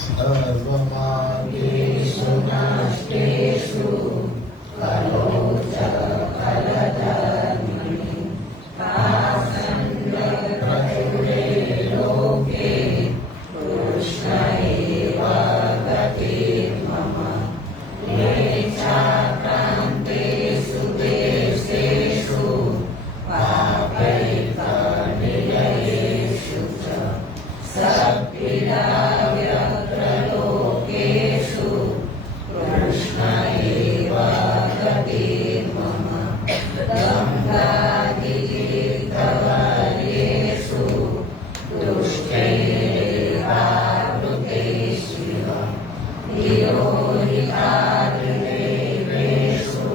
सर्वमार्गेषु नष्टेषु करो च फलधर्मिणि आसन्नप्रचुरे लोके कृष्ण एव गतिर्मम ये चाक्रान्तेषु देशेषु पापैकनिलयेषु च सत्क्रीडाव्यग्रलोकेषु कृष्ण एव गतिर्मम गङ्गादितीर्थवर्येषु दुष्टैरेवावृतेषु धियोहितादिदेवेषु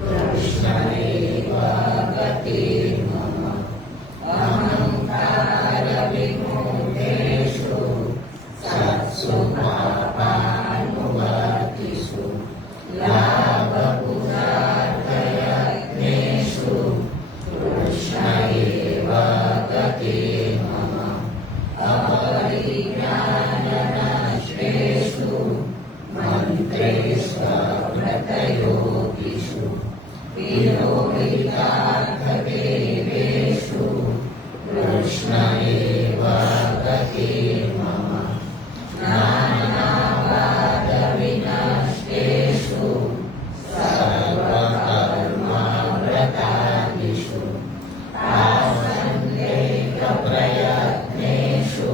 कृष्ण एव गतिर्मम अहङ्कारविमूढेषु सत्सु पापानुवर्तिषु लाभपुरार्थयज्ञेषु कृष्ण एव गतिर्मम अपरिज्ञाननष्टेषु मन्त्रेष्वव्रतयोगिषु वियोगितार्थदेवेषु कृष्ण एव गतिर्मम नानावादविनष्टेषु सर्वकर्मव्रतादिषु आसन्नैकप्रयत्नेषु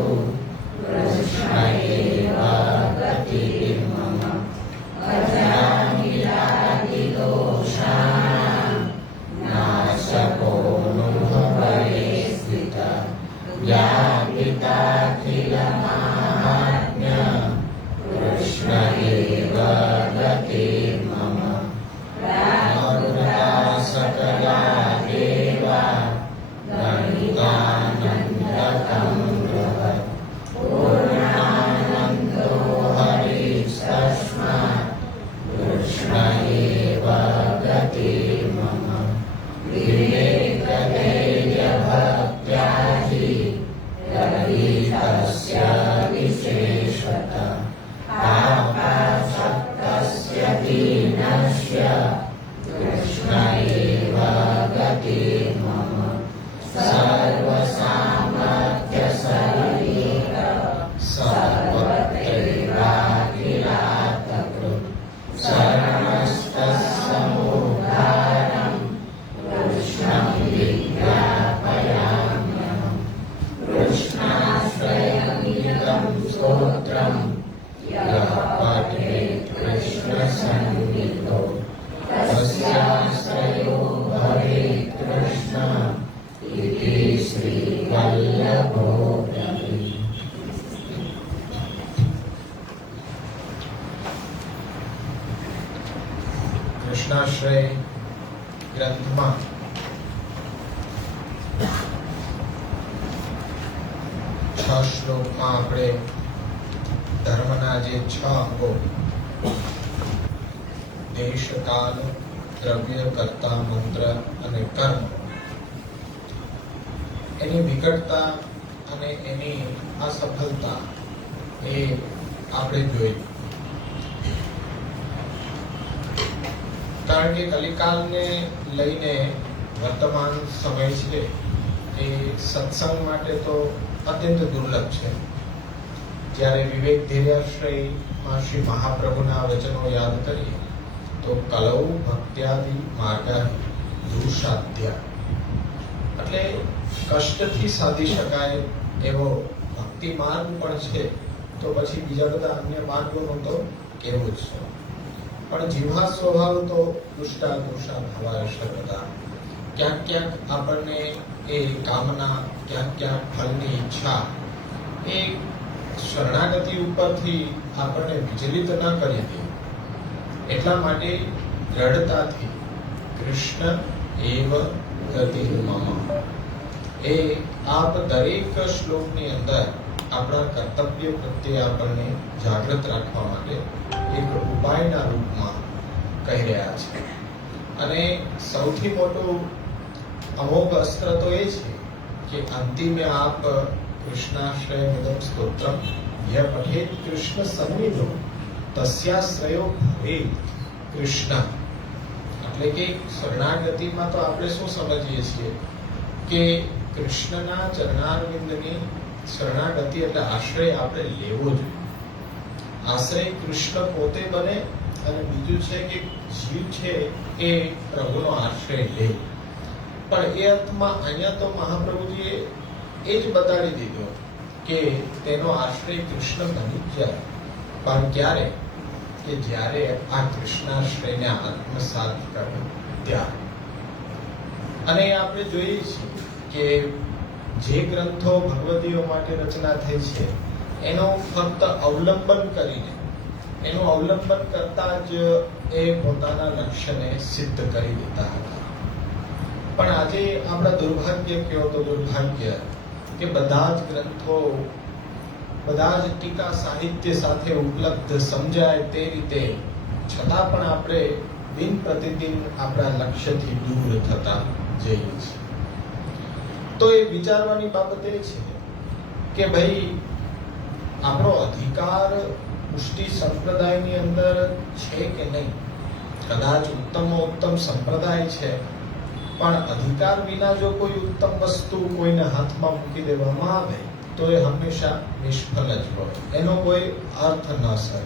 कृष्ण एव गतिर्मम अजामिलादिदोषाणां नाशको नुभवे स्थितः व्यापिताखिलमाहात्म्य कृष्ण एव गतिर्मम राहुला सकला देवा गणितानन्दतं बृहत् पूर्णानन्दो हरिस्तस्मात् कृष्ण एव गतिर्मम विवेकधैर्यभक्त्यादि रहितस्य विशेषतः पापासक्तस्य दीनस्य कृष्ण एव गतिर्मम सर्वसामर्थ्यशरीर सर्वत्रैवाखिलार्थकृत् शरणस्तस्समुद्धारं कृष्णं विज्ञापयाम्यहम् कृष्णाश्रयमिदं स्तोत्रं यः पठेत् कृष्णसन्निधौ तस्याश्रयो भवेत् कृष्ण इति श्रीवल्लभो ब्रवीत्। કૃષ્ણાશ્રય ગ્રંથમાં છ શ્લોકમાં આપણે ધર્મના જે છ અંગો દેશ કાલ દ્રવ્ય કર્તા મંત્ર અને કર્મ એની વિકટતા અને એની અસફળતા એ આપણે જોઈ, કારણ કે કલિકાલને લઈને વર્તમાન સમય છે એ સત્સંગ માટે તો અત્યંત દુર્લભ છે. જ્યારે વિવેક ધૈર્યાશ્રયમાં શ્રી મહાપ્રભુના વચનો યાદ કરીએ તો કલૌ ભક્ત્યાદિ માર્ગા દુઃસાધ્યા, એટલે કષ્ટથી સાધી શકાય એવો ભક્તિ માર્ગ પણ છે, તો પછી બીજા બધા અન્ય માર્ગોનું તો કેવું જ છે. પણ જીવા સ્વભાવ તો દુષ્ટા દોષા ભવાય સર્વદા. ક્યાંક ક્યાંક આપણને એ કામના, ક્યાંક ક્યાંક ફળની ઈચ્છા એ શરણાગતિ ઉપરથી આપણને વિચલિત ન કરી દે. એટલા માટે દ્રઢતાથી કૃષ્ણ એવ ગતિર્મમ એ આપ દરેક શ્લોકની અંદર આપણા કર્તવ્ય પ્રત્યે આપણને જાગૃત રાખવા માટે એક ઉપાયના રૂપમાં કહી રહ્યા છે. અને સૌથી મોટું અમોઘ અસ્ત્ર તો એ છે કે અંતિમે આપ કૃષ્ણાશ્રયમિદં સ્તોત્રમ ય પઠેત કૃષ્ણ સન્નિધો તસ્યાશ્રયો ભવેત કૃષ્ણ. એટલે કે શરણાગતિમાં તો આપણે શું સમજીએ છીએ કે કૃષ્ણના ચરણારવિંદની શરણાગતિ એટલે આશ્રય આપણે લેવો જોઈએ. આશ્રય કૃષ્ણ પોતે બને અને બીજું છે કે જીવ છે એ પ્રભુનો આશ્રય લે. પણ એ અર્થમાં અહીંયા તો મહાપ્રભુજીએ એ જ બતાડી દીધો કે તેનો આશ્રય કૃષ્ણ બની જાય. પણ ક્યારે? કે જ્યારે આ કૃષ્ણાશ્રયને આત્મસાત કરે ત્યારે. અને આપણે જોઈએ છીએ કે જે ગ્રંથો ભગવદીઓ માટે રચના થઈ છે એનો ફક્ત અવલંબન કરીને એનું અવલંબન કરતા જ એ પોતાના લક્ષ્યને સિદ્ધ કરી દેતા હતા. પણ આજે આપણા દુર્ભાગ્ય કયો તો દુર્ભાગ્ય કે બધા જ ગ્રંથો બધા જ ટીકા સાહિત્ય સાથે ઉપલબ્ધ સમજાય તે રીતે છતાં પણ આપણે દિન પ્રતિદિન આપણા લક્ષ્યથી દૂર થતા જઈએ છીએ. તો એ વિચારવાની બાબત એ છે કે ભાઈ આપણો અધિકાર પુષ્ટિ સંપ્રદાયની અંદર છે કે નહીં. કદાચ ઉત્તમ સંપ્રદાય છે પણ અધિકાર વિના જો કોઈ ઉત્તમ વસ્તુ કોઈના હાથમાં મૂકી દેવામાં આવે તો એ હંમેશા નિષ્ફળ જ હોય, એનો કોઈ અર્થ ન સરે.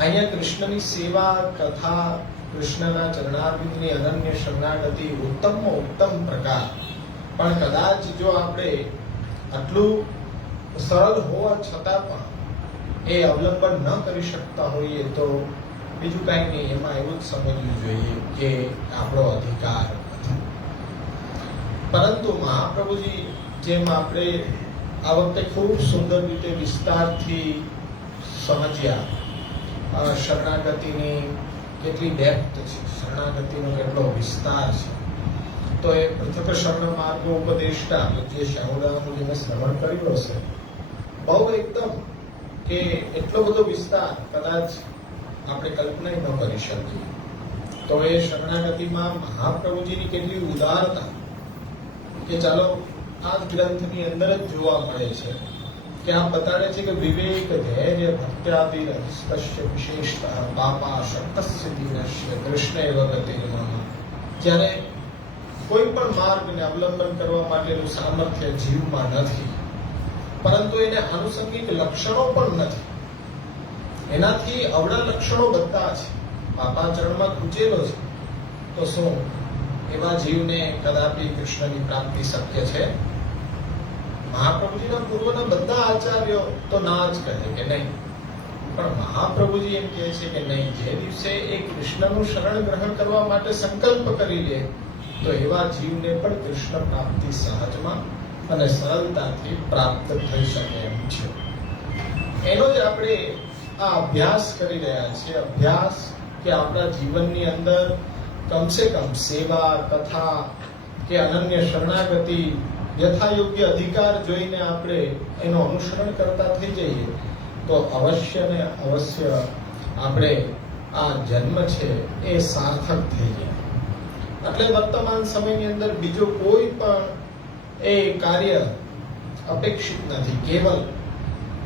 અહીંયા કૃષ્ણની સેવા કથા, કૃષ્ણના ચરણારવિંદની અનન્ય શરણાગતિ ઉત્તમમાં ઉત્તમ પ્રકાર. પણ કદાચ જો આપણે આટલું સરળ હોવા છતાં પણ એ અવલંબન ન કરી શકતા હોઈએ તો બીજું કાંઈ નહીં, એમાં એવું જ સમજવું જોઈએ કે આપણો અધિકાર નથી. પરંતુ મહાપ્રભુજી જેમ આપણે આ વખતે ખૂબ સુંદર રીતે વિસ્તારથી સમજ્યા શરણાગતિની કેટલી ડેપ્થ છે, શરણાગતિનો કેટલો વિસ્તાર છે. તો એ પૃથક શરણ માર્ગો ઉપદેષ્ટા જે શાહુદામુજીને શ્રવણ કર્યો હશે, બહુ એકદમ કે એટલો બધો વિસ્તાર કદાચ આપણે કલ્પના ન કરી શકીએ. તો એ શરણાગતિમાં મહાપ્રભુજીની કેટલી ઉદારતા કે ચાલો આ ગ્રંથની અંદર જ જોવા મળે છે કે આ બતાડે છે કે વિવેક ધૈર્ય ભક્ત્યાદિ રહિસ્તસ્ય વિશેષતઃ પાપા શક્તસ્ય ધીરસ્ય કૃષ્ણ એવ ગતિર્મમ. જ્યારે કોઈ પણ માર્ગને અવલંબન કરવા માટેનું સામર્થ્ય જીવમાં નથી, પરંતુ એને આનુષંગિક લક્ષણો પણ નથી. એનાથી અવળા લક્ષણો બધા છે, પાપાચરણમાં ખૂંચેલો છે. તો શું એવા જીવને કદાપી કૃષ્ણની પ્રાપ્તિ શક્ય છે? મહાપ્રભુજીના પૂર્વના બધા આચાર્યો તો ના જ કહે કે નહીં, પણ મહાપ્રભુજી એમ કહે છે કે નહીં, જે દિવસે એ કૃષ્ણનું શરણ ગ્રહણ કરવા માટે સંકલ્પ કરી લે તો એવા જીવને પણ કૃષ્ણ પ્રાપ્તિ સહજમાં અને સરળતાથી પ્રાપ્ત થઈ શકે એમ છે. એનો જ આપણે આ અભ્યાસ કરી રહ્યા છીએ. અભ્યાસ કે આપણા જીવનની અંદર કમસે કમ સેવા કથા કે અનન્ય શરણાગતિ યથાયોગ્ય અધિકાર જોઈને આપણે એનું અનુસરણ કરતા થઈ જઈએ તો અવશ્ય ને અવશ્ય આપણે આ જન્મ છે એ સાર્થક થઈ જાય. એટલે વર્તમાન સમયની અંદર બીજો કોઈ પણ એ કાર્ય અપેક્ષિત નથી, કેવલ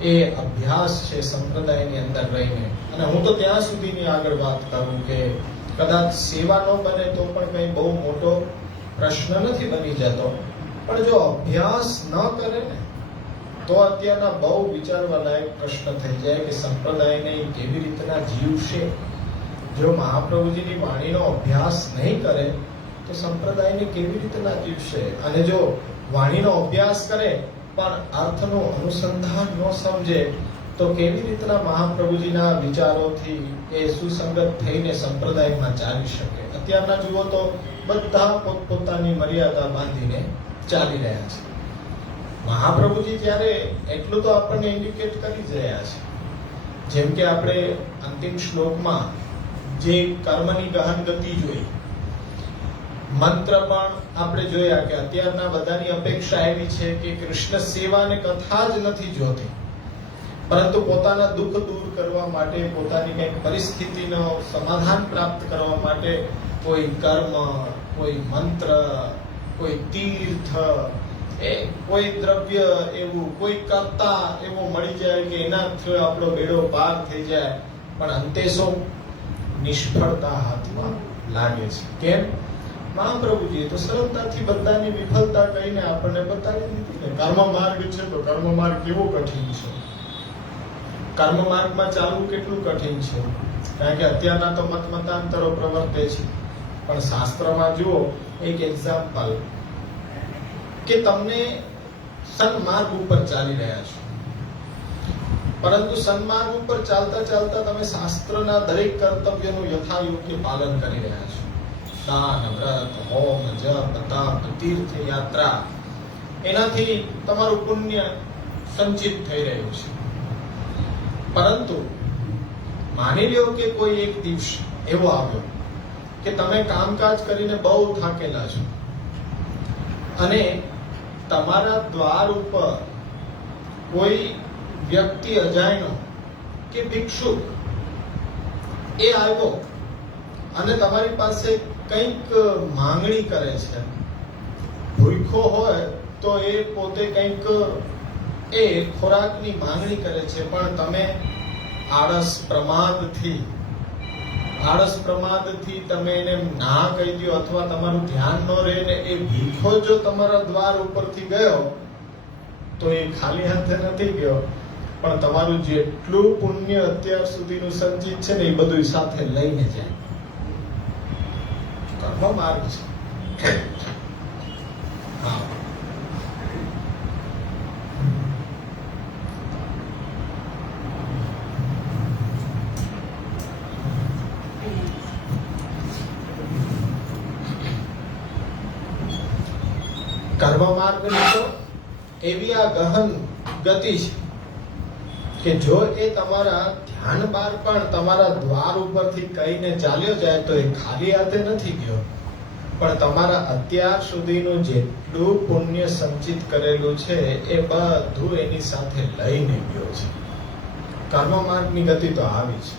એ અભ્યાસ છે સંપ્રદાયની અંદર રહીને. અને હું તો ત્યાં સુધીની આગળ વાત કરું કે કદાચ સેવા ન બને તો પણ કંઈ બહુ મોટો પ્રશ્ન નથી બની જતો, પણ જો અભ્યાસ ન કરે ને તો અત્યારના બહુ વિચારવા લાયક પ્રશ્ન થઈ જાય કે સંપ્રદાયને કેવી રીતના જીવશે. જો મહાપ્રભુજીની વાણીનો અભ્યાસ નહીં કરે તો સંપ્રદાયને કેવી રીતના જીવશે? અને જો વાણીનો અભ્યાસ કરે પણ અર્થનું અનુસંધાન ન સમજે તો કેવી રીતના મહાપ્રભુજીના વિચારોથી એ સુસંગત થઈને સંપ્રદાયમાં ચાલી શકે? અત્યારના જુઓ તો બધા પોતપોતાની મર્યાદા બાંધીને ચાલી રહ્યા છે. મહાપ્રભુજી ત્યારે એટલું તો આપણને ઇન્ડિકેટ કરી જ રહ્યા છે. જેમ કે આપણે અંતિમ શ્લોકમાં જે કર્મની ગહન ગતિ જોઈ, મંત્ર પણ આપણે જોયા કે અત્યારના બધાની અપેક્ષા એવી છે કે કૃષ્ણ સેવાને કથા જ નથી જોતી, પરંતુ પોતાના દુઃખ દૂર કરવા માટે, પોતાની કંઈક પરિસ્થિતિનો સમાધાન પ્રાપ્ત કરવા માટે કોઈ કર્મ, કોઈ મંત્ર, કોઈ તીર્થ, એ કોઈ કોઈ દ્રવ્ય એવું, કોઈ કર્તા એવો મળી જાય કે એના થ્રુ આપણો બેડો પાર થઈ જાય, પણ અંતે શું? નિષ્ફળતા હાથમાં લાગે છે. કેમ? મહાપ્રભુજીએ તો સરળતાથી બધાની વિફળતા કહીને આપણને બતાવી દીધી ને. કર્મ માર્ગ છે તો કર્મ માર્ગ કેવો કઠિન છે. કર્મ માર્ગમાં ચાલવું કેટલું કઠિન છે. કારણ કે અત્યારના તો મતાંતરો પ્રવર્તે છે, પણ શાસ્ત્રમાં જુઓ એક એક્ઝામ્પલ કે તમને સન્માર્ગ ઉપર ચાલી રહ્યા છો, પરંતુ સન્માર્ગ ઉપર ચાલતા ચાલતા તમે શાસ્ત્રના દરેક કર્તવ્યનું યથાયોગ્ય પાલન કરી રહ્યા છો. દાન, વ્રત, હોમ, જપ, તપ, તીર્થ યાત્રા, એનાથી તમારું પુણ્ય સંચિત થઈ રહ્યું છે. પરંતુ માની લ્યો કે કોઈ એક દિવસ એવો આવ્યો કે તમે કામકાજ કરીને બહુ થાકેલા છો અને તમારા દ્વાર ઉપર કોઈ વ્યક્તિ અજાણ્યો કે ભિક્ષુક એ આવ્યો અને તમારી પાસે કંઈક માંગણી કરે છે. ભૂખ્યો હોય તો એ પોતે કંઈક એ ખોરાકની માંગણી કરે છે, પણ તમે આળસ પ્રમાદથી તમે એને ના કહી દો અથવા તમારું ધ્યાન ન રહે ને એ ભીખો જો તમારા દ્વાર ઉપરથી ગયો તો એ ખાલી હાથે નથી ગયો, પણ તમારું જેટલું પુણ્ય અત્યાર સુધીનું સંચિત છે ને એ બધું સાથે લઈને જાય. કર્મ માર્ગ છે. હા, કર્મ માર્ગની તો એવી આ ગહન ગતિ છે કે જો એ તમારા ધ્યાન બાર પણ તમારા દ્વાર ઉપરથી કહીને ચાલ્યો જાય તો એ ખાલી હાથે નથી ગયો, પણ તમારા અત્યાર સુધીનું જેટલું પુણ્ય સંચિત કરેલું છે એ બધું એની સાથે લઈને ગયો છે. કર્મ માર્ગની ગતિ તો આવી છે.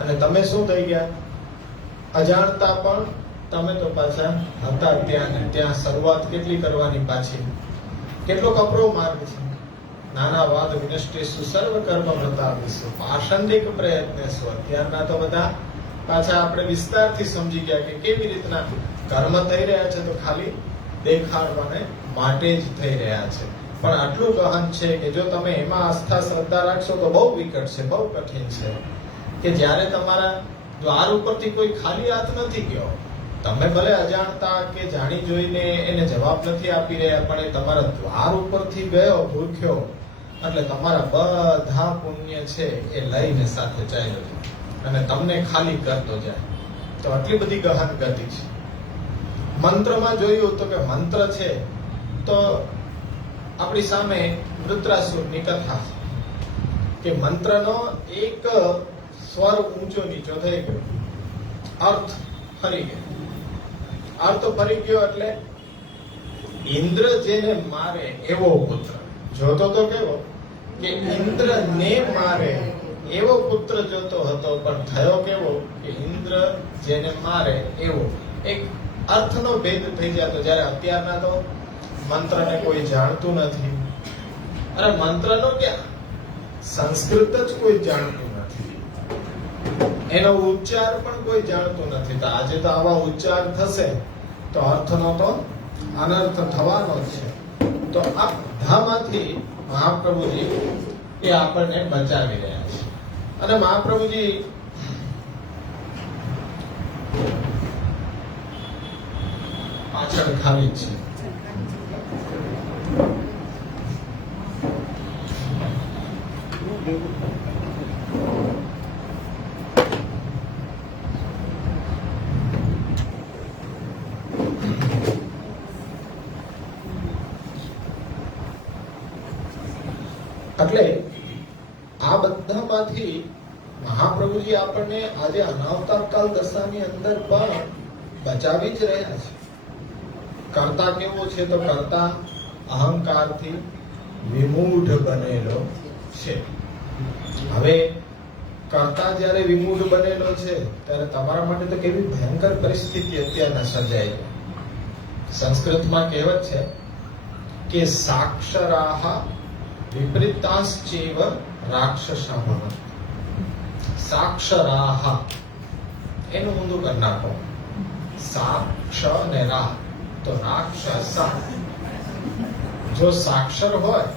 અને તમે શું થઈ ગયા? અજાણતા પણ તમે તો પાછા હતા ત્યાં ને ત્યાં. શરૂઆત કેટલી કરવાની પાછી? કેટલો કપરો માર્ગ છે. નાના વાદ વિનષ્ટેષુ સર્વ કર્મ વૃતાવિષુ પાષંડિક પ્રયત્નેષુ. અત્યારના તો બધા પાછા આપણે વિસ્તારથી સમજી ગયા કે કેવી રીતના કર્મ થઈ રહ્યા છે તો ખાલી દેખાડવાને માટે જ થઈ રહ્યા છે. પણ આટલું ગહન છે કે જો તમે એમાં આસ્થા શ્રદ્ધા રાખશો તો બહુ વિકટ છે, બહુ કઠિન છે. કે જ્યારે તમારા દ્વાર ઉપરથી કોઈ ખાલી હાથ નથી ગયો, તમે ભલે અજાણતા કે જાણી જોઈને એને જવાબ નથી આપી રહ્યા, પણ એ તમારા દ્વાર ઉપરથી ગયો ભૂખ્યો, એટલે તમારા બધા પુણ્ય છે એ લઈને સાથે ચાલ્યો જાય અને તમને ખાલી કરતો જાય. તો આટલી બધી ગહન ગતિ છે. મંત્રમાં જોયું તો કે મંત્ર છે તો આપણી સામે વૃત્રાસુરની કથા કે મંત્રનો એક સ્વર ઊંચો નીચો થઈ ગયો, અર્થ ફરી ગયો. અર્થ ફરી ગયો એટલે ઇન્દ્ર જેને મારે એવો પુત્ર જોતો તો કેવો કે ઇન્દ્ર ને મારે એવો પુત્ર જોતો હતો, પણ થયો કેવો કે ઇન્દ્ર જેને મારે એવો. એક અર્થનો ભેદ થઈ જતો. જ્યારે અત્યારના તો મંત્રને કોઈ જાણતું નથી. અરે મંત્રનો ક્યાં, સંસ્કૃત જ કોઈ જાણતું નથી, એનો ઉચ્ચાર પણ કોઈ જાણતું નથી. તો આજે તો આવા ઉચ્ચાર થશે તો અર્થનો તો અનર્થ થવાનો જ છે. તો આ બધામાંથી મહાપ્રભુજી એ આપણને બચાવી રહ્યા છે. અને મહાપ્રભુજી પાછળ ખાલી છે. એટલે આ બધામાંથી મહાપ્રભુજી આપણને આજે અનાવતાર કાલ દશાની અંદર પણ બચાવી જ રહ્યા છે. કર્તા કેવો છે તો કર્તા અહંકારથી વિમૂઢ બનેલો છે. હવે કર્તા જ્યારે વિમૂઢ બનેલો છે ત્યારે તમારા માટે તો કેવી ભયંકર પરિસ્થિતિ અત્યારના સર્જાઈ. સંસ્કૃતમાં કહેવત છે કે સાક્ષરાહ વિપરીતાશ્ચેવ રાક્ષસા ભવન્તિ. સાક્ષરાહ એનું ઊંધું કરી નાખો. સાક્ષ ને રા તો રાક્ષસા. જો સાક્ષર હોય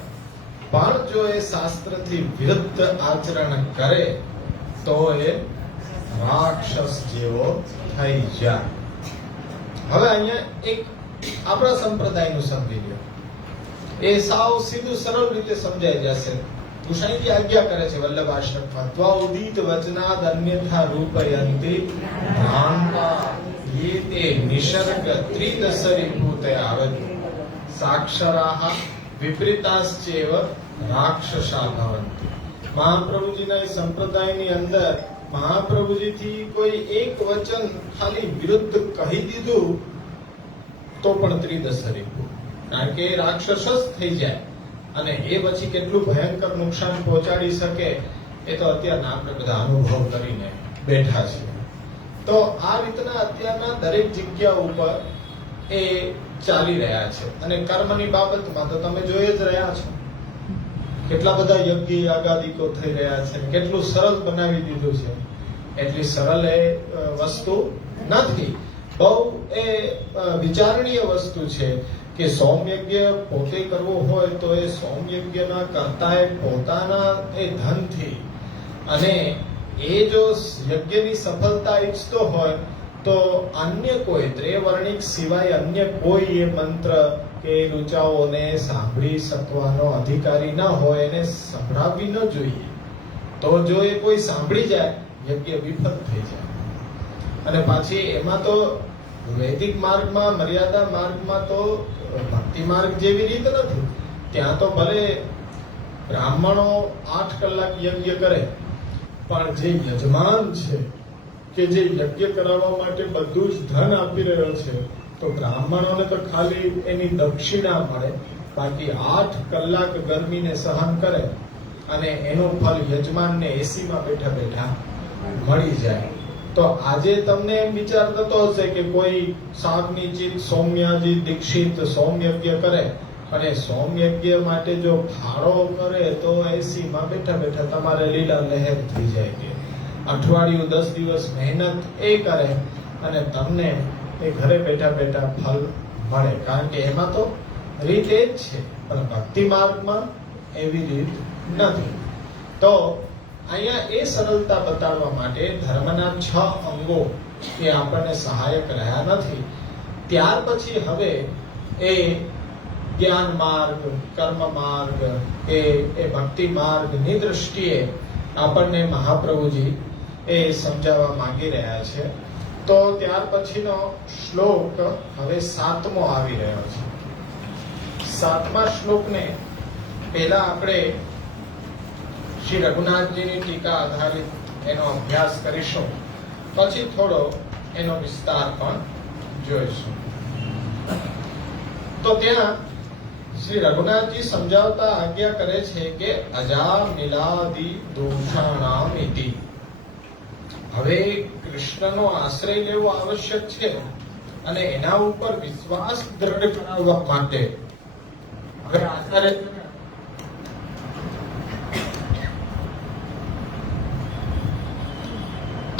પણ જો એ શાસ્ત્રથી વિરુદ્ધ આચરણ કરે તો એ રાક્ષસ જેવો થઈ જાય. હવે અહીંયા એક આપણા સંપ્રદાયનું સમજી લો. એ સાવ સીધું સરળ રીતે સમજાઈ જશે. ગુસાઈજી આજ્ઞા કરે છે વલ્લભાશ્રમમાં, ત્વા ઉદિત વચનાદ અન્યથા રૂપયંતિ ભ્રાંતા યેતે નિસર્ગ ત્રિદશરી ભૂતે આવતિ સાક્ષરાહ વિપરીતાશ્ચેવ રાક્ષસા ભવન્તિ. મહાપ્રભુજીના સંપ્રદાયની અંદર મહાપ્રભુજીથી કોઈ એક વચન ખાલી વિરુદ્ધ કહી દીધું તો પણ ત્રિદશરી ભૂત, કારણ કે એ રાક્ષસ જ થઈ જાય અને એ પછી કેટલું ભયંકર નુકસાન પહોંચાડી શકે એ તો અત્યારના આપણે બધા અનુભવ કરીને બેઠા છીએ. તો આ રીતના અત્યારના દરેક જગ્યા ઉપર એ ચાલી રહ્યા છે. અને કર્મની બાબતમાં તો તમે જોઈ જ રહ્યા છો કેટલા બધા યજ્ઞ યાગાદિકો થઈ રહ્યા છે, કેટલું સરળ બનાવી દીધું છે. એટલી સરળ એ વસ્તુ નથી, બહુ એ વિચારણીય વસ્તુ છે કે સોમયજ્ઞ પોતે કરવો હોય તો એ સોમયજ્ઞના કરતા એ પોતાના એ ધનથી, અને એ જો યજ્ઞની સફળતા ઈચ્છતો હોય તો અન્ય કોઈ ત્રેવર્ણિક સિવાય અન્ય કોઈ એ મંત્ર કે ઋચાઓને સાંભળી શકવાનો અધિકારી ન હોય, એને સંભળાવવી ન જોઈએ. તો જો એ કોઈ સાંભળી જાય યજ્ઞ વિફળ થઈ જાય. અને પાછી એમાં તો વૈદિક માર્ગમાં મર્યાદા માર્ગમાં તો ભક્તિ માર્ગ જેવી રીત નથી. ત્યાં તો ભલે બ્રાહ્મણો 8 કલાક યજ્ઞ કરે પણ જે યજમાન છે કે જે યજ્ઞ કરાવવા માટે બધું જ ધન આપી રહ્યો છે તો બ્રાહ્મણોને તો ખાલી એની દક્ષિણા મળે, બાકી 8 કલાક ગરમીને સહન કરે અને એનું ફળ યજમાનને એસીમાં બેઠા બેઠા મળી જાય. તો આજે તમને એમ વિચાર થતો હશે કે કોઈ સાગની ચીજ સૌમ્યાજી દીક્ષિત સોમયજ્ઞ કરે, અને સોમયજ્ઞ માટે જો ફાળો કરે તો એસીમાં બેઠા બેઠા તમારે લીલા લહેર થઈ જાય કે અઠવાડિયું 10 દિવસ મહેનત એ કરે અને તમને એ ઘરે બેઠા બેઠા ફળ મળે. કારણ કે એમાં તો રીત એ જ છે, પણ ભક્તિ માર્ગમાં એવી રીત નથી. તો અહીંયા એ સરળતા બતાવવા માટે ધર્મના 6 અંગો એ આપણને સહાયક રહ્યા નથી. ત્યાર પછી હવે એ જ્ઞાન માર્ગ, કર્મ માર્ગ એ ભક્તિ માર્ગની દ્રષ્ટિએ આપણને મહાપ્રભુજી એ સમજાવવા માંગી રહ્યા છે. તો ત્યાર પછીનો શ્લોક હવે 7મો આવી રહ્યો છે. 7મા શ્લોકને પહેલા આપણે શ્રી રઘુનાથજીની ટીકા આધારિત એનો અભ્યાસ કરીશું, પછી થોડો એનો વિસ્તાર પણ જોઈશું. તો ત્યાં શ્રી રઘુનાથજી સમજાવતા આજ્ઞા કરે છે કે અજામિલાદિ દોષાણામ ઇતિ. હવે કૃષ્ણનો આશ્રય લેવો આવશ્યક છે અને એના ઉપર વિશ્વાસ દ્રઢ કરાવવા માટે હવે આચાર્ય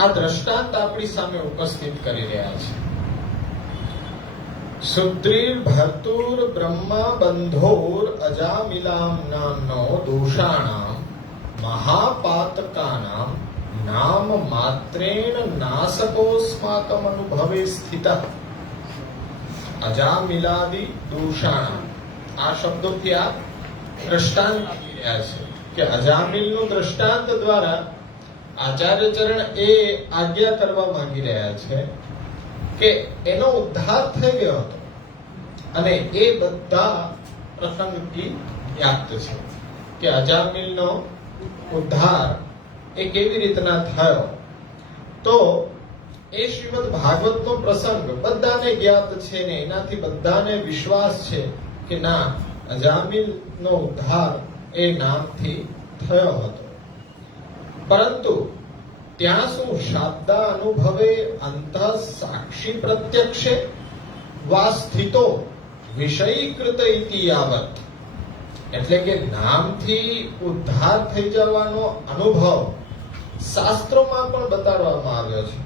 આ દ્રષ્ટાંત આપણી સામે ઉપસ્થિત કરી રહ્યા છે. સુદ્રીર ભર્તુર બ્રહ્મા બંધોર અજામિલામ નામનો દોષાણામ મહાપાતકાનામ નામ માત્રેણ નાસકોસ્માકમ અનુભવે સ્થિતઃ. અજામિલાદિ દોષાણામ આ શબ્દોથી આ દ્રષ્ટાંત આપી રહ્યા છે કે અજામિલનું દ્રષ્ટાંત દ્વારા આચાર્ય ચરણ એ આજ્ઞા કરવા માંગી રહ્યા છે કે એનો ઉદ્ધાર થઈ ગયો હતો અને એ બધા પ્રસંગથી વ્યાપ્ત છે કે અજામિલનો ઉદ્ધાર એ કેવી રીતના થયો. તો એ શ્રીમદ ભાગવતનો પ્રસંગ બધાને જ્ઞાત છે ને એનાથી બધાને વિશ્વાસ છે કે ના, અજામિલનો ઉદ્ધાર એ નામથી થયો હતો. પરંતુ ત્યાં શું શાબ્દા અનુભવે અંતઃ સાક્ષી પ્રત્યક્ષે વા સ્થિતો વિષયીકૃત ઇતિ યાવત, એટલે કે નામથી ઉદ્ધાર થઈ જવાનો અનુભવ શાસ્ત્રોમાં પણ બતાડવામાં આવ્યો છે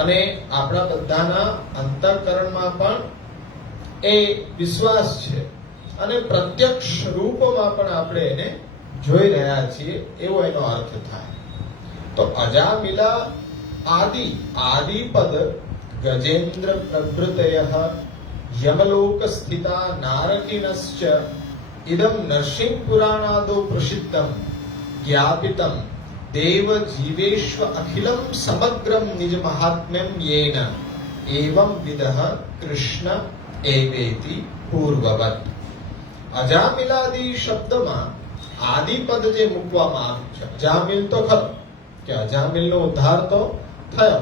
અને આપણા બધાના અંતઃકરણમાં પણ એ વિશ્વાસ છે અને પ્રત્યક્ષ રૂપમાં પણ આપણે એને જોઈ રહ્યા છીએ, એવો એનો અર્થ થાય. તો અજામિલા આદિ પદ ગજેન્દ્ર પ્રભૃતયઃ યમલોક સ્થિતા નારકિનશ્ચ ઇદમ નરસિંહ પુરાણાદો પ્રસિદ્ધમ જ્ઞાપિતમ દેવ જીવેશ્વ અખિલમ સમગ્રમ નિજ મહાત્મ્યમ યેન એવં વિદઃ કૃષ્ણ એવેતિ પૂર્વવત. અજામિલાદી શબ્દમાં આદિપદ જે મૂકવામાં આવ્યું છે, અજામિલ તો ખરો કે અજામિલનો ઉદ્ધાર તો થયો,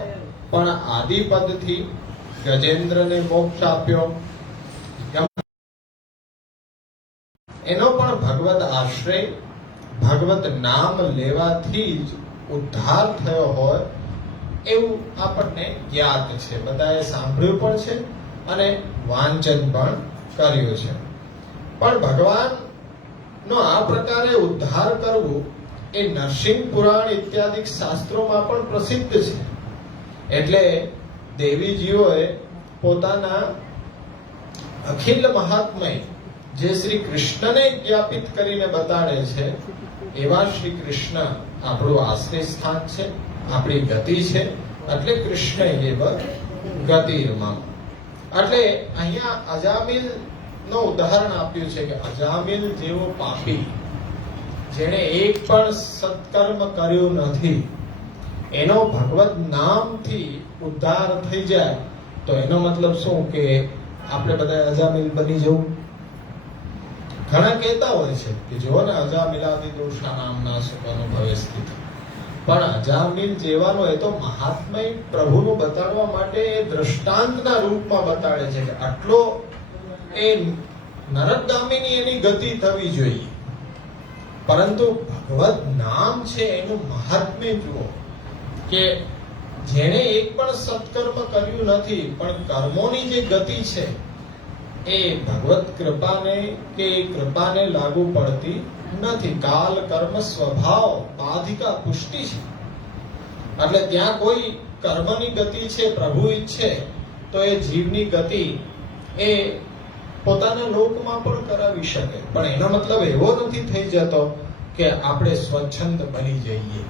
પણ આદિપદથી ગજેન્દ્રને મોક્ષ આપ્યો, એનો પણ ભગવત આશ્રય ભગવત નામ લેવાથી જ ઉદ્ધાર થયો હોય એવું આપણને જ્ઞાત છે. બધાએ સાંભળ્યું પણ છે અને વાંચન પણ કર્યું છે. પણ ભગવાન નો આ પ્રકારે ઉદ્ધાર કરવું એ નરસિંહ પુરાણ ઇત્યાદિ શાસ્ત્રોમાં પણ પ્રસિદ્ધ છે. એટલે દેવીજીઓએ પોતાના અખિલ મહાત્મય જે શ્રી કૃષ્ણને જ્ઞાપિત કરીને બતાડે છે, એવા શ્રી કૃષ્ણ આપણું આશ્રય સ્થાન છે, આપણી ગતિ છે. એટલે કૃષ્ણ એવ ગતિર્મમ. એટલે અહીંયા અજામિલ નો ઉદાહરણ આપ્યું છે કે અજામિલ જેવો પાપી જેણે એક પણ સત્કર્મ કર્યું નથી, એનો ભગવત નામથી ઉદ્ધાર થઈ જાય તો એનો મતલબ શું કે આપણે બધા અજામિલ બની જવું. ઘણા કહેતા હોય છે કે જો ને અજામિલાદી દોષા નામના સુખ અનુભવે સ્થિત, પણ અજામિલ જેવાનો એ તો મહાત્મય પ્રભુનું બતાડવા માટે દ્રષ્ટાંતના રૂપમાં બતાડે છે કે આટલો એ નરકગામીની એની ગતિ થવી જોઈએ. પરંતુ ભગવત નામ છે એનું મહાત્મ્ય જુઓ કે જેણે એક પણ સત્કર્મ કર્યું નથી, પણ કર્મોની જે ગતિ છે એ ભગવત કૃપાને કે કૃપાને લાગુ પડતી નથી. કાલ કર્મ સ્વભાવ બાધિકા પુષ્ટિ છે. એટલે ત્યાં કોઈ કર્મની ગતિ છે, પ્રભુ ઈચ્છે તો એ જીવની ગતિ એ પોતાના લોકમાં પણ કરાવી શકે. પણ એનો મતલબ એવો નથી થઈ જતો કે આપણે સ્વચ્છંદ બની જઈએ.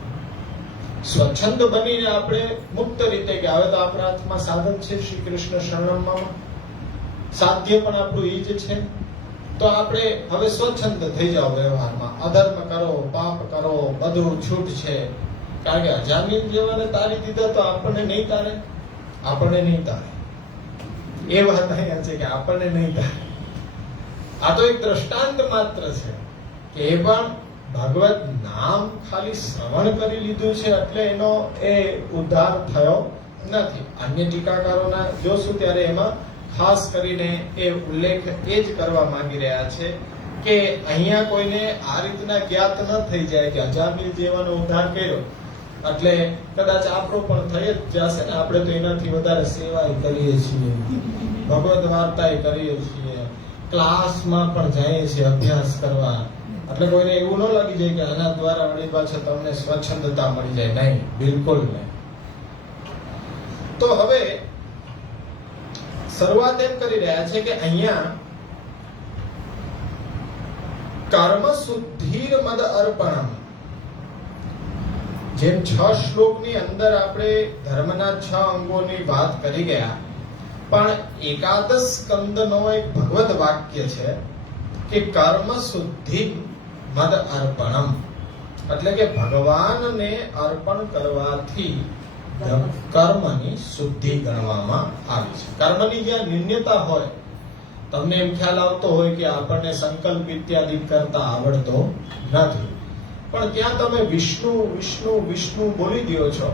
સ્વચ્છંદ બનીને આપણે મુક્ત રીતે કે હવે તો આપણા હાથમાં સાધન છે શ્રી કૃષ્ણ શરણમાં, સાધ્ય પણ આપણું ઈ જ છે, તો આપણે હવે સ્વચ્છંદ થઈ જાવ વ્યવહારમાં. અધર્મ કરો, પાપ કરો, બધું છૂટ છે. કારણ કે અજામિલ જેવાને તારી દીધા તો આપણને નહીં તારે, આપણને નહીં તારે. એ વાત અહીંયા છે કે આપણને નહીં તારે. આ તો એક દ્રષ્ટાંત માત્ર છે કે એ પણ ભગવત નામ ખાલી શ્રવણ કરી લીધું છે એટલે એનો એ ઉદ્ધાર થયો નથી. અન્ય ટીકાકારોના જોશું ત્યારે એમાં ખાસ કરીને એ ઉલ્લેખ એ જ કરવા માંગી રહ્યા છે કે અહીંયા કોઈને આ રીતના જ્ઞાત ન થઈ જાય કે અજામિલ જેવાનો ઉદ્ધાર કર્યો એટલે કદાચ આપણો પણ થઈ જ જશે ને. આપણે તો એનાથી વધારે સેવાય કરીએ છીએ, ભગવત વાર્તાય કરીએ છીએ, ક્લાસમાં પણ જઈએ છીએ અભ્યાસ કરવા. એટલે કોઈને એવું ન લાગી જાય કે આના દ્વારા વળી પાછળ તમને સ્વચ્છંદતા મળી જાય. નહીં, બિલકુલ નહીં. તો હવે શરૂઆત એમ કરી રહ્યા છે કે અહીંયા કર્મ શુદ્ધિર મદ અર્પણમ, જેમ 6 શ્લોકની અંદર આપણે ધર્મના 6 અંગોની વાત કરી ગયા, પણ એકાદશ સ્કંદનો એક ભગવદ વાક્ય છે કે કર્મ શુદ્ધિ મદ અર્પણમ, એટલે કે ભગવાનને અર્પણ કરવાથી કર્મની શુદ્ધિ ગણવામાં આવી છે. કર્મની જ્યાં નિમ્નતા હોય, તમને એમ ખ્યાલ આવતો હોય કે આપણને સંકલ્પ ઇત્યાદિ કરતા આવડતો નથી, પણ ત્યાં તમે વિષ્ણુ વિષ્ણુ વિષ્ણુ બોલી દો છો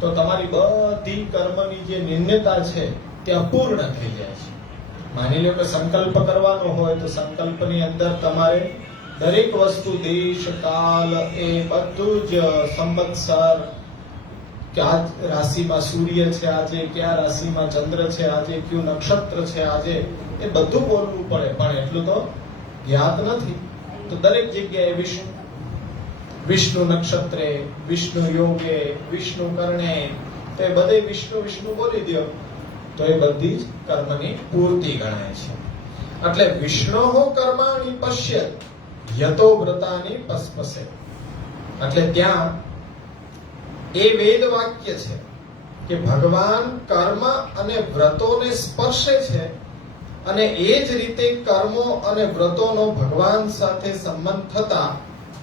તો તમારી બધી કર્મની જે નિમ્નતા છે તે અપૂર્ણ થઈ જાય છે. માની લો કે સંકલ્પ કરવાનો હોય તો સંકલ્પની અંદર તમારે દરેક વસ્તુ, દેશ, કાલ, એ બધું જ સંવત્સર, કે આ રાશિમાં સૂર્ય છે આજે, કયા રાશિમાં ચંદ્ર છે આજે, કયું નક્ષત્ર છે આજે, એ બધું બોલવું પડે, પણ એટલું તો જ્ઞાત નથી. તો દરેક જગ્યાએ વિષ્ણુ, વિષ્ણુ નક્ષત્રે, વિષ્ણુ યોગે, વિષ્ણુ કર્ણે, તે બધે વિષ્ણુ વિષ્ણુ બોલી દો તો એ બધી જ કર્મની પૂર્તિ ગણાય છે. એટલે વિષ્ણો કર્માણિ પશ્યત યતો વ્રતાની પસ્પસે. એટલે ત્યાં એ વેદ વાક્ય છે કે ભગવાન કર્મ અને વ્રતોને સ્પર્શે છે, અને એ જ રીતે કર્મો અને વ્રતોનો ભગવાન સાથે સંબંધ થતા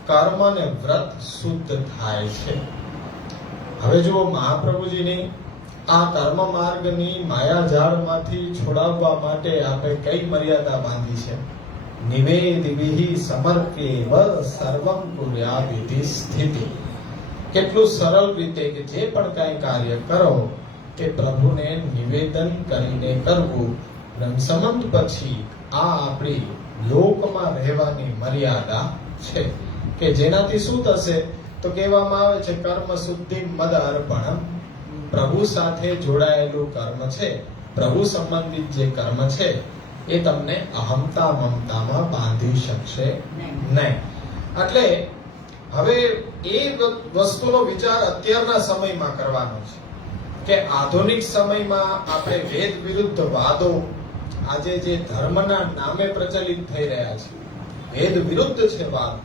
કર્મ અને વ્રત શુદ્ધ થાય છે. હવે જુઓ, મહાપ્રભુજીની આ કર્મ માર્ગની માયાજાળમાંથી છોડાવવા માટે આપણે કઈ મર્યાદા બાંધી છે? નિવેદિભિ સમર્પ્યેવ સર્વં કુર્યાદિતિ સ્થિતિ. કેટલું સરળ રીતે કે જે પણ કાંઈ કાર્ય કરો તે પ્રભુને નિવેદન કરીને કરવું. સંબંધ પછી આ આપણી લોકમાં રહેવાની મર્યાદા છે કે જેનાથી શું થશે? તો કહેવામાં આવે છે કર્મ શુદ્ધિ મદ અર્પણમ. પ્રભુ સાથે જોડાયેલું કર્મ છે, પ્રભુ સંબંધિત જે કર્મ છે એ તમને અહમતા મમતામાં બાંધી શકશે નહીં. એટલે હવે એ વસ્તુનો વિચાર અત્યારના સમયમાં કરવાનો છે કે આધુનિક સમયમાં આપણે વેદ વિરુદ્ધ વાદો આજે જે ધર્મના નામે પ્રચલિત થઈ રહ્યા છે, વેદ વિરુદ્ધ છે વાદ,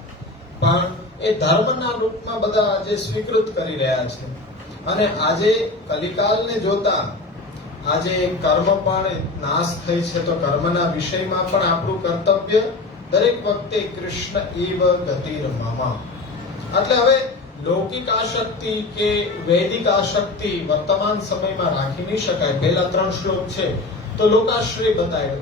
પણ એ ધર્મના રૂપમાં બધા આજે સ્વીકૃત કરી રહ્યા છે. અને આજે કલિકાલને જોતા આજે કર્મ પણ નાશ થઈ છે, તો કર્મના વિષયમાં પણ આપણું કર્તવ્ય દરેક વખતે કૃષ્ણ એવ ગતિર મમ. એટલે હવે લૌકિક આસક્તિ કે વૈદિક આસક્તિ વર્તમાન સમયમાં રાખી નહીં શકાય. પહેલા 3 શ્લોક છે તો લોકાશ્રય બતાવ્યો,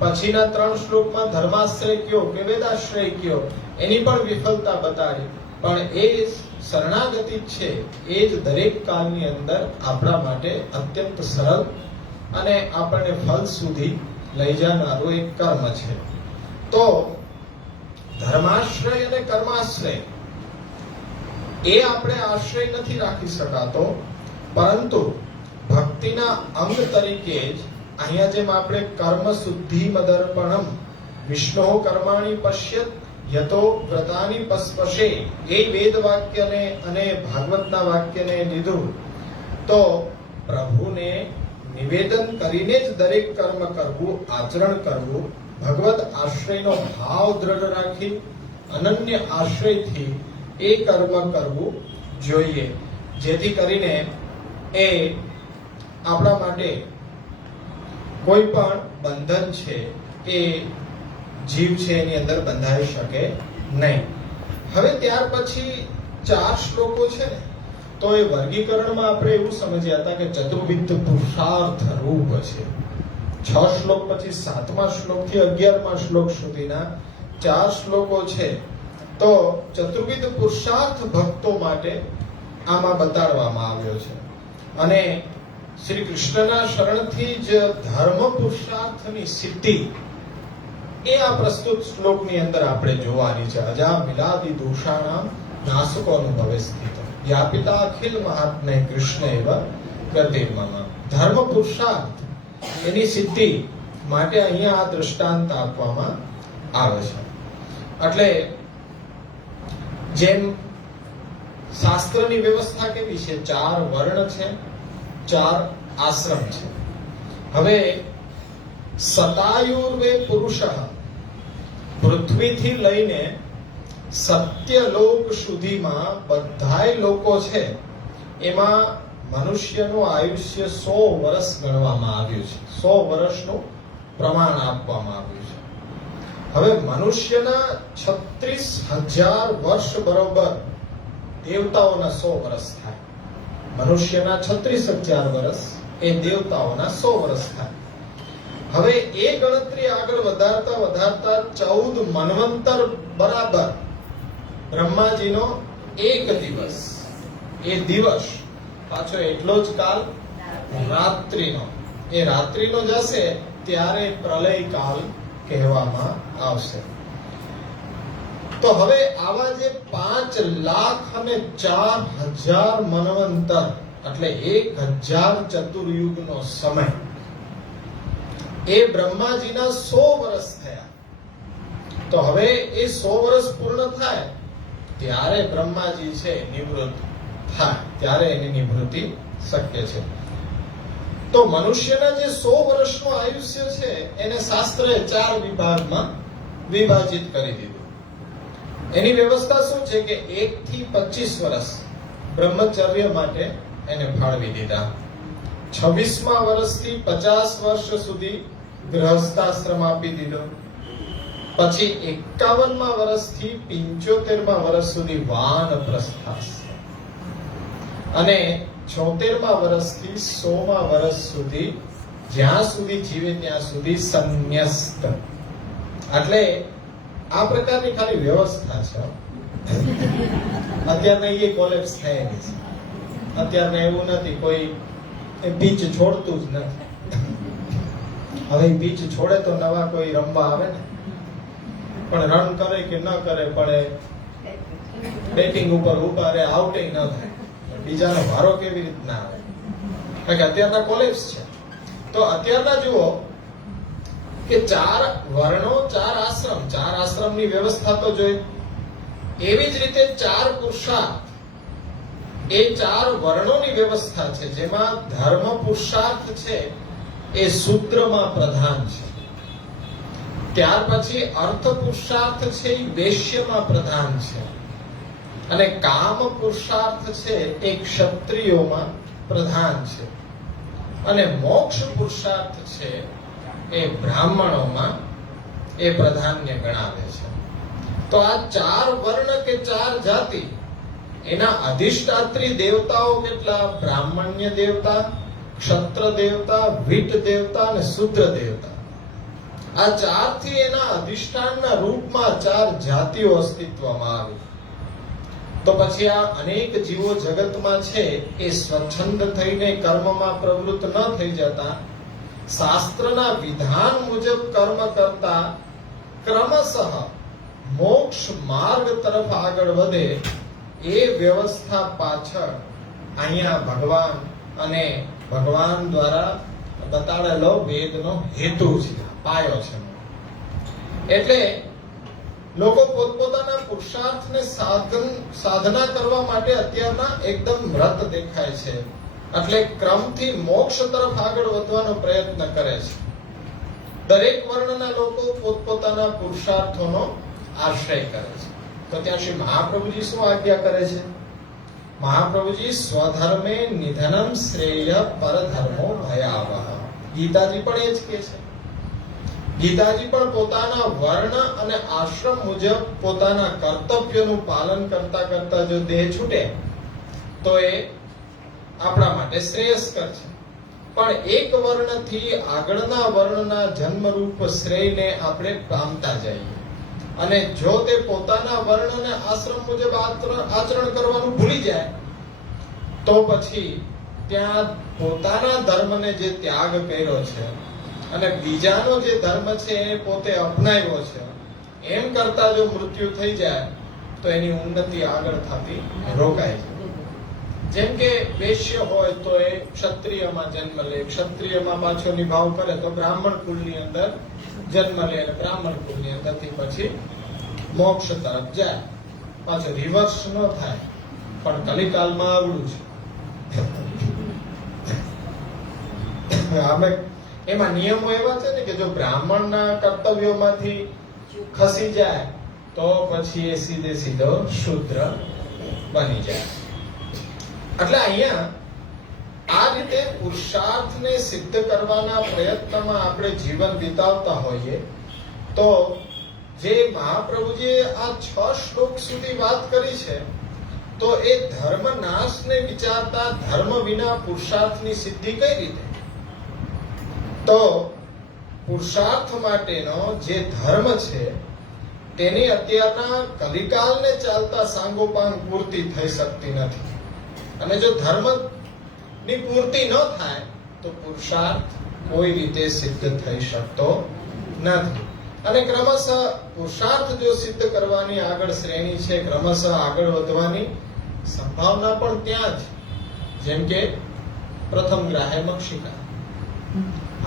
પછીના 3 શ્લોકમાં ધર્માશ્રય કયો કે વેદાશ્રય કયો એની પણ વિફલતા બતાવી. પણ એ શરણાગતિ છે એ જ દરેક કાળની અંદર આપણા માટે અત્યંત સરળ અને આપણને ફળ સુધી લઈ જનારું એક કર્મ છે. તો ધર્માશ્રય અને કર્માશ્રય એ આપણે આશ્રય નથી રાખી શકાતો, પરંતુ ભક્તિના અંગ તરીકે જ અહીંયા જેમ આપણે કર્મ શુદ્ધિ મદર્પણમ વિષ્ણુ કર્માણિ પશ્યત યતો વ્રતાની પસ્પશે એ વેદ વાક્યને અને ભાગવતના વાક્યને લીધું, તો પ્રભુને નિવેદન કરીને જ દરેક કર્મ કરવું, આચરણ કરવું, ભગવત આશ્રયનો ભાવ દ્રઢ રાખી અનન્ય આશ્રયથી એ કર્મ કરવું જોઈએ, જેથી કરીને એ આપણા માટે કોઈ પણ બંધન છે એ જીવ છે એની અંદર બંધાઈ શકે નહીં. હવે ત્યાર પછી 4 શ્લોકો છે ને, તો એ વર્ગીકરણમાં આપણે એવું સમજ્યા હતા કે ચતુર્વિધ પુરુષાર્થ રૂપ છે. 6 શ્લોક પછી 7મા શ્લોક થી 11મા શ્લોક સુધીના 4 શ્લોકો છે. તો ચતુર્વિધ પુરુષાર્થ ભક્તો માટે આમાં બતાડવામાં આવ્યો છે, અને શ્રી કૃષ્ણના શરણથી જ ધર્મ પુરુષાર્થની સિદ્ધિ એ આ પ્રસ્તુત શ્લોકની અંદર આપણે જોવાની છે. અજા મિલાદી દોષાણામ નાસકો અનુભવે સ્થિત વ્યાપિતા અખિલ મહાત્મ્ય કૃષ્ણ એવ ગતિર્મમ. ધર્મ પુરુષાર્થ એની સિદ્ધિ માટે અહીંયા આ દ્રષ્ટાંત આપવામાં આવે છે. એટલે જેમ શાસ્ત્રની વ્યવસ્થા કેવી છે? 4 વર્ણ છે, 4 આશ્રમ છે. હવે સતાયુર્વે પુરુષ પૃથ્વીથી લઈને સત્યલોક સુધીમાં બધાય લોકો છે, એમાં મનુષ્યનું આયુષ્ય 100 વર્ષ ગણવામાં આવ્યું છે. 100 વર્ષનું પ્રમાણ આપવામાં આવ્યું છે. હવે મનુષ્યના 36,000 વર્ષ બરોબર દેવતાઓના 100 વર્ષ થાય. મનુષ્યના 36,000 વર્ષ એ દેવતાઓના 100 વર્ષ થાય. હવે એ ગણતરી આગળ વધારતા વધારતા 14 મન્વંતર બરાબર બ્રહ્માજીનો 1 દિવસ, એ દિવસ પાછો એટલો જ કાલ રાત્રિનો, એ રાત્રિનો જશે ત્યારે પ્રલય કાલ કહેવામાં આવશે. તો હવે આવા જે 5,04,000 મન્વંતર એટલે 1,000 ચતુર્યુગનો સમય, એ બ્રહ્માજીના 100 વર્ષ થયા. તો હવે એ 100 વર્ષ પૂર્ણ થાય ત્યારે બ્રહ્માજી છે નિવૃત્ત થાય, ત્યારે એની નિવૃત્તિ શક્ય છે. તો મનુષ્યના જે 100 વર્ષનું આયુષ્ય છે એને શાસ્ત્રએ 4 વિભાગમાં વિભાજિત કરી દીધું. એની વ્યવસ્થા શું છે કે 1 થી 25 વર્ષ બ્રહ્મચર્ય માટે એને ફાળવી દીધા. 26મા વર્ષથી 50 વર્ષ સુધી ગૃહસ્થાશ્રમ આપી દીધો. પછી 51મા વર્ષથી 75મા વર્ષ સુધી વાનપ્રસ્થાશ્રમ, અને 76મા વર્ષથી 100મા વર્ષ સુધી જ્યાં સુધી જીવે ત્યાં સુધી સંન્યસ્ત. એટલે આ પ્રકારની ખાલી વ્યવસ્થા છે. અત્યારના એ કોલેપ્સ થયેલી છે. અત્યારના એવું નથી, કોઈ બીચ છોડતું જ નથી. હવે બીચ છોડે તો નવા કોઈ રમવા આવે ને, પણ રન કરે કે ન કરે, પણ બેટિંગ ઉપર ઉભા રહે, આઉટે ન થાય, બીજાનો વારો કેવી રીતના આવે? કારણ કે અત્યારના કોલેપ્સ છે. તો અત્યારના જુઓ કે 4 વર્ણો, 4 આશ્રમ, 4 આશ્રમની વ્યવસ્થા તો જોઈ. એવી જ રીતે 4 પુરુષાર્થ, એ 4 વર્ણોની વ્યવસ્થા છે, જેમાં ધર્મ પુરુષાર્થ છે એ સૂત્રમાં પ્રધાન છે. ત્યાર પછી અર્થ પુરુષાર્થ છે એ વૈશ્યમાં પ્રધાન છે, અને કામ પુરુષાર્થ છે એ ક્ષત્રિયોમાં પ્રધાન છે, અને મોક્ષ પુરુષાર્થ છે એ બ્રાહ્મણોમાં એ પ્રધાન્ય ગણાવે છે. તો આ 4 વર્ણ કે 4 જાતિ, એના અધિષ્ઠાત્રી દેવતાઓ કેટલા? બ્રાહ્મણ્ય દેવતા, ક્ષત્ર દેવતા, વિટ દેવતા અને શુદ્ર દેવતા. આ 4 થી એના અધિષ્ઠાનના રૂપમાં 4 જાતિઓ અસ્તિત્વમાં આવી. તો પછી આ અનેક જીવો જગતમાં છે એ સ્વચ્છંદ થઈને કર્મમાં પ્રવૃત્ત ન થઈ જતા, શાસ્ત્રના વિધાન મુજબ કર્મ કરતા ક્રમશઃ મોક્ષ માર્ગ તરફ આગળ વધે, એ વ્યવસ્થા પાછળ અહીંયા ભગવાન અને ભગવાન દ્વારા બતાડેલો વેદનો હેતુ છે, પાયો છે. એટલે લોકો પોતપોતાના પુરુષાર્થને સાધના કરવા માટે અત્યારના એકદમ વ્રત દેખાય છે, એટલે ક્રમથી મોક્ષ તરફ આગળ વધવાનો પ્રયત્ન કરે છે. દરેક વર્ણના લોકો પોતપોતાના પુરુષાર્થોનો આશ્રય કરે છે. તો ત્યાં શ્રી મહાપ્રભુજી શું આજ્ઞા કરે છે? મહાપ્રભુજી સ્વધર્મે નિધનમ શ્રેય પરધર્મો ભયાવહ. ગીતાજી પણ એ જ કહે છે. ગીતાજી પણ પોતાના વર્ણ અને આશ્રમ મુજબ પોતાના કર્તવ્યનું પાલન કરતા કરતા જો દેહ છૂટે તો એ આપણા માટે શ્રેયસ્કર છે. પણ એક વર્ણથી આગળના વર્ણના જન્મરૂપ શ્રેયને આપણે પામતા જઈએ, અને જો તે પોતાના વર્ણ અને આશ્રમ મુજબ આચરણ કરવાનું ભૂલી જાય તો પછી ત્યાં પોતાના ધર્મને જે ત્યાગ કર્યો છે અને બીજાનો જે ધર્મ છે એ પોતે અપનાવ્યો છે, એમ કરતા જો મૃત્યુ થઈ જાય તો એની ઉન્નતિ આગળ થતી રોકાય છે. જેમ કે વૈશ્ય હોય તો એ ક્ષત્રિયમાં જન્મ લે, ક્ષત્રિયમાં પાછો નિભાવ કરે તો બ્રાહ્મણ કુળની અંદર જન્મ લે, અને બ્રાહ્મણ કુળની અંદરથી પછી મોક્ષ તરફ જાય. પાછો રિવર્સ ન થાય. પણ કલિકાલમાં આવડું છે. અમે એમાં નિયમો એવા છે ને કે જો બ્રાહ્મણના કર્તવ્યોમાંથી ખસી જાય તો પછી એ સીધે સીધો શૂદ્ર બની જાય. એટલે અહીંયા આ રીતે પુરુષાર્થને સિદ્ધ કરવાના પ્રયત્નમાં આપણે જીવન વિતાવતા હોઈએ તો જે મહાપ્રભુજીએ આ 6 શ્લોક સુધી વાત કરી છે, તો એ ધર્મ નાશને વિચારતા ધર્મ વિના પુરુષાર્થની સિદ્ધિ કઈ રીતે? તો પુરુષાર્થ માટેનો જે ધર્મ છે તેની અત્યારના કલિકાલને ચાલતા સાંગોપાંગ પૂર્તિ થઈ શકતી નથી. અને જો ધર્મની પૂર્તિ ન થાય તો પુરુષાર્થ કોઈ રીતે સિદ્ધ થઈ શકતો નથી. અને ક્રમશઃ પુરુષાર્થ જો સિદ્ધ કરવાની આગળ શ્રેણી છે, ક્રમશઃ આગળ વધવાની સંભાવના પણ ત્યાં જ. જેમ કે પ્રથમ ગ્રાહ્ય મક્ષિકા,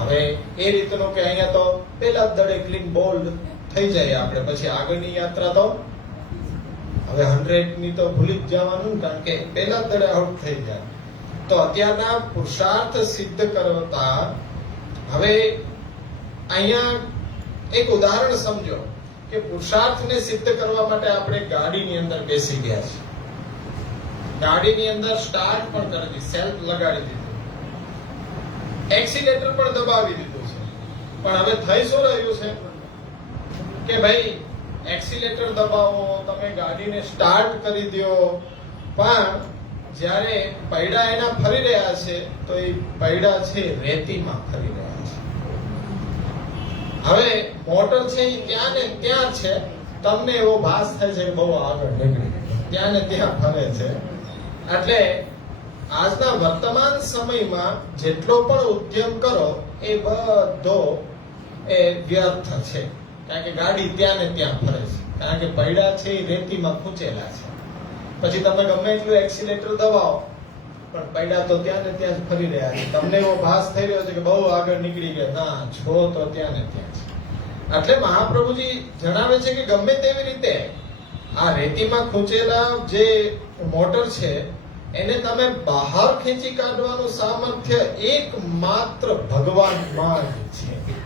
હવે એ રીતનું કે અહીંયા તો પેલા જ દડે ક્લીન બોલ્ડ થઈ જાય આપણે, પછી આગળની યાત્રા તો હવે 100 ની તો ભૂલી જ જવાનું, કારણ કે પેલા જ દડે આઉટ થઈ જાય. તો અત્યારના પુરુષાર્થ સિદ્ધ કરતા હવે અહીંયા એક ઉદાહરણ સમજો કે પુરુષાર્થને સિદ્ધ કરવા માટે આપણે ગાડીની અંદર બેસી ગયા છે, ગાડીની અંદર સ્ટાર્ટ પણ કરી દીધી, સેલ્ફ લગાડી દીધું, એક્સિલેટર પણ દબાવી દીધું છે, પણ હવે થઈ શું રહ્યું છે કે ભાઈ એક્સિલેટર દબાવો, તમે ગાડીને સ્ટાર્ટ કરી દો, પણ જ્યારે પૈડા એના ફરી રહ્યા છે તો એ પૈડા છે રેતીમાં ફરી રહ્યા છે. હવે મોટર છે એ ત્યાં ને ત્યાં છે, તમને એવો ભાસ થાય છે કે બહુ આગળ નીકળી, ત્યાં ને ત્યાં ફરે છે. એટલે આજના વર્તમાન સમયમાં જેટલો પણ ઉદ્યમ કરો એ બધો એ વ્યર્થ છે, કારણ કે ગાડી ત્યાં ને ત્યાં ફરે છે, કારણ કે પૈડા છે એ રેતીમાં ખૂંચેલા છે. પછી તમે ગમે એટલું એક્સિલેટર દબાવો પણ પૈડા તો ત્યાં ને ત્યાં જ ફરી રહ્યા છે. તમને એવો ભાસ થઈ રહ્યો છે કે બહુ આગળ નીકળી ગયા, ના, છો તો ત્યાં ને ત્યાં છે. એટલે મહાપ્રભુજી જણાવે છે કે ગમે તેવી રીતે આ રેતીમાં ખૂંચેલા જે મોટર છે એને તમે બહાર ખેંચી કાઢવાનું સામર્થ્ય એકમાત્ર ભગવાનમાં જ છે.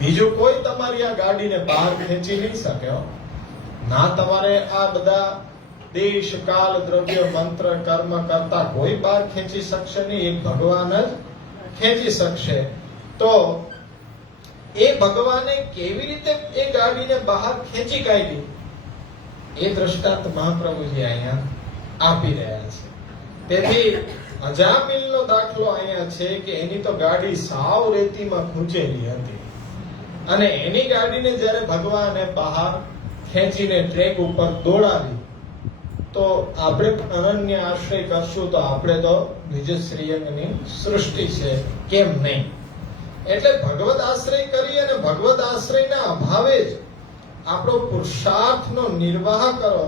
બીજું કોઈ તમારી આ ગાડીને બહાર ખેંચી નહીં શકે. ના તમારે આ બધા દેશ કાલ દ્રવ્ય મંત્ર કર્મ કરતા કોઈ બહાર ખેંચી શકશે નહીં, એક ભગવાન જ ખેંચી શકશે. તો એ ભગવાને કેવી રીતે એ ગાડીને બહાર ખેંચી કાઢી એ દ્રષ્ટાંત મહાપ્રભુજી અહીંયા આપી રહ્યા છે. તેથી અજામિલનો દાખલો અહીંયા છે કે એની તો ગાડી સાવ રેતીમાં ખૂંચેલી હતી અને એની ગાડીને જ્યારે ભગવાને બહાર ખેંચીને ટ્રેક ઉપર દોડાવી તો આપણે અનન્ય આશ્રય કરશું તો આપણે તો નિજ શ્રીઅંગની સૃષ્ટિ છે, કેમ નહીં? એટલે ભગવત આશ્રય કરી અને ભગવત આશ્રયના અભાવે જ આપણો પુરુષાર્થનો નિર્વાહ કરો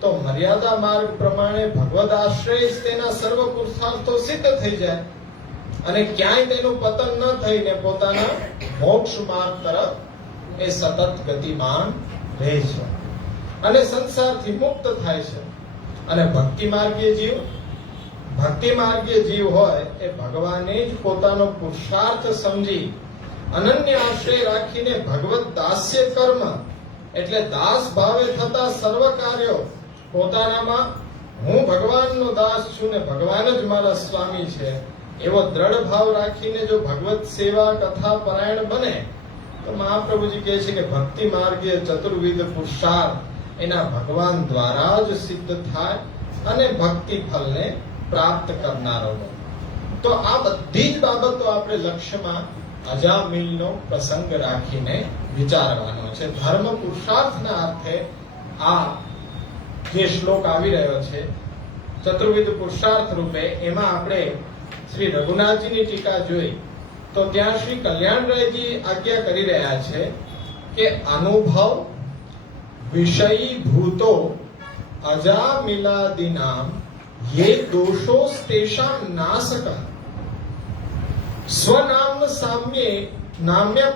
તો મર્યાદા માર્ગ પ્રમાણે ભગવત આશ્રય જ તેના સર્વ પુરુષાર્થો સિદ્ધ થઈ જાય અને ક્યાંય તેનું પતન ન થઈને પોતાના મોક્ષ માર્ગ તરફ એ સતત ગતિમાન રહે છે અને સંસારથી મુક્ત થાય છે. અને ભક્તિ માર્ગીય જીવ હોય એ ભગવાને જ પોતાનો પુરુષાર્થ સમજી અનન્ય આશ્રય રાખીને ભગવત દાસ્ય કર્મ એટલે દાસ ભાવે થતા સર્વ કાર્યો પોતાનામાં હું ભગવાનનો દાસ છું ને ભગવાન જ મારા સ્વામી છે એવો દ્રઢ ભાવ રાખીને જો ભગવત સેવા કથા પરાયણ બને તો મહાપ્રભુજી કહે છે કે ભક્તિ માર્ગીય ચતુર્વિધ પુરુષાર્થ એના ભગવાન દ્વારા જ સિદ્ધ થાય અને ભક્તિ ફલને પ્રાપ્ત કરનારો બને. તો આ બધી જ બાબતો આપણે લક્ષ્યમાં અજામિલનો પ્રસંગ રાખીને વિચારવાનો છે. ધર્મ પુરુષાર્થના અર્થે આ જે શ્લોક આવી રહ્યો છે ચતુર્વિધ પુરુષાર્થ રૂપે, એમાં આપણે શ્રી રઘુનાથજીની ટીકા જોઈ તો ત્યાં શ્રી કલ્યાણરાયજી આજ્ઞા કરી રહ્યા છે કે અનુભવ વિષયી ભૂતો અજામિલાદિનામ યે દોષો તેષામ નાશક સ્વનામ સામ્યે નામ્ય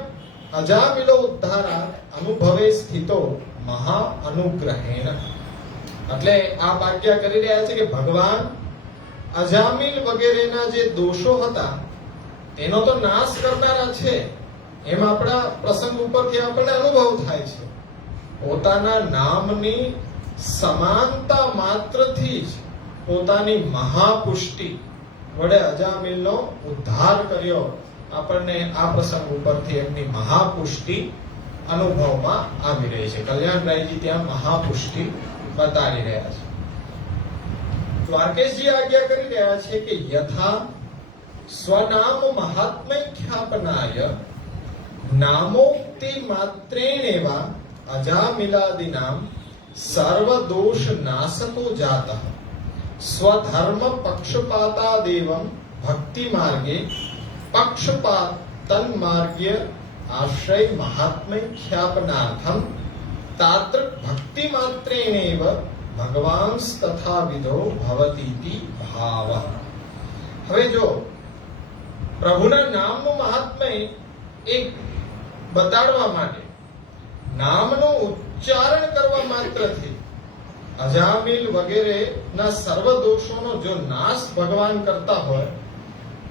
અજામિલો ઉદ્ધારા અનુભવે સ્થિતો મહા અનુગ્રહેણ. એટલે આ આજ્ઞા કરી રહ્યા છે કે ભગવાન અજામિલ વગેરેના જે દોષો હતા તેનો તો નાશ કરનારા છે, એમ આપણા પ્રસંગ ઉપરથી આપણને અનુભવ થાય છે. પોતાના નામની સમાનતા માત્રથી જ પોતાની મહાપુષ્ટિ વડે અજામિલનો ઉદ્ધાર કર્યો. આપણને આ પ્રસંગ ઉપરથી એમની મહાપુષ્ટિ અનુભવમાં આવી રહી છે. કલ્યાણરાયજી ત્યાં મહાપુષ્ટિ બતાવી રહ્યા છે. દ્વારકેશજી આજ્ઞા કરી રહ્યા છે કે યથા સ્વનામ મહાત્મય ખ્યાપનાય નામોક્તિ માત્રેણેવા અજામિલાદિનામ સર્વ દોષ નાશકો જાતઃ સ્વધર્મ પક્ષપાતાદેવં ભક્તિ માર્ગે પક્ષપાતન માર્ગ્ય આશ્રય મહાત્મય ખ્યાપનાર્થમ તાત્ર ભક્તિ માત્રેણેવ ભગવાન તથા વિધો ભવતીતિ ભાવ. હવે જો પ્રભુના નામનું મહાત્મય એક બતાડવા માટે નામનું ઉચ્ચારણ કરવા માત્રથી અજામિલ વગેરેના સર્વ દોષોનો જો નાશ ભગવાન કરતા હોય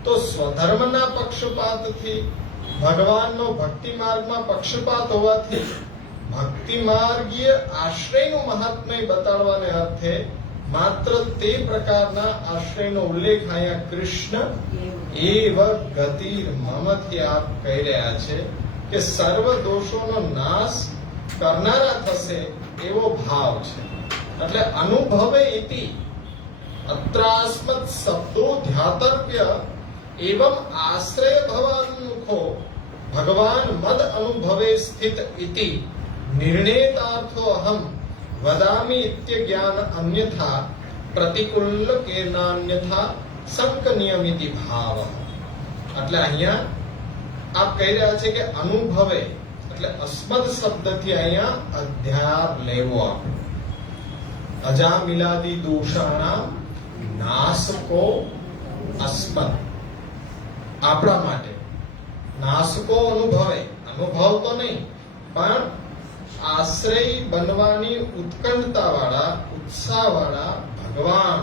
તો સ્વધર્મના પક્ષપાતથી ભગવાનનો ભક્તિ માર્ગમાં પક્ષપાત હોવાથી ભક્તિ માર્ગીય આશ્રયનું મહાત્મય બતાડવાને અર્થે માત્ર તે પ્રકારના આશ્રયનો ઉલ્લેખ અહીંયા કૃષ્ણ એવ ગતિર મમથી આપ કહી રહ્યા છે કે સર્વ દોષોનો નાશ કરનારા થશે એવો ભાવ છે. એટલે અનુભવે ઇતિ અત્રાસ્મત શબ્દો ધ્યાતવ્ય એવં આશ્રય ભવાન્મુખો ભગવાન મદ અનુભવે સ્થિત ઇતિ નિર્ણેતાર્થો અહમ વદામિ ઇત્ય જ્ઞાન અન્યથા પ્રતિકૂલ કેનાન્યથા સંકનિયમિતિ ભાવ. એટલે અહીંયા આપ કહી રહ્યા છે કે અનુભવે એટલે અસ્મદ શબ્દથી અહીંયા અધ્યાર લેવો. આપણે અજામિલાદી દોષાના નાશકો અસ્મદ આપણા માટે નાશકો અનુભવે અનુભવ તો નહીં પણ આશ્રય બનવાની ઉત્કંઠતા વાળા ઉત્સાહ વાળા ભગવાન.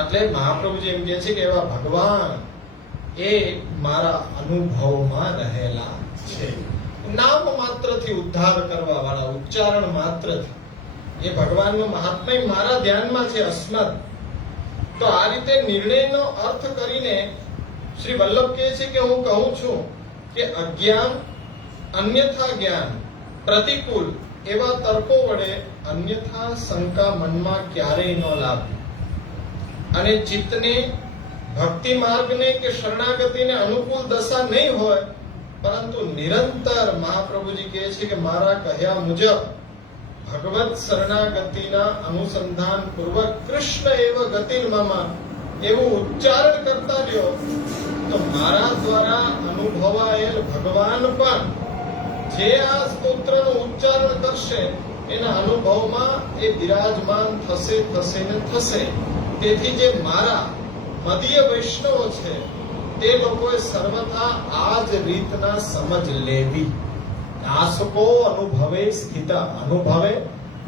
એટલે મહાપ્રભુજી એમ કહે છે કે એવા ભગવાન એ મારા અનુભવમાં રહેલા છે. નામ માત્રથી ઉદ્ધાર કરવા વાળા ઉચ્ચારણ માત્રથી એ ભગવાનનું મહાત્મય મારા ધ્યાનમાં છે અસ્મદ. તો આ રીતે નિર્ણયનો અર્થ કરીને શ્રી વલ્લભ કહે છે કે હું કહું છું કે અજ્ઞાન અન્યથા જ્ઞાન પ્રતિકૂળ એવા તર્કો વડે અન્યથા શંકા મનમાં ક્યારેય ન લાવવી અને ચિત્તને ભક્તિ માર્ગને કે શરણાગતિને અનુકૂળ દશા નહીં હોય પરંતુ નિરંતર મહાપ્રભુજી કહે છે કે મારા કહ્યા મુજબ ભગવત શરણાગતિના અનુસંધાન પૂર્વક કૃષ્ણ એવ ગતિર્મમ એવું ઉચ્ચારણ કરતા રહ્યો તો મારા દ્વારા અનુભવાયેલ ભગવાન પણ જે આ સ્તોત્રનું ઉચ્ચારણ કરશે એના અનુભવમાં એ બિરાજમાન થશે થશે ને થશે. તેથી જે મારા મદીય વૈષ્ણવો છે તે લોકોએ સર્વથા આ જ રીતના સમજ લેવી. નાસકો અનુભવે સ્થિત અનુભવે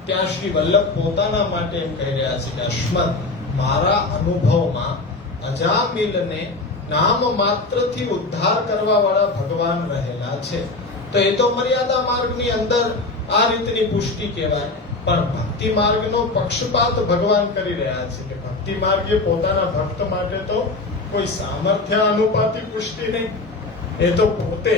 ત્યાં શ્રી વલ્લભ પોતાના માટે એમ કહી રહ્યા છે કે અસ્મદ મારા અનુભવમાં અજામિલને નામ માત્રથી ઉદ્ધાર કરવા વાળા ભગવાન રહેલા છે. તો એ તો મર્યાદા માર્ગની અંદર આ રીતની પુષ્ટિ કહેવાય. પણ ભક્તિ માર્ગનો પક્ષપાત ભગવાન કરી રહ્યા છે કે ભક્તિ માર્ગે પોતાના ભક્ત માટે તો કોઈ સામર્થ્ય અનુપાતી પુષ્ટિ નહીં, એ તો પોતે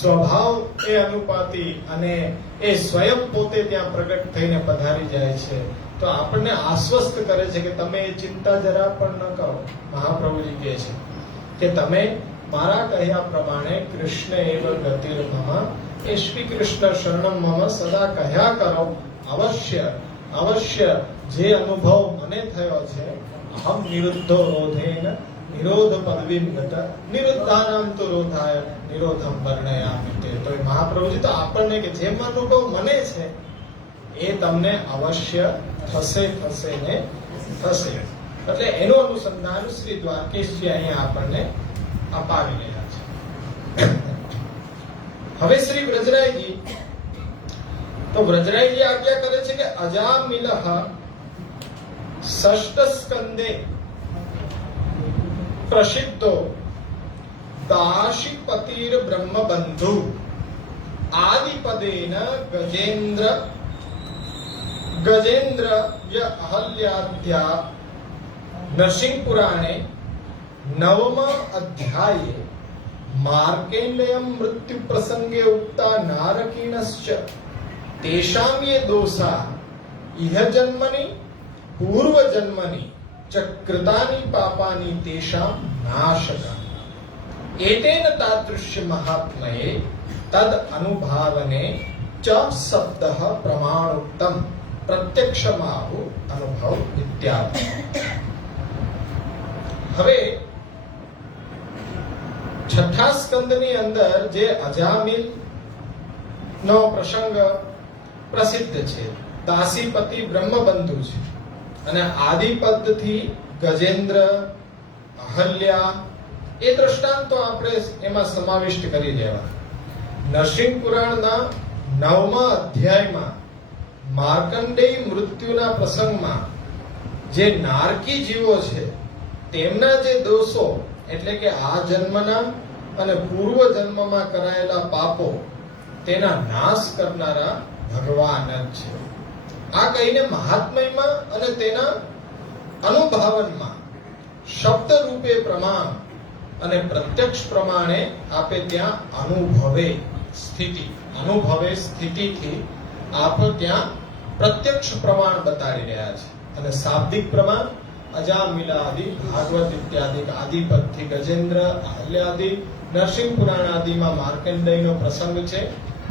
સ્વભાવ એ અનુપાતી અને એ સ્વયં પોતે ત્યાં પ્રગટ થઈને પધારી જાય છે. તો આપણને આશ્વસ્ત કરે છે કે તમે એ ચિંતા જરા પણ ન કરો. મહાપ્રભુજી કહે છે કે તમે મારા કહ્યા પ્રમાણે કૃષ્ણ એવ ગતિર્મમ એ શ્રી કૃષ્ણ શરણમ મમ સદા કહ્યા કરો. અવશ્ય અવશ્ય જે અનુભવ મને થયો છે અહમ નિરુદ્ધો રોધેન નિરોધ પદવીમ ગત નિરુદ્ધાનામ તો રોધાય નિરોધમ વર્ણયામિ તે. તો એ મહાપ્રભુજી તો આપણને કે જેમ અનુભવ મને છે એ તમને અવશ્ય થશે થશે ને થશે. એટલે એનું અનુસંધાન શ્રી દ્વારકેશજી અહીંયા આપણને અપાવી રહ્યા છે. હવે શ્રી વ્રજરાયજી તો વ્રજરાયજી આજ્ઞા કરે છે કે અજામિલઃ ષષ્ઠ સ્કંદે પ્રસિદ્ધો દાશીપતિર બ્રહ્મબંધુ આદિપદેન ગજેન્દ્ર અહલ્યાધ્યા નરસિંહ પુરાણે નવમ અધ્યાયે માર્કેન્ડયમ મૃત્યુ પ્રસંગે ઉક્તા નારકીણશ્ચ તેષામ યે દોષા ઇહ જન્મની પૂર્વ જન્મની ચક્રતાની પાપાની તેષામ નાશકા એતેન તાદૃશ્ય મહાત્મયે તદ અનુભાવને ચ શબ્દઃ પ્રમાણોક્તમ પ્રત્યક્ષમાહુ અનુભવ ઇત્યાદિ. હવે છઠ્ઠા સ્કંદની અંદર જે અજામિલ નો પ્રસંગ પ્રસિદ્ધ છે, દાસીપતિ બ્રહ્મબંધુ છે અને આદિપદ થી ગજેન્દ્ર અહલ્યા એ દ્રષ્ટાંતો આપણે એમાં સમાવિષ્ટ કરી દેવા. નરસિંહ પુરાણના 9મા અધ્યાયમાં માર્કંડેય મૃત્યુના પ્રસંગમાં જે નારકી જીવો છે તેમના જે દોષો એટલે કે આ જન્મના અને પૂર્વ જન્મમાં કરાયેલા પાપો તેના નાશ કરનારા ભગવાન જ છે. આ કહીને મહાત્મયમાં અને તેના અનુભાવનમાં શબ્દ રૂપે પ્રમાણ અને પ્રત્યક્ષ પ્રમાણે આપે ત્યાં અનુભવે સ્થિતિથી આપ ત્યાં પ્રત્યક્ષ પ્રમાણ બતાડી રહ્યા છે. અને શાબ્દિક પ્રમાણ અજામિલા આદિ, ભાગવત ઇત્યાદિ, આદિપદથી ગજેન્દ્ર, અહલ્યાદિ, નરસિંહ પુરાણ આદિમાં માર્કંડેયનો પ્રસંગ છે.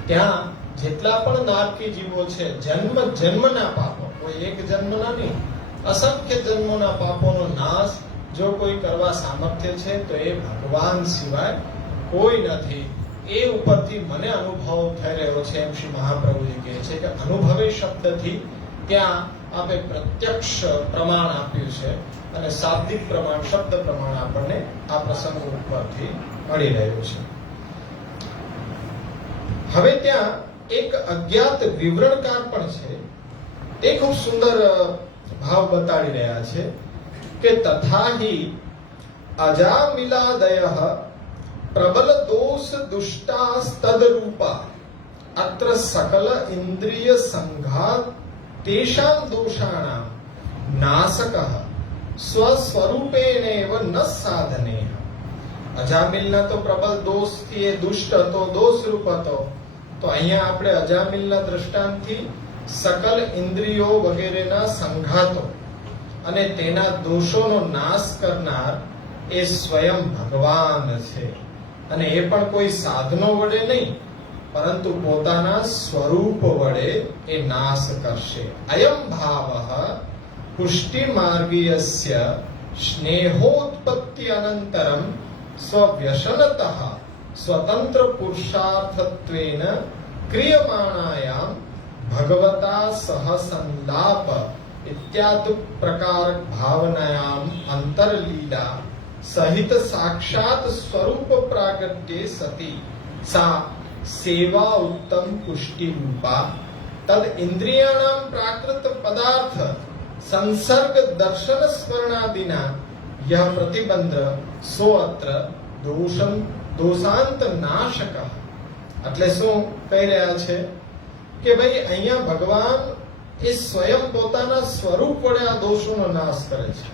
ત્યાં જેટલા પણ નારકી જીવો છે જન્મના પાપો, કોઈ એક જન્મના નહીં, અસંખ્ય જન્મોના પાપોનો નાશ જો કોઈ કરવા સામર્થ્ય છે તો એ ભગવાન સિવાય કોઈ નથી. એ ઉપરથી મને અનુભવ થઈ રહ્યો છે એમ શ્રી મહાપ્રભુજી કહે છે કે અનુભવે શબ્દથી ત્યાં આપે પ્રત્યક્ષ પ્રમાણ આપ્યું છે અને શાબ્દિક પ્રમાણ, શબ્દ પ્રમાણ આપણને આ પ્રસંગ ઉપરથી મળી રહ્યું છે. હવે ત્યાં એક અજ્ઞાત વિવરણકાર પણ છે. તે ખૂબ સુંદર ભાવ બતાડી રહ્યા છે કે તથાહિ અજામિલાદયઃ પ્રબલ દોષ દુષ્ટાસ્તદરૂપા અત્ર સકલ ઇન્દ્રિય સંઘાત તેષાં દોષાણાં નાશકઃ સ્વસ્વરૂપેણેવ ન સાધનેહ. અજામિલના તો પ્રબલ દોષથી એ દુષ્ટ હતો, દોષરૂપ હતો. તો અહીંયા આપણે અજામિલના દ્રષ્ટાંતથી સકલ ઇન્દ્રિયો વગેરેના સંઘાતો અને તેના દોષોનો નાશ કરનાર એ સ્વયં ભગવાન છે. અને એ પણ કોઈ સાધનો વડે નહીં, પરંતુ પોતાના સ્વરૂપ વડે એ નાશ કરશે. અયમ ભાવઃ પુષ્ટિ માર્ગીયસ્ય સ્નેહોત્પત્તિ અનંતરમ સ્વવ્યસનતઃ સ્વતંત્ર પુરુષાર્થત્વેન ક્રિયમાણાયામ ભગવતા સહ સંલાપ ઇત્યાદિ પ્રકાર ભાવનાયામ અંતરલીલા સહિત સાક્ષાત સ્વરૂપ પ્રાગટ્યે સતી સા સેવા ઉત્તમ પુષ્ટિ રૂપા તદ ઇન્દ્રિયાણામ પ્રાકૃત પદાર્થ સંસર્ગ દર્શન સ્મરણાદિના યહ પ્રતિબંધ સો અત્ર દોષાંત નાશક. એટલે શું કહી રહ્યા છે કે ભાઈ અહીંયા ભગવાન એ સ્વયં પોતાના સ્વરૂપ વડે આ દોષોનો નાશ કરે છે.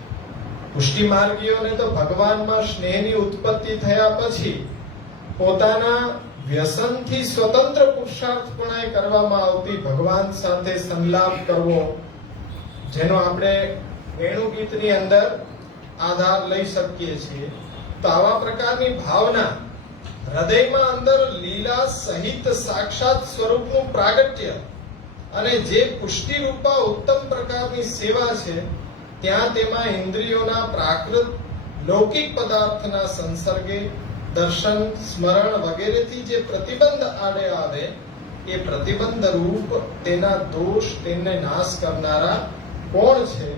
પુષ્ટિ માર્ગીઓને તો ભગવાનમાં સ્નેહની ઉત્પત્તિ થયા પછી પોતાના વ્યસનથી સ્વતંત્ર પુરુષાર્થપણાએ કરવામાં આવતી ભગવાન સાથે સંલાપ કરવો, જેનો આપણે વેણુગીતની અંદર આધાર લઈ શકીએ છીએ. તો આવા પ્રકારની ભાવના હૃદયમાં અંદર લીલા સહિત સાક્ષાત સ્વરૂપનું પ્રાગટ્ય અને જે પુષ્ટિ રૂપા ઉત્તમ પ્રકારની સેવા છે ત્યાં તેમાં ઇન્દ્રિયોના પ્રાકૃત લૌકિક પદાર્થના સંસર્ગે દર્શન, સ્મરણ વગેરેથી જે પ્રતિબંધ આડે આવે એ પ્રતિબંધ રૂપ તેના દોષ તેને નાશ કરનારા કોણ છે?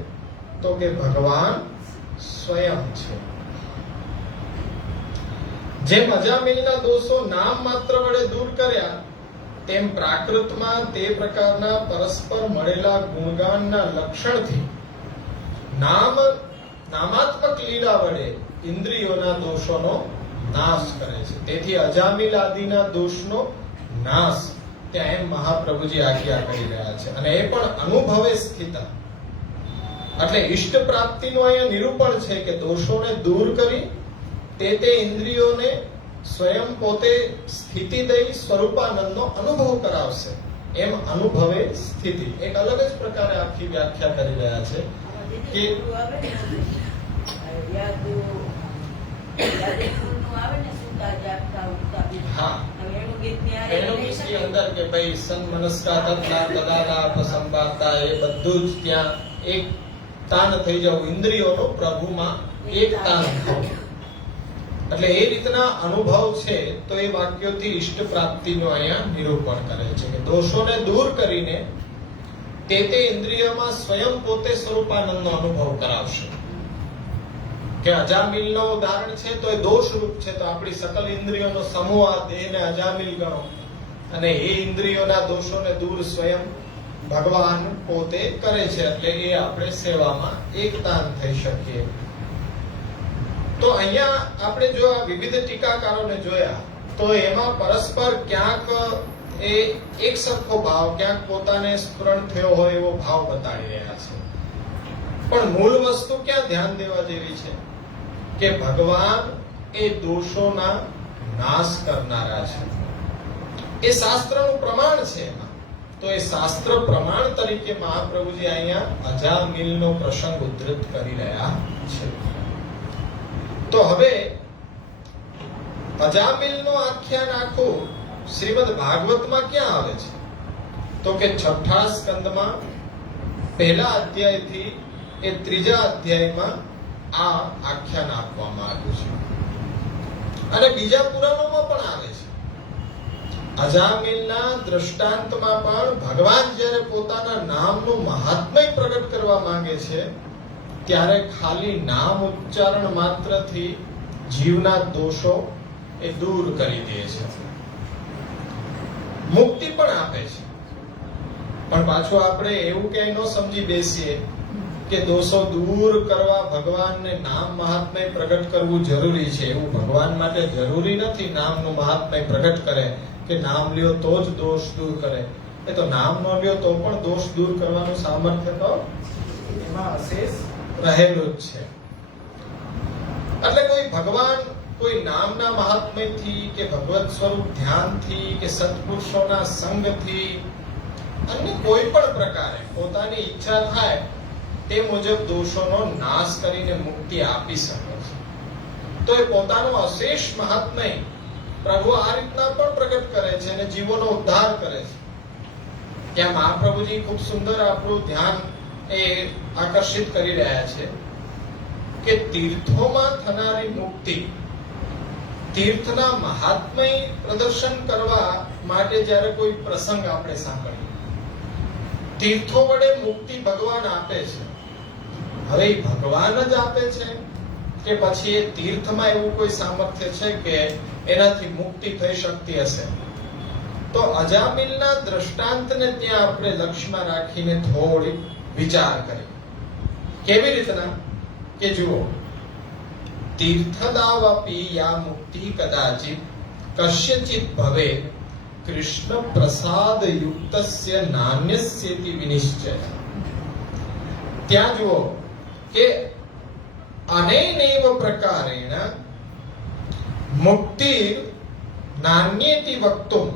તો કે ભગવાન સ્વયં છે. જેમ અજામિલના દોષો નામ માત્ર વડે દૂર કર્યા તેમ પ્રાકૃતમાં તે પ્રકારના પરસ્પર મળેલા ગુણગાનના લક્ષણથી નામાત્મક લીલા વડે ઇન્દ્રિયોના દોષોનો નાશ કરે છે. તેથી અજામિલ આદિના દોષનો નાશ ત્યાં એમ મહાપ્રભુજી આજ્ઞા કરી રહ્યા છે. અને એ પણ અનુભવે સ્થિત. એટલે ઈષ્ટ પ્રાપ્તિનું અહીંયા નિરૂપણ છે કે દોષોને દૂર કરી તે ઇન્દ્રિયોને સ્વયં પોતે સ્થિતિ દઈ સ્વરૂપાનંદનો અનુભવ કરાવશે. એમ અનુભવે સ્થિતિ એક અલગ જ પ્રકારે આખી વ્યાખ્યા કરી રહ્યા છે કે હા વેણુગીતની અંદર કે ભાઈ સન્મનસ્કા તત્ના તદાના પ્રસંબાતા એ બધું જ ત્યાં એક તાન થઈ જવું, ઇન્દ્રિયોનો પ્રભુમાં એક તાન થવું. એટલે એ રીતના અનુભવ છે. તો એ વાક્યોથી ઈષ્ટ પ્રાપ્તિનું અહીંયા નિરૂપણ કરે છે કે દોષોને દૂર કરીને તે ઇન્દ્રિયમાં સ્વયં પોતે સ્વરૂપાનંદનો અનુભવ કરાવશે. કે અજામિલનો ઉદાહરણ છે તો એ દોષરૂપ છે, તો આપણી સકલ ઇન્દ્રિયોનો સમૂહ આ દેહને અજામિલ ગણો, અને એ ઇન્દ્રિયોના દોષોને દૂર સ્વયં ભગવાન પોતે કરે છે, એટલે એ આપણે સેવામાં એકતાન થઈ શકીએ. તો અહીંયા આપણે જો આ વિવિધ ટીકાકારોને જોયા તો એમાં પરસ્પર ક્યાંક એ એક સરખો ભાવ, ક્યાંક પોતાને સ્ફુરણ થયો હોય એવો ભાવ બતાવી રહ્યા છે. પણ મૂળ વસ્તુ ક્યાં ધ્યાન દેવા જેવી છે કે ભગવાન એ દોષોના નાશ કરનારા છે. એ શાસ્ત્રનું પ્રમાણ છે એમાં. તો એ શાસ્ત્ર પ્રમાણ તરીકે મહાપ્રભુજી અહીંયા અજામિલનો પ્રસંગ ઉદ્ધૃત કરી રહ્યા છે. તો હવે અજામિલનો આખ્યાન આખું શ્રીમદ ભાગવતમાં ક્યાં આવે છે? તો કે 6ઠા સ્કંદમાં 1લા અધ્યાયથી એ 3જા અધ્યાયમાં આ આખ્યાન આપવામાં આવ્યું છે, અને બીજા પુરાણોમાં પણ આવે છે. અજામિલના દ્રષ્ટાંતમાં પણ ભગવાન જ્યારે પોતાના નામનું મહાત્મય પ્રગટ કરવા માંગે છે ત્યારે ખાલી નામ ઉચ્ચારણ માત્રથી જીવના દોષો એ દૂર કરી દે છે, મુક્તિ પણ આપે છે. પણ પાછું આપણે એવું ક્યાંય ન સમજી બેસીએ કે દોષો દૂર કરવા ભગવાનને નામ મહાત્મય પ્રગટ કરવું જરૂરી છે. એવું ભગવાન માટે જરૂરી નથી નામનું મહાત્મય પ્રગટ કરે કે નામ લ્યો તો જ દોષ દૂર કરે. એ તો નામ ન લ્યો તો પણ દોષ દૂર કરવાનું સામર્થ્ય તો એમાં અશેષ રહેલું જ છે. એટલે કોઈ ભગવાન કોઈ નામના મહાત્મ્યથી કે ભગવત સ્વરૂપ ધ્યાનથી કે સત્પુરુષોના સંગથી અન્ય કોઈ પણ પ્રકારે પોતાની ઈચ્છા થાય તે મુજબ દોષોનો નાશ કરીને મુક્તિ આપી શકે છે. તો એ પોતાનો અશેષ મહાત્મ્ય પ્રભુ આ રીતના પણ પ્રગટ કરે છે અને જીવોનો ઉદ્ધાર કરે છે. ત્યાં મહાપ્રભુજી ખૂબ સુંદર આપણું ધ્યાન એ આકર્ષિત કરી રહ્યા છે કે તીર્થોમાં થનારી મુક્તિ, તીર્થના મહાત્મય પ્રદર્શન કરવા માટે જ્યારે કોઈ પ્રસંગ આપણે સાંભળીએ, તીર્થો વડે મુક્તિ ભગવાન આપે છે. હવે ભગવાન જ આપે છે કે પછી એ તીર્થમાં એવું કોઈ સામર્થ્ય છે કે એનાથી મુક્તિ થઈ શકતી હશે? તો અજામિલના દ્રષ્ટાંતને ત્યાં આપણે લક્ષ્યમાં રાખીને થોડી વિચાર કરી. કેવી રીતના? કે જુઓ, તીર્થદાવપી યા મુક્તિ કદાચિત કશ્યચિત ભવે કૃષ્ણ પ્રસાદ યુક્તસ્ય નાન્યસ્યેતિ વિનિશ્ચય. ત્યાં જુઓ કે અનેનૈવ પ્રકારેણ મુક્તિ નાન્યેતિ વક્તુમ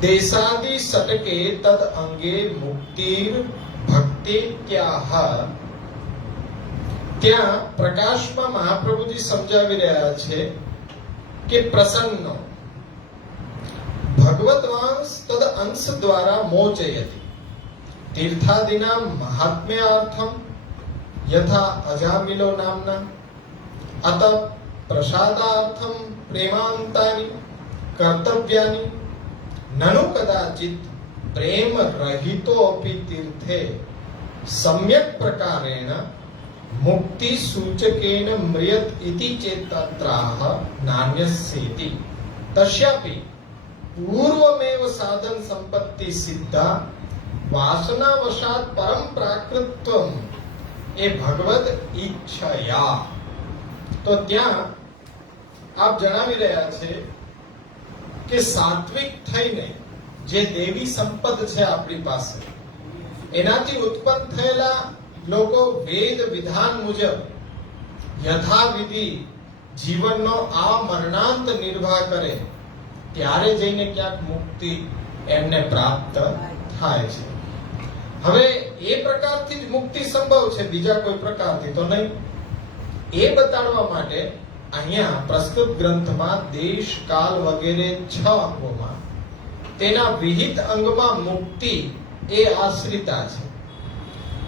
દેશાદિ સટકે તદ અંગે મુક્તિર ભક્તિત્યાહ. ત્યાં પ્રકાશમાં મહાપ્રભુજી સમજાવી રહ્યા છે કે પ્રસન્નો ભગવતવાંશ તદ અંશ દ્વારા મોચયતિ તીર્થાદિના મહાત્મ્યાર્થમ યથા અજામિલો નામના અત પ્રસાદાર્થમ પ્રેમાંતાની કર્તવ્યાની નનુ કદાચિત પ્રેમ રહિતો અપી તીર્થે સમ્યક પ્રકારેણ મુક્તિ સૂચકેન મ્રિયત ઇતિ ચેતત્રાહ નાન્યસ્યેતિ તસ્યાપી પૂર્વમેવ સાધન સંપત્તિ સિદ્ધા વાસનાવશાત પરમ પ્રાકૃતત્વમ એ ભગવદ ઈચ્છયા. તો ત્યાં આપ જણાવી રહ્યા છે કે સાત્વિક થઈને જે દેવી સંપદ છે આપણી પાસે, એનાથી ઉત્પન્ન થયેલા લોકો વેદ વિધાન મુજબ યથાવિધિ જીવનનો આ મરણાંત નિર્વાહ કરે ત્યારે જઈને ક્યાંક મુક્તિ એમને પ્રાપ્ત થાય છે. હવે એ પ્રકારથી જ મુક્તિ સંભવ છે, બીજા કોઈ પ્રકારથી તો નહીં. એ બતાડવા માટે અહીંયા પ્રસ્તુત ગ્રંથમાં દેશ કાલ વગેરે 6 અંગોમાં તેના વિહિત અંગમાં મુક્તિ એ આશ્રિતા છે.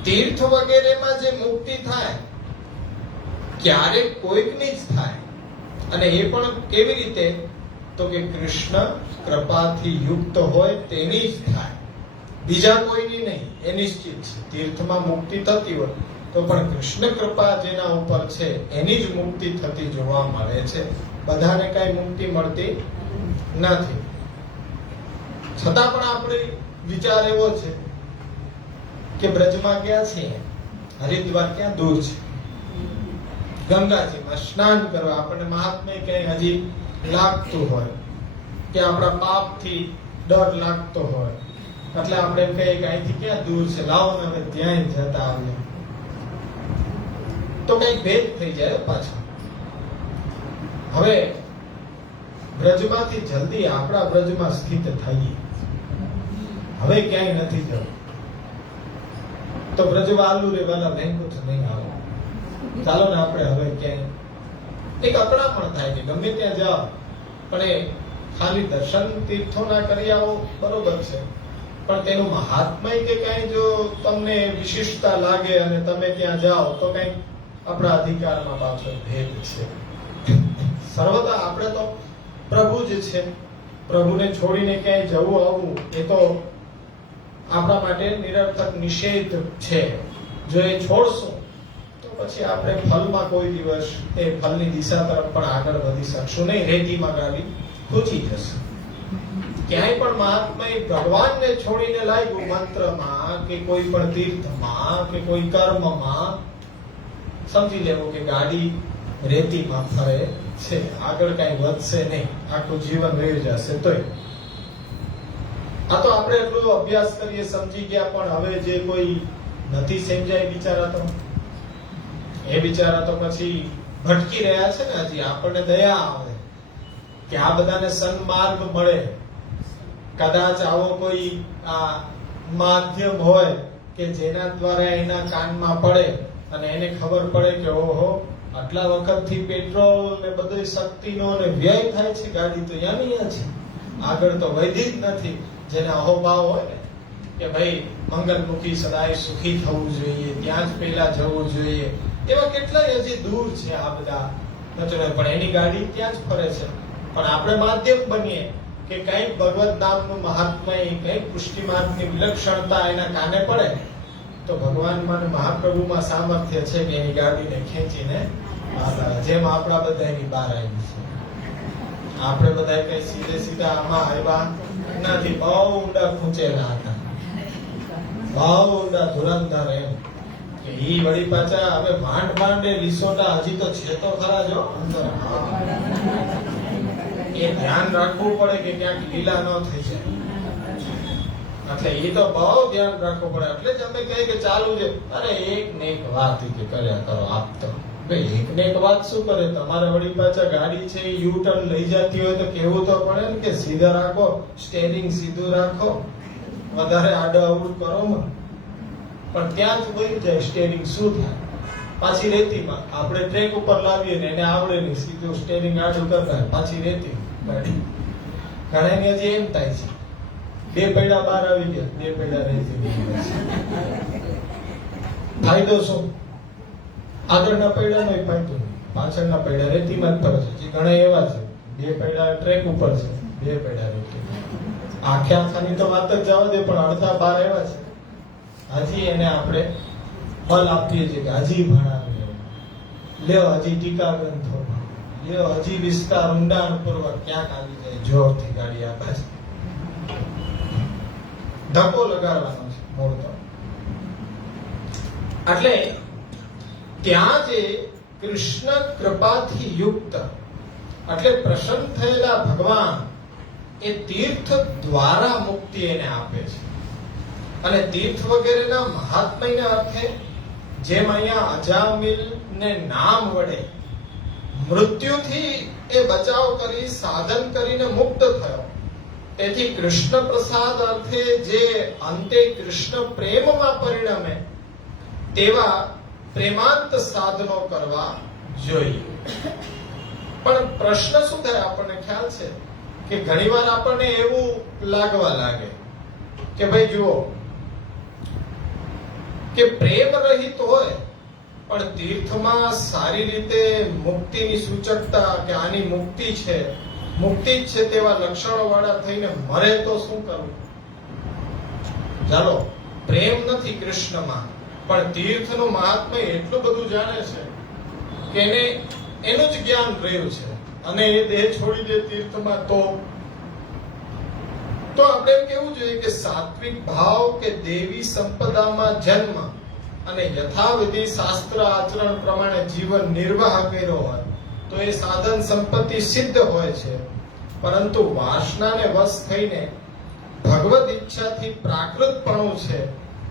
તીર્થ વગેરેમાં જે મુક્તિ થાય ક્યારેક કોઈકની જ થાય, અને એ પણ કેવી રીતે? તો કે કૃષ્ણ કૃપાથી યુક્ત હોય તેની જ થાય, બીજા કોઈની નહીં. એ નિશ્ચિત છે. તીર્થમાં મુક્તિ થતી હોય તો પણ કૃષ્ણ કૃપા જેના ઉપર છે એની જ મુક્તિ થતી જોવા મળે છે. બધાને કઈ મુક્તિ મળતી નથી. છતાં પણ આપણે વિચાર એવો છે કે બ્રજમાં ગયા છીએ, હરિદ્વાર ક્યાં દૂર છે, ગંગાજીમાં સ્નાન કરવા આપણને મહાત્મ્ય ક્યાંય હજી લાગતું હોય કે આપણા પાપથી ડર લાગતો હોય, એટલે આપણે એમ કહીએ કે અહીંથી ક્યાં દૂર છે, લાવો ને હવે ત્યાં જતા આવીએ, તો કઈક ભેદ થઈ જાય પાછા. હવે બ્રજમાંથી જલ્દી આપણા બ્રજમાં સ્થિત થઈએ, હવે ક્યાંય નથી જવું, તો બ્રજવાલુ રે વાલા વેંકુટ નહીં આવો, ચાલો ને આપણે હવે ક્યાંય. એક અકળામણ થાય કે ગમે ત્યાં જાઓ પણ એ ખાલી દર્શન તીર્થોના કરી આવો બરોબર છે, પણ તેનું મહાત્મય કે કઈ જો તમને વિશિષ્ટતા લાગે અને તમે ત્યાં જાઓ તો કઈ આપણા અધિકારમાં પાછો ભેદ છે. સર્વદા આપણે તો પ્રભુ જ છે, પ્રભુને છોડીને ક્યાંય જવું આવવું એ તો આપણા માટે નિરર્થક નિષેધ છે. જો એ છોડશું તો પછી આપણે ફલમાં કોઈ દિવસ એ ફલની દિશા તરફ પણ આગળ વધી શકશું નહીં, રેતીમાં ગાડી ખૂંચી જશે. ક્યાંય પણ મહાત્મા ભગવાનને છોડીને લાગ્યું મંત્રમાં કે કોઈ પણ તીર્થમાં કે કોઈ કર્મમાં, સમજી લેવું કે ગાડી રેતીમાં ફરે છે, આગળ કઈ વધશે નહીં, આખું જીવન રહી જશે. તોય આ તો આપણે એટલો અભ્યાસ કરીએ સમજી ગયા, પણ હવે જે કોઈ નથી સમજાય બિચારા તો એ બિચારા તો પછી ભટકી રહ્યા છે ને. હજી આપણને દયા આવે કે આ બધાને સન્માર્ગ મળે, કદાચ આવો કોઈ આ માધ્યમ હોય કે જેના દ્વારા એના કાનમાં પડે અને એને ખબર પડે કે ઓહો આટલા વખતથી પેટ્રોલ ને બધી શક્તિનો ને વ્યય થાય છે, ગાડી તો યાની છે, આગળ તો વધી જ નથી. જેના અહોભાવ હોય ને કે ભાઈ મંગલમુખી સદાય સુખી થવું જોઈએ, ત્યાં જ પહેલા જવું જોઈએ, એવા કેટલાય હજી દૂર છે આ બધા નચોડે, પણ એની ગાડી ત્યાં જ ફરે છે. પણ આપણે માધ્યમ બનીએ કે કઈક ભગવત નામનું મહાત્મય, કઈક પુષ્ટિ માર્ગની વિલક્ષણતા એના કાને પડે તો ભગવાનમાં અને મહાપ્રભુમાં સામર્થ્ય છે કે એની ગાડીને ખેંચીને જેમ આપણા બધા એની બહાર આવી છે. આપણે બધા કઈ સીધે સીધા આમાં આવ્યા નથી, બહુ ઊંડા ખૂંચેલા હતા, બહુ ઊંડા ધુરંધર એમ કે ઈ વળી પાછા હવે માંડ લીસોટા હજી તો છે તો ખરા જો અંદર. એ ધ્યાન રાખવું પડે કે ક્યાંક લીલા ન થઈ જાય, એટલે એ તો બહુ ધ્યાન રાખવું પડે. એટલે જ અમે કહીએ કે ચાલુ છે, અરે એક ને એક વાત કે કર્યા કરો આપ તો ભાઈ, એક ને એક વાત શું કરે, તમારે વળી પાછા ગાડી છે યુ ટર્ન લઈ જતી હોય તો કેવું તો પડે ને કે સીધા રાખો, સ્ટેરિંગ સીધું રાખો, વધારે આડો અવડું કરો માં. પણ ત્યાં જ વહી જાય સ્ટેરિંગ, શું થાય પાછી રેતીમાં આપણે ટ્રેક ઉપર લાવીએ ને એને આવડે નહીં, સીધું સ્ટેરિંગ આડું કરતા પાછી રેતી. ઘણા હજી એમ થાય છે બે પૈડા બહાર આવી ગયા, બે પૈડા રેતી. ફાયદો શું? આગળના પૈડા નો ફાયદો, પાછળના પૈડા રેતીમાં જ ફરે છે. ઘણા એવા છે બે પૈડા ટ્રેક ઉપર છે, બે પૈડા રેતી. આખે આખાની તો વાત જ જવા દે, પણ અડધા બહાર એવા છે હજી એને આપણે બલ આપીએ છીએ કે હજી ભણાવીએ, લ્યો હજી ટીકા ગ્રંથો, લ્યો હજી વિસ્તાર ઊંડાણ પૂર્વક ક્યાંક આવી જાય, જોરથી ગાડી આપે છે, ધક્કો લગાડવાનો છે મૂળ તો. એટલે ત્યાં જે કૃષ્ણ કૃપાથી યુક્ત એટલે પ્રસન્ન થયેલા ભગવાન એ તીર્થ દ્વારા મુક્તિ એને આપે છે. અને તીર્થ વગેરેના મહાત્મ્યના અર્થે જેમ અહીંયા અજામિલ ને નામ વડે મૃત્યુથી એ બચાવ કરી સાધન કરીને મુક્ત થયો, તેથી કૃષ્ણ પ્રસાદ અર્થે જે અંતે કૃષ્ણ પ્રેમમાં પરિણમે તેવા પ્રેમાંત સાધનો કરવા જોઈએ. પણ પ્રશ્ન શું થાય, આપણને ખ્યાલ છે કે ઘણીવાર આપણને એવું લાગવા લાગે કે ભાઈ જુઓ કે પ્રેમ રહિત હોય પણ તીર્થમાં સારી રીતે મુક્તિની સૂચકતા કે આની મુક્તિ છે, મુક્તિ જ છે તેવા લક્ષણો વાળા થઈને મરે તો શું કરવું? ચાલો પ્રેમ નથી કૃષ્ણમાં, પણ તીર્થનું મહાત્મ્ય એટલું બધું જાણે છે કે એને એનું જ જ્ઞાન રહ્યું છે અને એ દેહ છોડી દે તીર્થમાં તો આપણે એમ કેવું જોઈએ કે સાત્વિક ભાવ કે દેવી સંપદામાં જન્મ અને યથાવિધિ શાસ્ત્ર આચરણ પ્રમાણે જીવન નિર્વાહ કર્યો હોય તો એ સાધન સંપત્તિ સિદ્ધ હોય છે, પરંતુ વાસનાને વશ થઈને ભગવદ ઈચ્છાથી પ્રાકૃતપણું છે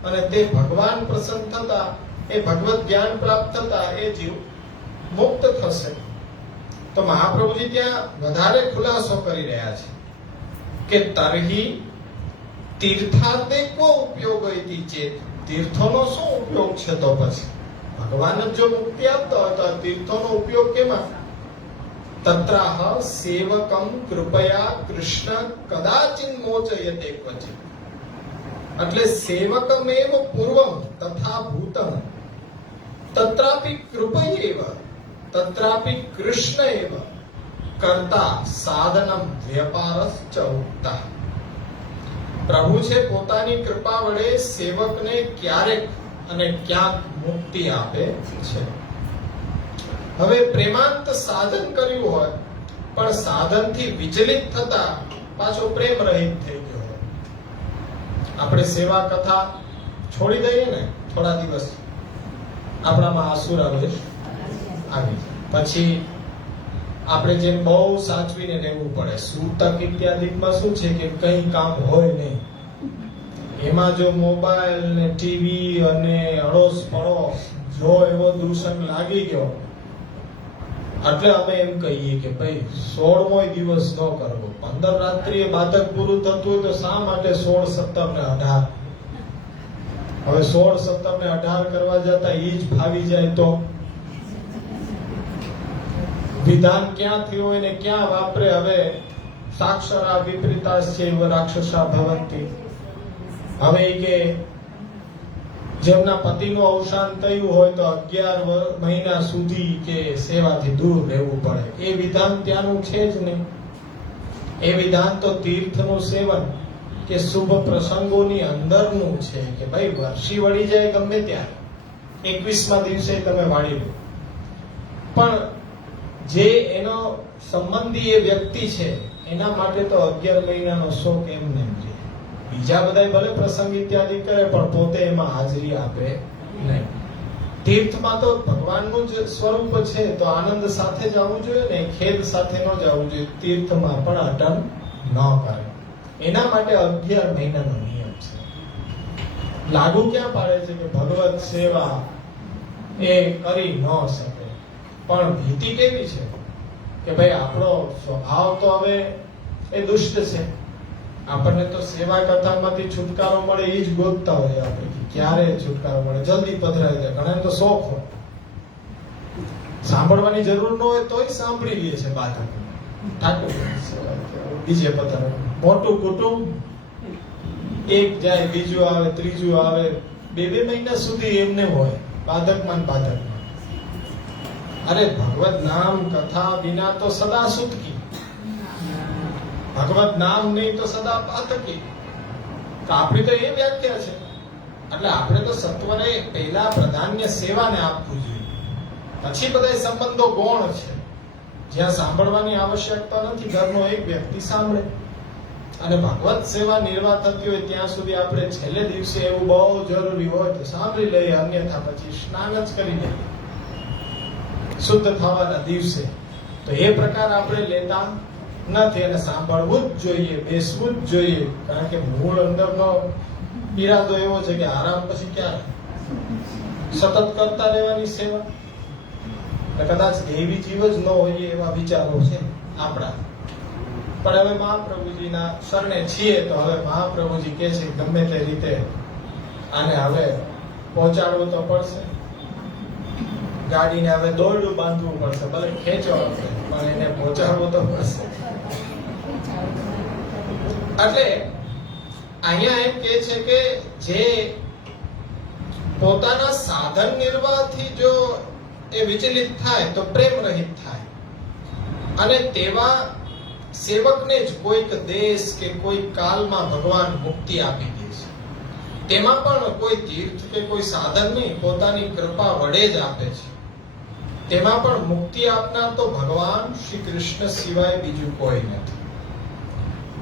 અને તે ભગવાન પ્રસન્ન થતા એ ભગવદ જ્ઞાન પ્રાપ્ત થતા એ જીવ મુક્ત થશે. તો મહાપ્રભુજી ત્યાં વધારે ખુલાસો કરી રહ્યા છે કે તરહી તીર્થાર્થે કો ઉપયોગ ઇતિ ચેત, તીર્થોનો શું ઉપયોગ છે? તો પછી ભગવાન જ જો મુક્તિ આપતા હોય તો તીર્થોનો ઉપયોગ કેમાં? તત્રાહ સેવકમ કૃપયા કૃષ્ણ કદાચિન મોચયતે ક્વચિત. એટલે સેવકમેવ પૂર્વમ તથા ભૂતમ તત્રાપી કૃપયૈવ તત્રાપી કૃષ્ણૈવ કર્તા સાધનમ વ્યાપારશ્ચ ઉક્તઃ. પ્રભુ છે પોતાની કૃપા વડે સેવકને ક્યારેક અને ક્યાંક મુક્તિ આપે છે. હવે પ્રેમાંત સાધન કર્યું હોય પણ સાધનથી વિચલિત થતા પાછો પ્રેમ રહિત થઈ ગયો હોય. આપણે સેવા કથા છોડી દઈએ ને થોડા દિવસ, આપણામાં આસુર આવે આવી પછી આપણે જેમ બહુ સાચવીને રહેવું પડે. સૂતક ઇત્યાદિમાં શું છે કે કઈ કામ હોય નહીં, એમાં જો મોબાઈલ ને ટીવી અને અડોશ પડોશ જો એવો દૂષણ લાગી ગયો એટલે અમે એમ કહીએ કે ભાઈ 16મો દિવસ ન કરવો. 15 રાત્રિએ બાધક પૂરું થતું હોય તો શા માટે 16, 17 ને 18? હવે 16, 17 ને 18 કરવા જતા ઈ જ ફાવી જાય તો વિધાન ક્યાં થયું હોય ને ક્યાં વાપરે. હવે સાક્ષરા વિપરીતાસ છે રાક્ષસા ભવંતી. હવે કે જેમના પતિનું અવસાન થયું હોય તો 11 મહિના સુધી કે સેવાથી દૂર રહેવું પડે. એ વિધાન ત્યાંનું છે જ નહીં. એ વિધાન તો તીર્થનું સેવન કે શુભ પ્રસંગોની અંદરનું છે કે ભાઈ વર્ષી વળી જાય ગમે ત્યારે 21મા દિવસે તમે વાળી લો, પણ જે એનો સંબંધી એ વ્યક્તિ છે એના માટે તો 11 મહિનાનો શોક એમને એમ છે. બીજા બધા ભલે પ્રસંગ ઇત્યાદિ કરે પણ પોતે એમાં હાજરી આપે નહીં. તીર્થમાં તો ભગવાનનું જ સ્વરૂપ છે તો આનંદ સાથે જવું જોઈએ ને, ખેદ સાથે ન જવું જોઈએ. તીર્થમાં પણ અટન ન કરે. એના માટે 11 મહિનાનો નિયમ છે. લાગુ ક્યાં પાડે છે કે ભગવત સેવા એ કરી ન શકે, પણ ભીતિ કેવી છે કે ભાઈ આપણો સ્વભાવ તો હવે એ દુષ્ટ છે. આપણને તો સેવા કથામાંથી છુટકારો મળે એ જ ગોતતા હોય આપણે, ક્યારે છુટકારો મળે, જલ્દી પધરાઈ જાય. ઘણા તો શોખ હોય, સાંભળવાની જરૂર ન હોય તોય સાંભળી લે છે. બાધક ઠાકોર બીજે પધરાય, મોટું કુટુંબ એક જાય બીજું આવે ત્રીજું આવે, 2 મહિના સુધી એમને હોય બાધકમાં બાધકમાં. અરે ભગવત નામ કથા વિના તો સદા સુતકી, ભગવત નામ નહીં તો સદા પાતકી. તો આપણી તો એ વ્યાખ્યા છે. એટલે આપણે તો સત્વને પહેલા પ્રાધાન્ય સેવાને આપવું જોઈએ, પછી બધા સંબંધો ગૌણ છે. જ્યાં સાંભળવાની આવશ્યકતા નથી, ઘરનો એક વ્યક્તિ સાંભળે અને ભગવત સેવા નિર્વાહ થતી હોય ત્યાં સુધી આપણે છેલ્લે દિવસે એવું બહુ જરૂરી હોય તો સાંભળી લઈએ, અન્યથા પછી સ્નાન જ કરી લઈએ શુદ્ધ થવાના દિવસે. તો એ પ્રકાર આપણે લેતા નથી અને સાંભળવું જ જોઈએ, બેસવું જ જોઈએ. કારણ કે મૂળ અંદરનો ઈરાદો એવો છે કે આરામ પછી ક્યારે સતત કરતા રહેવાની સેવા. કદાચ દેવી જીવ જ ન હોય એવા વિચારો છે આપણા. પણ હવે મહાપ્રભુજીના શરણે છીએ તો હવે મહાપ્રભુજી કહે છે ગમે તે રીતે આને હવે પહોંચાડવું તો પડશે. ગાડીને હવે દોરડું બાંધવું પડશે, ભલે ખેંચો પણ એને પહોંચાડવું તો પડશે. એટલે અહીંયા એમ કે છે કે જે પોતાના સાધન નિર્વાહથી જો એ વિચલિત થાય તો પ્રેમ રહિત થાય. અને તેવા સેવકને જ કોઈક દેશ કે કોઈ કાલમાં ભગવાન મુક્તિ આપી દે છે. તેમાં પણ કોઈ તીર્થ કે કોઈ સાધન નહીં, પોતાની કૃપા વડે જ આપે છે. તેમાં પણ મુક્તિ આપનાર તો ભગવાન શ્રી કૃષ્ણ સિવાય બીજું કોઈ નથી.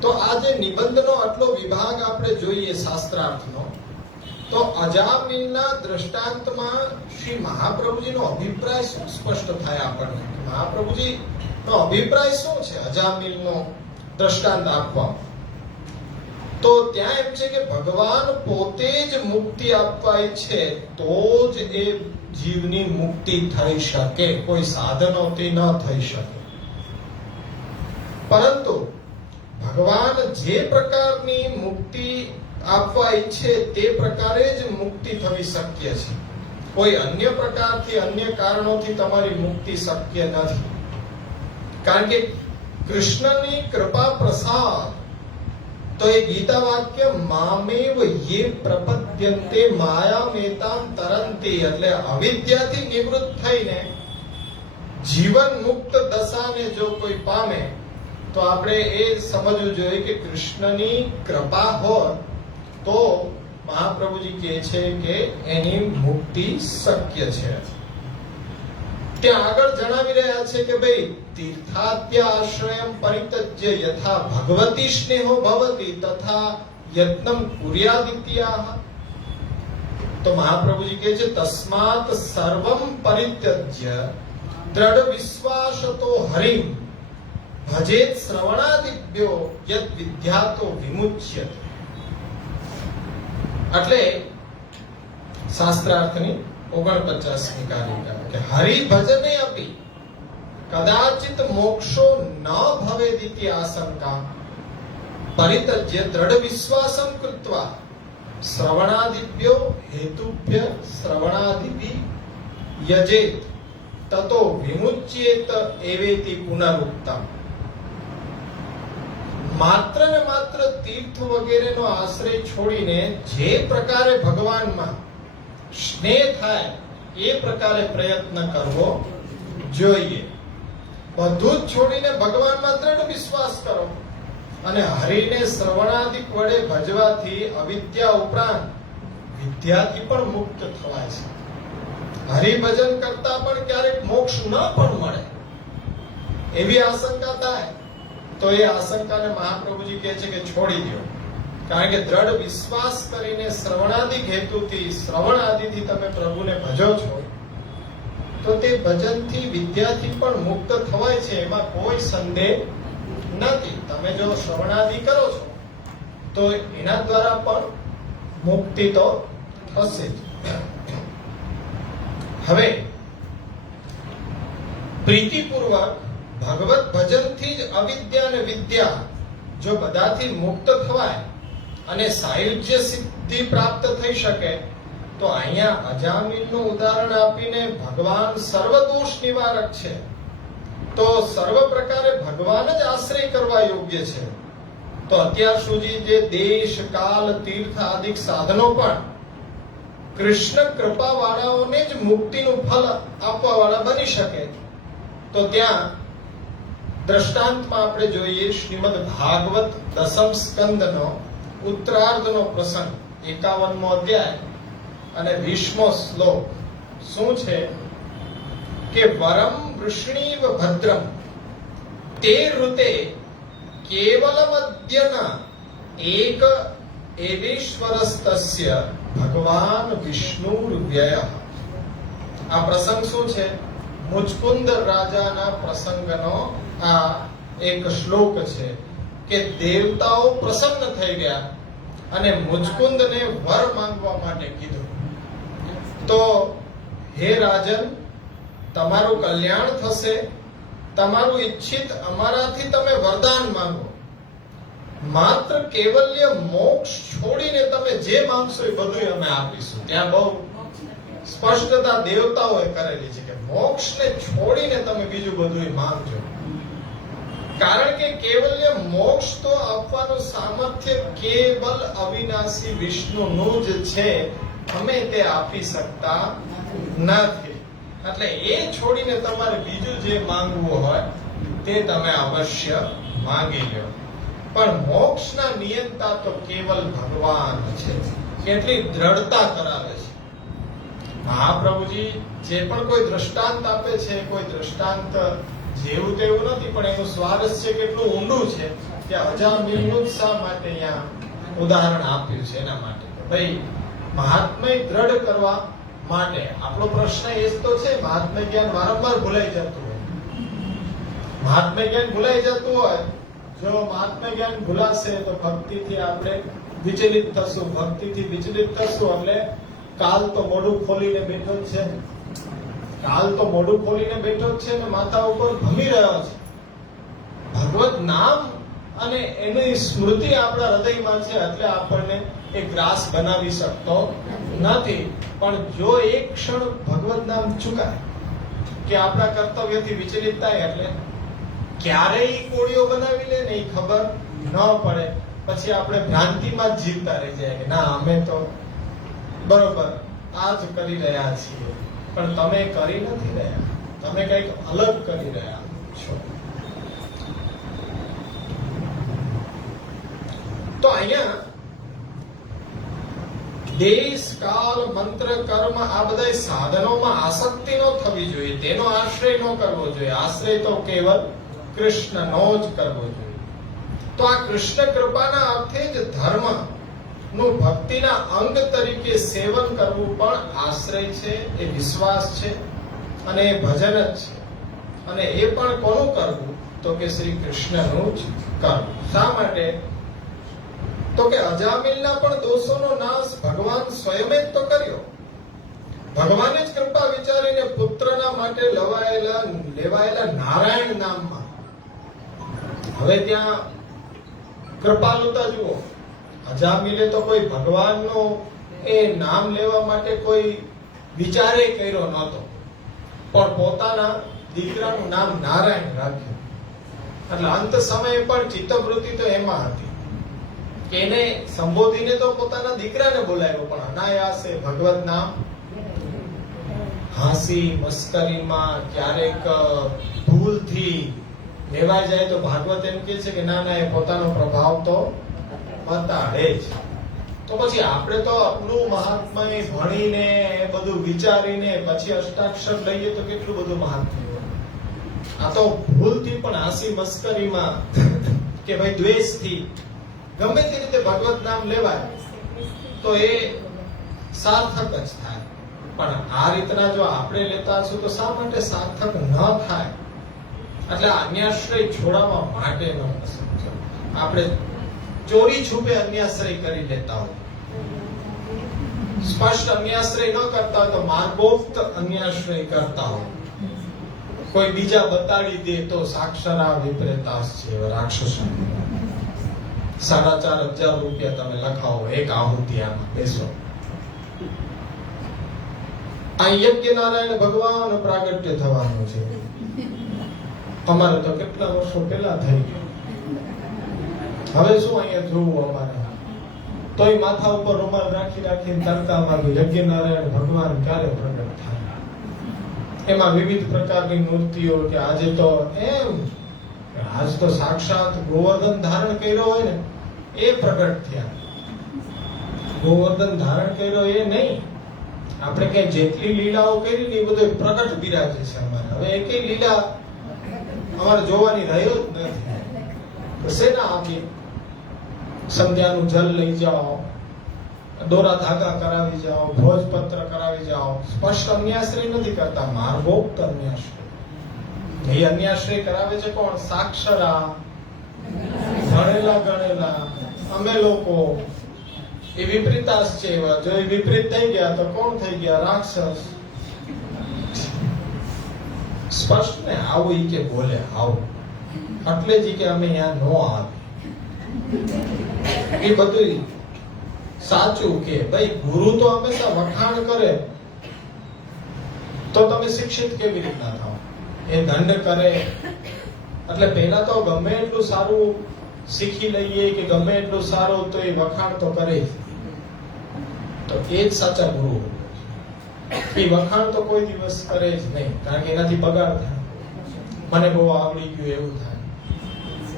તો આ જે નિબંધનો આટલો વિભાગ આપણે જોઈએ શાસ્ત્રાર્થનો, તો અજામિલના દ્રષ્ટાંતમાં શ્રી મહાપ્રભુજીનો અભિપ્રાય શું સ્પષ્ટ થાય આપણને? મહાપ્રભુજીનો અભિપ્રાય શું છે અજામિલનો દ્રષ્ટાંત આપવા? તો ત્યાં એમ છે કે ભગવાન પોતે જ મુક્તિ આપવા ઈચ્છે તો જ એ જીવની મુક્તિ થઈ શકે, કોઈ સાધનોથી ન થઈ શકે. પરંતુ ભગવાન જે પ્રકારની મુક્તિ આપવા ઈચ્છે તે પ્રકારે જ મુક્તિ થવી શક્ય છે. કોઈ અન્ય પ્રકારથી, અન્ય કારણોથી તમારી મુક્તિ શક્ય નથી. કારણ કે કૃષ્ણની કૃપા પ્રસાદ, તો એ ગીતા વાક્ય મામેવ યે પ્રપદ્યન્તે માયામેતાં તરંતિ, એટલે અવિદ્યાથી નિવૃત્ત થઈને જીવન મુક્ત દશાને જો કોઈ પામે તો આપણે એ સમજવું જોઈએ કે કૃષ્ણની કૃપા હોય તો મહાપ્રભુજી કહે છે કે એની મુક્તિ શક્ય છે. ત્યાં આગળ જણાવી રહ્યા છે કે ભાઈ તીર્થાદ્ય આશ્રયમ પરિત્યજ્ય યથા ભગવતી સ્નેહો ભવતી તથા યત્નમ કુર્યાદિત્યાહ. તો મહાપ્રભુજી કહે છે તસ્માત સર્વમ પરિત્યજ્ય દ્રઢ વિશ્વાસતો હરિમ ભજેત શ્રવણાદિભ્યો યત વિદ્યાતો વિમુચ્યતે. એટલે શાસ્ત્રાર્થની 49મી કારિકા કે હરિભજને અપી કદાચિત મોક્ષો ન ભવેદિતિ આશંકા પરિત્યજ્ય દ્રઢ વિશ્વાસમ કૃત્વા શ્રવણાદિભ્યો હેતુભ્ય શ્રવણાદિભિ યજેત તતો વિમુચ્યેત એવેતિ પુનરુક્તમ. માત્ર ને માત્ર તીર્થ વગેરેનો આશ્રય છોડીને જે પ્રકારે ભગવાનમાં સ્નેહ થાય એ પ્રકારે પ્રયત્ન કરવો જોઈએ. બધું જ છોડીને ભગવાનમાં દ્રઢ વિશ્વાસ કરો અને હરિને શ્રવણાદિક વડે ભજવાથી અવિદ્યા ઉપરાંત વિદ્યાથી પણ મુક્ત થવાય છે. હરિભજન કરતા પણ ક્યારેક મોક્ષ ન પણ મળે એવી આશંકા થાય તો એ આશંકાને મહાપ્રભુજી કહે છે કે છોડી દો. કારણ કે દ્રઢ વિશ્વાસ કરીને શ્રવણાદિક હેતુથી, શ્રવણ આદિથી તમે પ્રભુને ભજો છો તો તે ભજનથી વિદ્યાથી પણ મુક્ત થવાય છે, એમાં કોઈ સંદેહ નથી. તમે જો શ્રવણાદિ કરો છો તો એના દ્વારા પણ મુક્તિ તો થશે જ. હવે પ્રીતિપૂર્વક ભગવત ભજનથી જ અવિદ્યા અને વિદ્યા જો બધાથી મુક્ત થવાય અને સાયુજ્ય સિદ્ધિ પ્રાપ્ત થઈ શકે તો અહીંયા અજામિલનું ઉદાહરણ આપીને ભગવાન સર્વ દોષ નિવારક છે, તો સર્વ પ્રકારે ભગવાન જ આશ્રય કરવા યોગ્ય છે. તો અત્યાર સુધી જે દેશ, કાલ, તીર્થ આદિક સાધનો પણ કૃષ્ણ કૃપા વાળાઓને જ મુક્તિનું ફળ આપવા વાળા બની શકે. તો ત્યાં દ્રષ્ટાંતમાં આપણે જોઈએ શ્રીમદ ભાગવત દસમ સ્કંદનો ઉત્તરાર્ધનો પ્રસંગ 51મો અધ્યાય અને 20મો શ્લોક. શું છે કે વરમ વૃષ્ણીવ ભદ્રમ તે ઋતે કેવલમદ્યના એક એવેશ્વરસ્તસ્ય ભગવાન વિષ્ણુર વ્યયઃ. આ પ્રસંગ શું છે? મુચકુંદ રાજાના પ્રસંગનો આ એક શ્લોક છે કે દેવતાઓ પ્રસન્ન થઈ ગયા અને મુચકુંદને વર માંગવા માટે કીધું. તો હે રાજન, તમારું કલ્યાણ થશે, તમારું ઈચ્છિત અમારાથી તમે વરદાન માંગો, માત્ર કેવલ્ય મોક્ષ છોડીને તમે જે માંગશો એ બધું અમે આપીશું. ત્યાં બહુ સ્પષ્ટતા દેવતાઓએ કરેલી છે કે મોક્ષને છોડીને તમે બીજું બધું માંગજો. કારણ કે કેવલ્ય મોક્ષ તો આપવાનું સામર્થ્ય કેવલ અવિનાશી વિષ્ણુનું જ છે, અમે તે આપી શકતા નથી. એટલે એ છોડીને તમારે બીજું જે માંગવું હોય તે તમે અવશ્ય માંગી લો. પણ મોક્ષના નિયંતા તો કેવલ ભગવાન છે. કેટલી દ્રઢતા કરાવે છે. મહાપ્રભુજી જે પણ કોઈ દ્રષ્ટાંત આપે છે, કોઈ દ્રષ્ટાંત જેવું તેવું નથી, પણ એનું સ્વારસ્ય કેટલું ઊંડું છે કે અજામિલનું જ શા માટે અહીંયા ઉદાહરણ આપ્યું છે. એના માટે ભાઈ મહાત્મય દ્રઢ કરવા માટે. આપણો પ્રશ્ન એ જ તો છે, મહાત્મય જ્ઞાન વારંવાર ભૂલાઈ જતું હોય. મહાત્મય જ્ઞાન ભૂલાઈ જતું હોય, જો મહાત્મય જ્ઞાન ભૂલાશે તો ભક્તિથી આપણે વિચલિત થશું. ભક્તિથી વિચલિત થશું એટલે કાલ તો મોઢું ખોલીને બેઠો જ છે. કાલ તો મોઢું ખોલીને બેઠો જ છે ને માથા ઉપર ભમી રહ્યો છે. ભગવત નામ અને એની સ્મૃતિ આપણા હૃદયમાં છે એટલે આપણને એ ગ્રાસ બનાવી શકતો નથી. પણ જો એક ક્ષણ ભગવત નામ ચૂકાય કે આપણા કર્તવ્યથી વિચલિત થાય એટલે ક્યારેય કોળીઓ બનાવી લે ને એ ખબર ન પડે. પછી આપણે ભ્રાંતિમાં જ જીવતા રહી જાય કે ના અમે તો બરોબર આ જ કરી રહ્યા છીએ. પણ તમે કરી નથી રહ્યા, તમે કંઈક અલગ કરી રહ્યા છો. તો અહીંયા દેશ કાળ મંત્ર કર્મ આ બધા સાધનોમાં આસક્તિ ન થવી જોઈએ, તેનો આશ્રય ન કરવો જોઈએ. આશ્રય તો કેવલ કૃષ્ણનો જ કરવો જોઈએ. તો આ કૃષ્ણ કૃપાના અર્થે જ ધર્મ નું ભક્તિના અંગ તરીકે સેવન કરવું પણ આશ્રય છે, એ વિશ્વાસ છે અને એ ભજન જ છે. અને એ પણ કોનું કરવું તો કે શ્રી કૃષ્ણનું જ કરવું. શા માટે તો કે અજામિલના પણ દોષોનો નાશ ભગવાન સ્વયં જ તો કર્યો. ભગવાને જ કૃપા વિચારીને પુત્રના માટે લેવાયેલા નારાયણ નામમાં. હવે ત્યાં કૃપાલુતા જુઓ. અજામિલે તો કોઈ ભગવાનનો એ નામ લેવા માટે કોઈ વિચારે કર્યો નહોતો, પણ પોતાના દીકરાનું નામ નારાયણ રાખ્યું. એટલે અંત સમયે પણ ચિત્તવૃત્તિ તો એમાં હતી કે એને સંબોધીને તો પોતાના દીકરાને બોલાવ્યો, પણ અનાયાસે ભગવત નામ હાસી મસ્કરીમાં ક્યારેક ભૂલથી લેવાઈ જાય તો ભાગવત એમ કહે છે કે ના ના એ પોતાનો પ્રભાવ તો બતાડે જ. તો પછી આપણે તો આપણું મહાત્મય ભણીને બધું વિચારીને પછી અષ્ટાક્ષર લઈએ તો કેટલું બધું મહાત્મય. આ તો ભૂલથી પણ હાસી મસ્કરીમાં કે ભાઈ દ્વેષથી ગમે તે રીતે ભગવત નામ લેવાય તો એ સાર્થક જ થાય. પણ આ રીતના જો આપણે લેતા હશું તો શા માટે સાર્થક ન થાય? એટલે અન્યાશ્રય છોડાવવા માટેનો આપણે ચોરી છુપે અન્યાશ્રય કરી લેતા હોય. સ્પષ્ટ અન્યાશ્રય ન કરતા હોય તો માર્ગોક્ત અન્યાશ્રય કરતા હોય. કોઈ બીજા બતાડી દે તો સાક્ષરા વિપરીતાસ છે રાક્ષસો. 4,500 રૂપિયા તમે લખાવો એક આહુતિ આમાં બેસો. આ યજ્ઞ નારાયણ ભગવાન પ્રાગટ્ય થવાનું છે. અમારે તો કેટલા વર્ષો પહેલા થઈ ગયું. હવે શું અહીંયા જોવું અમારે? તોય માથા ઉપર રૂમાલ રાખી રાખીને તડકામાં યજ્ઞ નારાયણ ભગવાન ક્યારે પ્રગટ થાય. એમાં વિવિધ પ્રકારની મૂર્તિઓ કે આજે તો એમ આજ તો સાક્ષાત ગોવર્ધન ધારણ કર્યો હોય ને એ પ્રગટ થયા. ગોવર્ધન ધારણ કર્યો એ નહીં, આપણે કઈ જેટલી લીલાઓ કરી ને એ બધું પ્રગટ બિરાજે છે અમારે. હવે એકેય લીલા અમારે જોવાની રહ્યો જ નથી. શેના આપી સંધ્યાનું જલ લઈ જાઓ, દોરા ધાગા કરાવી જાઓ, ભોજપત્ર કરાવી જાઓ. સ્પષ્ટ અન્યાશ્રય નથી કરતા, માર્ગોક્ત અન્યાશ્રય. એ અન્યાશ્રય કરાવે છે કોણ? સાક્ષરા ભણેલા ગણેલા અમે લોકો. એ વિપરીતાસ છે. જો એ વિપરીત થઈ ગયા તો કોણ થઈ ગયા? રાક્ષસ. સ્પષ્ટ ને આવું ઈ કે બોલે આવું એટલે જ કે અમે અહીંયા નો આવી. એ બધું સાચું કે ભાઈ ગુરુ તો હંમેશા વખાણ કરે તો તમે શિક્ષિત કેવી રીતના થાવ? એ દંડ કરે એટલે પહેલા તો ગમે એટલું સારું શીખી લઈએ કે ગમે એટલું સારું તો એ વખાણ તો કરે જ. તો એ જ સાચા ગુરુ. એ વખાણ તો કોઈ દિવસ કરે જ નહીં, કારણ કે એનાથી બગાડ થાય. મને બહુ આવડી ગયું એવું થાય.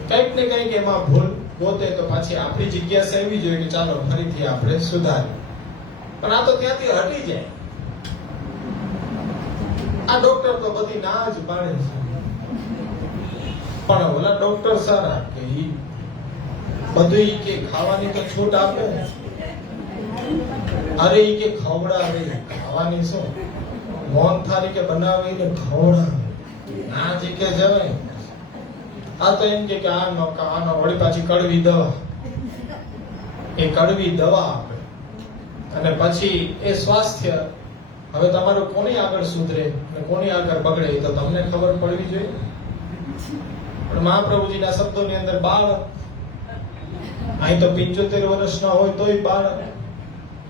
કંઈક ને કંઈક એમાં ભૂલ ગોતે તો પાછી આપણી જિજ્ઞાસા એવી જોઈએ કે ચાલો ફરીથી આપણે સુધારીએ. પણ આ તો ત્યાંથી હટી જાય. આ ડોક્ટર તો બધી ના જ પાડે છે, પણ ઓલા ડોક્ટર સારા કે ઈ બધું ઈ કે ખાવાની તો છૂટ આપે. અરે ઈ કે ખવડાવે, ખાવાની શું મોહન થાળી કે બનાવીને ખવડાવે, ના જે કે જવાય. આ તો એમ કે આનો વળી પાછી કડવી દવા, એ કડવી દવા આપે અને પછી એ સ્વાસ્થ્ય હવે તમારું કોની આગળ સુધરે અને કોની આગળ બગડે એ તો તમને ખબર પડવી જોઈએ. પણ મહાપ્રભુજીના શબ્દોની અંદર બાળક, અહીં તો 75 વર્ષના હોય તોય બાળક,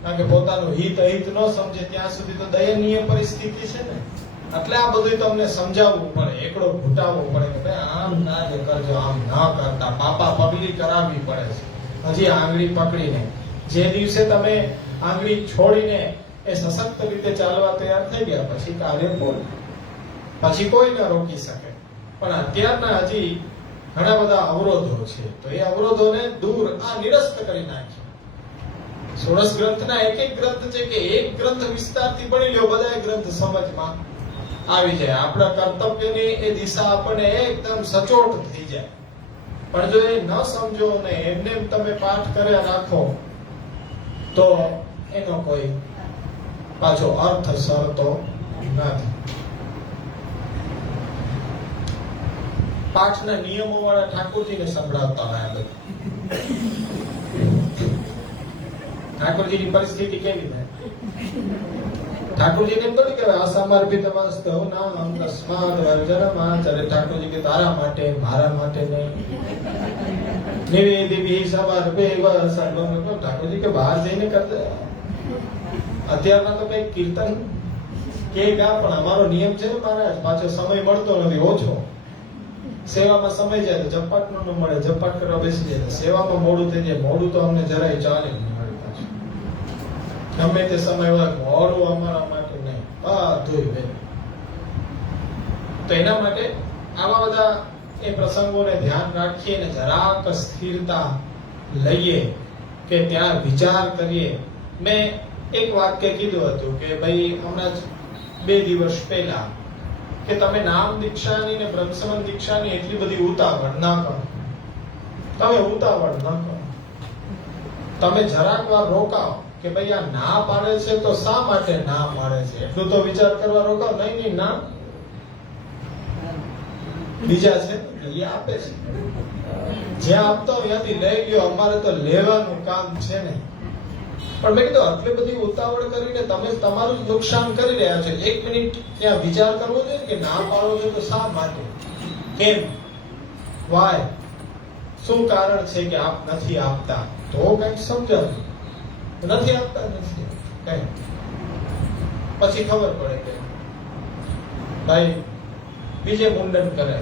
કારણ કે પોતાનું હિત અહિત ન સમજે ત્યાં સુધી તો દયનીય પરિસ્થિતિ છે ને. એટલે આ બધું તમને સમજાવવું પડે, એકડો ઘૂંટાવવો પડે કે ભાઈ આમ ના જ કરજો, આમ ના કરતા. પાપા પગલી કરાવવી પડે છે હજી આંગળી પકડીને. જે દિવસે તમે આંગળી છોડીને એ સશક્ત રીતે ચાલવા તૈયાર થઈ ગયા પછી કાર્ય પૂરું, પછી કોઈ ન રોકી શકે. પણ અત્યારના હજી ઘણા બધા અવરોધો છે, તો એ અવરોધોને દૂર આ નિરસ્ત કરી નાખે. ષોડશ ગ્રંથના એક એક ગ્રંથ છે કે એક ગ્રંથ વિસ્તારથી ભણી લ્યો, બધા ગ્રંથ સમજમાં આવી જાય. આપણા કર્તવ્યની એ દિશા આપણને એકદમ સચોટ થઈ જાય. પણ જો એ ન સમજો ને એમને તમે પાઠ કર્યા રાખો તો એનો કોઈ પાછો અર્થ સરતો નથી. પાઠના નિયમો વાળા ઠાકોરજીને સંભળાવતા હોય. ઠાકોરજીની પરિસ્થિતિ કેવી થાય? ઠાકોરજીને એમ થોડી કહેવાય અસમર્પિત વસ્તુ નામ તસ્માદ વર્જનમાચરે. ઠાકોરજી કે તારા માટે, મારા માટે નહીં. નિવેદિભિ સમર્પેવ સર્વમ. ઠાકોરજી કે બહાર જઈને કરતે. અત્યારના તો કઈ કીર્તન કે ગા, પણ અમારો નિયમ છે ને મહારાજ, પાછો સમય મળતો નથી, ઓછો. સેવામાં સમય જાય તો ઝપાટ ન મળે, ઝપાટ કરવા બેસી જાય સેવામાં મોડું થઈ જાય. મોડું તો અમને જરાય ચાલે નહીં. ગમે તે સમય હોય મોડું અમારા માટે નહીં, બધું. તો એના માટે આવા બધા એ પ્રસંગોને ધ્યાન રાખીએ ને જરાક સ્થિરતા લઈએ કે ત્યાં વિચાર કરીએ. મેં એક વાક્ય કીધું હતું કે ભાઈ હમણાં જ 2 દિવસ પહેલા કે તમે નામ દીક્ષાની ને બ્રહ્મસમન દીક્ષાની એટલી બધી ઉતાવળ ના કરો. તમે ઉતાવળ ન કરો, તમે જરાક વાર રોકાઓ કે ભાઈ આ ના પાડે છે તો શા માટે ના પાડે છે, એટલું તો વિચાર કરવા રોકાવ. નહીં ના બીજા છે એ આપે છે, જ્યાં આપતા હોય ત્યાંથી લઈ ગયો, અમારે તો લેવાનું કામ છે ને. પણ મેં કીધું આટલી બધી ઉતાવળ કરીને તમે તમારું જ નુકસાન કરી રહ્યા છો. 1 મિનિટ ત્યાં વિચાર કરવો જોઈએ કે ના પાડો છો તો શા માટે, કેમ, વાય, શું કારણ છે કે આપ નથી આપતા, તો કઈક સમજાવો. નથી આપતા નથી કઈ, પછી ખબર પડે કે ભાઈ બીજે મુંડન કરે.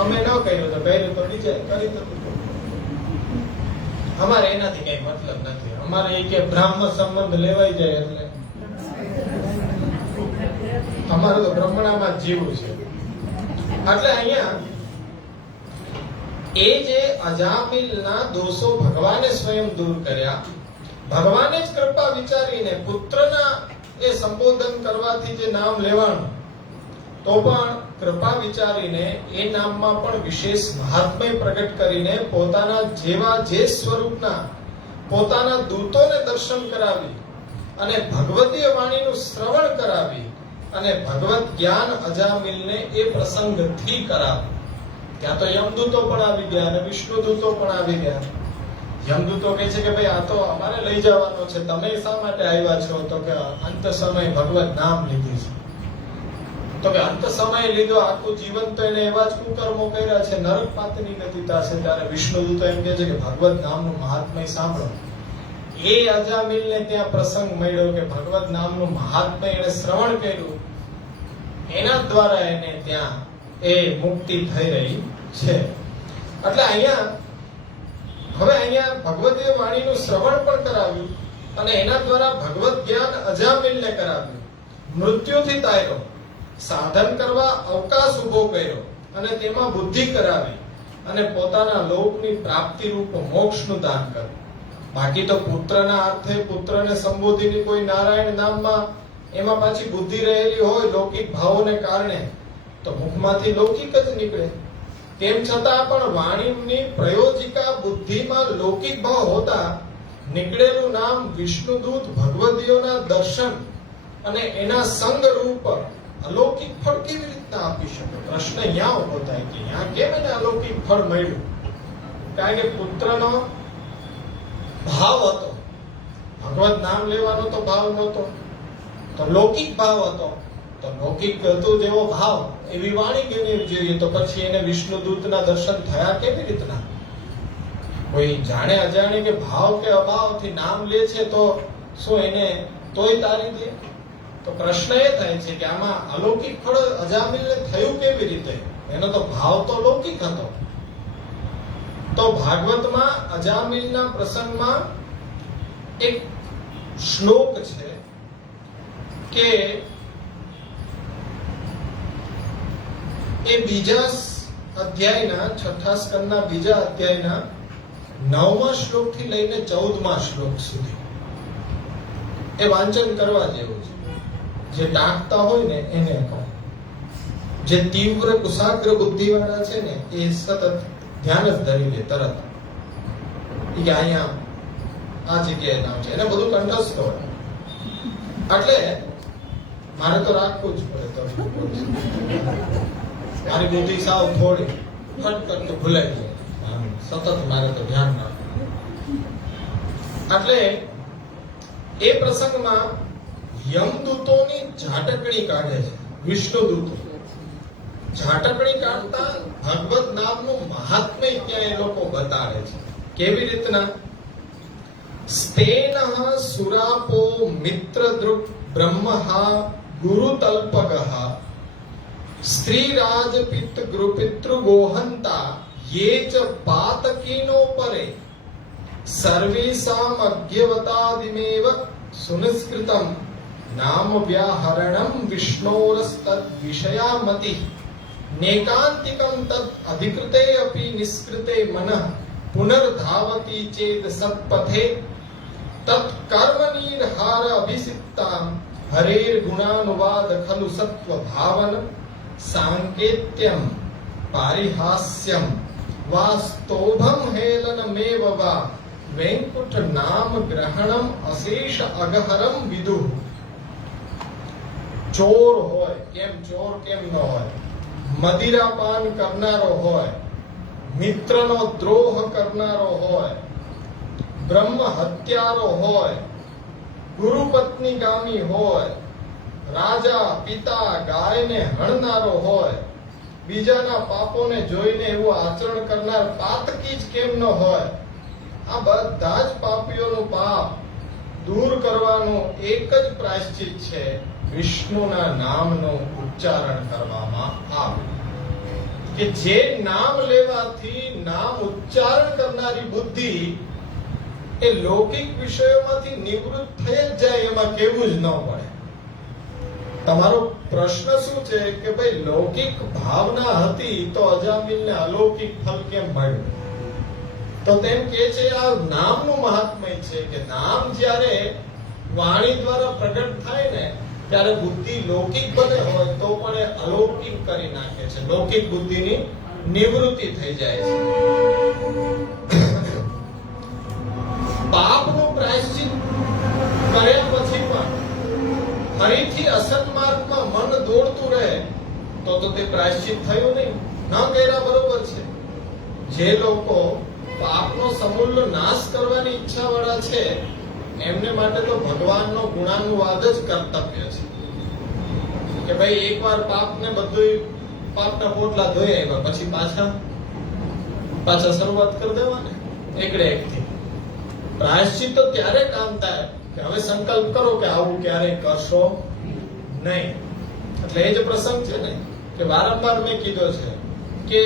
અમે ન કર્યું તો કર્યું તો બીજે કરી તો. અમારે એનાથી કઈ મતલબ નથી. અમારે એ કે બ્રાહ્મ સંબંધ લેવાઈ જાય એટલે અમારે તો બ્રહ્મણામાં જ જીવવું છે. એટલે અહીંયા એ જે અજામિલના દોષો ભગવાને સ્વયં દૂર કર્યા. ભગવાને જ કૃપા વિચારીને પુત્રના એ સંબોધન કરવાથી જે નામ લેવાનું, તો પણ કૃપા વિચારીને એ નામમાં પણ વિશેષ મહાત્મ્ય પ્રગટ કરીને પોતાના જેવા જે સ્વરૂપના પોતાના દૂતોને દર્શન કરાવી અને ભગવતીય વાણીનું શ્રવણ કરાવી અને ભગવત જ્ઞાન અજામિલને એ પ્રસંગથી કરાવી. ત્યાં તો યમદૂતો પણ આવી ગયા અને વિષ્ણુદૂતો પણ આવી ગયા. યમદૂતો કહે છે કે ભાઈ આ તો અમારે લઈ જવાનો છે, તમે શા માટે આવ્યા છો? તો કે અંત સમય ભગવત નામ લીધું છે. તો કે અંત સમય લીધો, આખું જીવન તો એને એવા જ કુકર્મો કર્યા છે, નરક પાતની ગતિ થશે. ત્યારે વિષ્ણુદૂતો એમ કહે છે કે ભગવત નામનું મહાત્મ્ય સાંભળો. એ અજામિલને ત્યાં પ્રસંગ મળ્યો કે ભગવત નામનું મહાત્મ્ય એને શ્રવણ કર્યું, એના દ્વારા એને ત્યાં એ મુક્તિ થઈ રહી છે. એટલે અહીંયા ભગવતીય વાણીનું શ્રવણ પણ કરાવ્યું અને એના દ્વારા ભગવત જ્ઞાન અજામિલને કરાવ્યું. મૃત્યુથી તાર્યો, સાધન કરવા અવકાશ ઉભો કર્યો અને તેમાં બુદ્ધિ કરાવી અને પોતાના લોકની પ્રાપ્તિ રૂપ મોક્ષનું દાન કર્યું. બાકી તો પુત્રના અર્થે પુત્રને સંબોધીને કોઈ નારાયણ નામમાં એમાં પાછી બુદ્ધિ રહેલી હોય લૌકિક ભાવોને કારણે તો મુખમાંથી લૌકિક જ નીકળે. તેમ છતાં પણ વાણીની પ્રયોજિકા બુદ્ધિમાં લૌકિક ભાવ હોતા નીકળેલું નામ વિષ્ણુદૂત ભગવદીઓના દર્શન અને એના સંગ રૂપ અલૌકિક ફળ કેવી રીતના આપી શકે? પ્રશ્ન અહીંયા ઉભો થાય કે અહીંયા કેમ એને અલૌકિક ફળ મળ્યું? કારણ કે પુત્રનો ભાવ હતો, ભગવત નામ લેવાનો તો ભાવ નહોતો, તો લૌકિક ભાવ હતો. તો લૌકિક હતો જેવો ભાવ એવી વાણી કેવી જોઈએ, તો પછી એને વિષ્ણુદૂતના દર્શન થયા કેવી રીતના? કોઈ જાણે અજાણે કે ભાવ કે અભાવથી નામ લે છે તો શું એને તોય તારી દે? તો પ્રશ્ન એ થાય છે કે આમાં અલૌકિક ફળ અજામિલને થયું કેવી રીતે? એનો તો ભાવ તો લૌકિક હતો. તો ભાગવતમાં અજામિલના પ્રસંગમાં એક શ્લોક છે કે એ બીજા અધ્યાયના 6થા સ્કંદના બીજા અધ્યાયના 9મા શ્લોક થી લઈને 14મા શ્લોક સુધી એ વાંચન કરવા જેવું છે. જે ટાંકતા હોય ને એને કહો, જે તીવ્ર કુશાગ્ર બુદ્ધિ વાળા છે ને એ સતત ધ્યાન જ ધરી લે તરત કે અહીંયા આ જગ્યાએ નામ છે, એને બધું કંઠસ્થ હોય. એટલે મારે તો રાખવું જ પડે. તો મારી બુદ્ધિ સાવ થોડી ફટ કરકે ભૂલાઈ ગઈ, સતત મારે તો ધ્યાન રાખવું. એટલે એ પ્રસંગમાં યમદૂતોની ઝાટકણી કાઢે છે વિષ્ણુદૂતો. ઝાટકણી કાઢતા ભગવત નામનું મહાત્મ્ય ત્યાં એ લોકો બતાવે છે. કેવી રીતના? સ્તેનઃ સુરાપો મિત્રદૃક બ્રહ્મઃ ગુરુતલ્પગઃ સ્ત્રીરાજ પિત્ત ગૃપિતૃ ગોહંતા યે ચ પાતકીનો પરે સર્વેષામ અજ્ઞવતાદિમેવ સુનિષ્કૃતમ નામ વ્યાહરણમ વિષ્ણોરસ્તદ વિષયામતિ નેકાંતિકમ તદ અધિકૃતે અપી નિષ્કૃતે મનઃ પુનર્ધાવતી ચેદ સત્પથે તત કર્મનિર્હાર અભિસિક્તામ હરેર ગુણાનુવાદ ખલુ સત્વ ભાવન સાંકેત્યમ પારિહાસ્યમ વાસ્તોભમ હેલનમેવ વા વેંકુટ નામ ગ્રહણમ અશેષ અગહરમ વિદુઃ. ચોર હોય કેમ ચોર કેમ ન હોય, મદિરાપાન કરનારો હોય, મિત્રનો દ્રોહ કરનારો હોય, બ્રહ્મ હત્યારો હોય, ગુરુ પત્ની ગામી હોય, રાજા પિતા ગાયને હણનારો હોય, બીજાના પાપોને જોઈને એવું આચરણ કરનાર પાતકી જ કેમ ન હોય? આ બધા જ પાપીઓનું પાપ દૂર કરવાનું એક જ પ્રાયશ્ચિત છે, વિષ્ણુના નામનું ઉચ્ચારણ કરવામાં આવે. કે જે નામ લેવાથી નામ ઉચ્ચારણ કરનારી બુદ્ધિ એ લૌકિક વિષયોમાંથી નિવૃત્ત થઈ જ જાય, એમાં કેવું જ ન પડે. તમારો પ્રશ્ન શું છે કે ભાઈ લૌકિક ભાવના હતી તો અજામિલને અલૌકિક ફળ કેમ મળ્યું? તો તેમ કે છે આ નામનું મહાત્મ્ય છે કે નામ જ્યારે વાણી દ્વારા પ્રગટ થાય ને ત્યારે બુદ્ધિ લૌકિક બને હોય તો પણ એ અલૌકિક કરી નાખે છે, લૌકિક બુદ્ધિની નિવૃત્તિ થઈ જાય છે. પાપનું પ્રાયશ્ચિત કર્યા પછી પણ ફરીથી અસત માર્ગમાં મન દોડતું રહે તો તે પ્રાયશ્ચિત થયું નહીં, ન કર્યા બરોબર છે. જે લોકો પાપનો સમૂળ નાશ કરવાની ઈચ્છા વાળા છે એમને માટે તો ભગવાનનો ગુણાનુવાદ જ કર્તવ્ય છે. કે ભાઈ એકવાર પાપને બધું પાપના પોટલા ધોઈ આવ્યા પછી પાછા શરૂઆત કરી દેવાને એકડે એકથી. પ્રાયશ્ચિત તો ત્યારે કામ થાય કે હવે સંકલ્પ કરો કે આવું ક્યારેય કરશો નહીં. એટલે એ જ પ્રસંગ છે ને કે વારંવાર મેં કીધો છે કે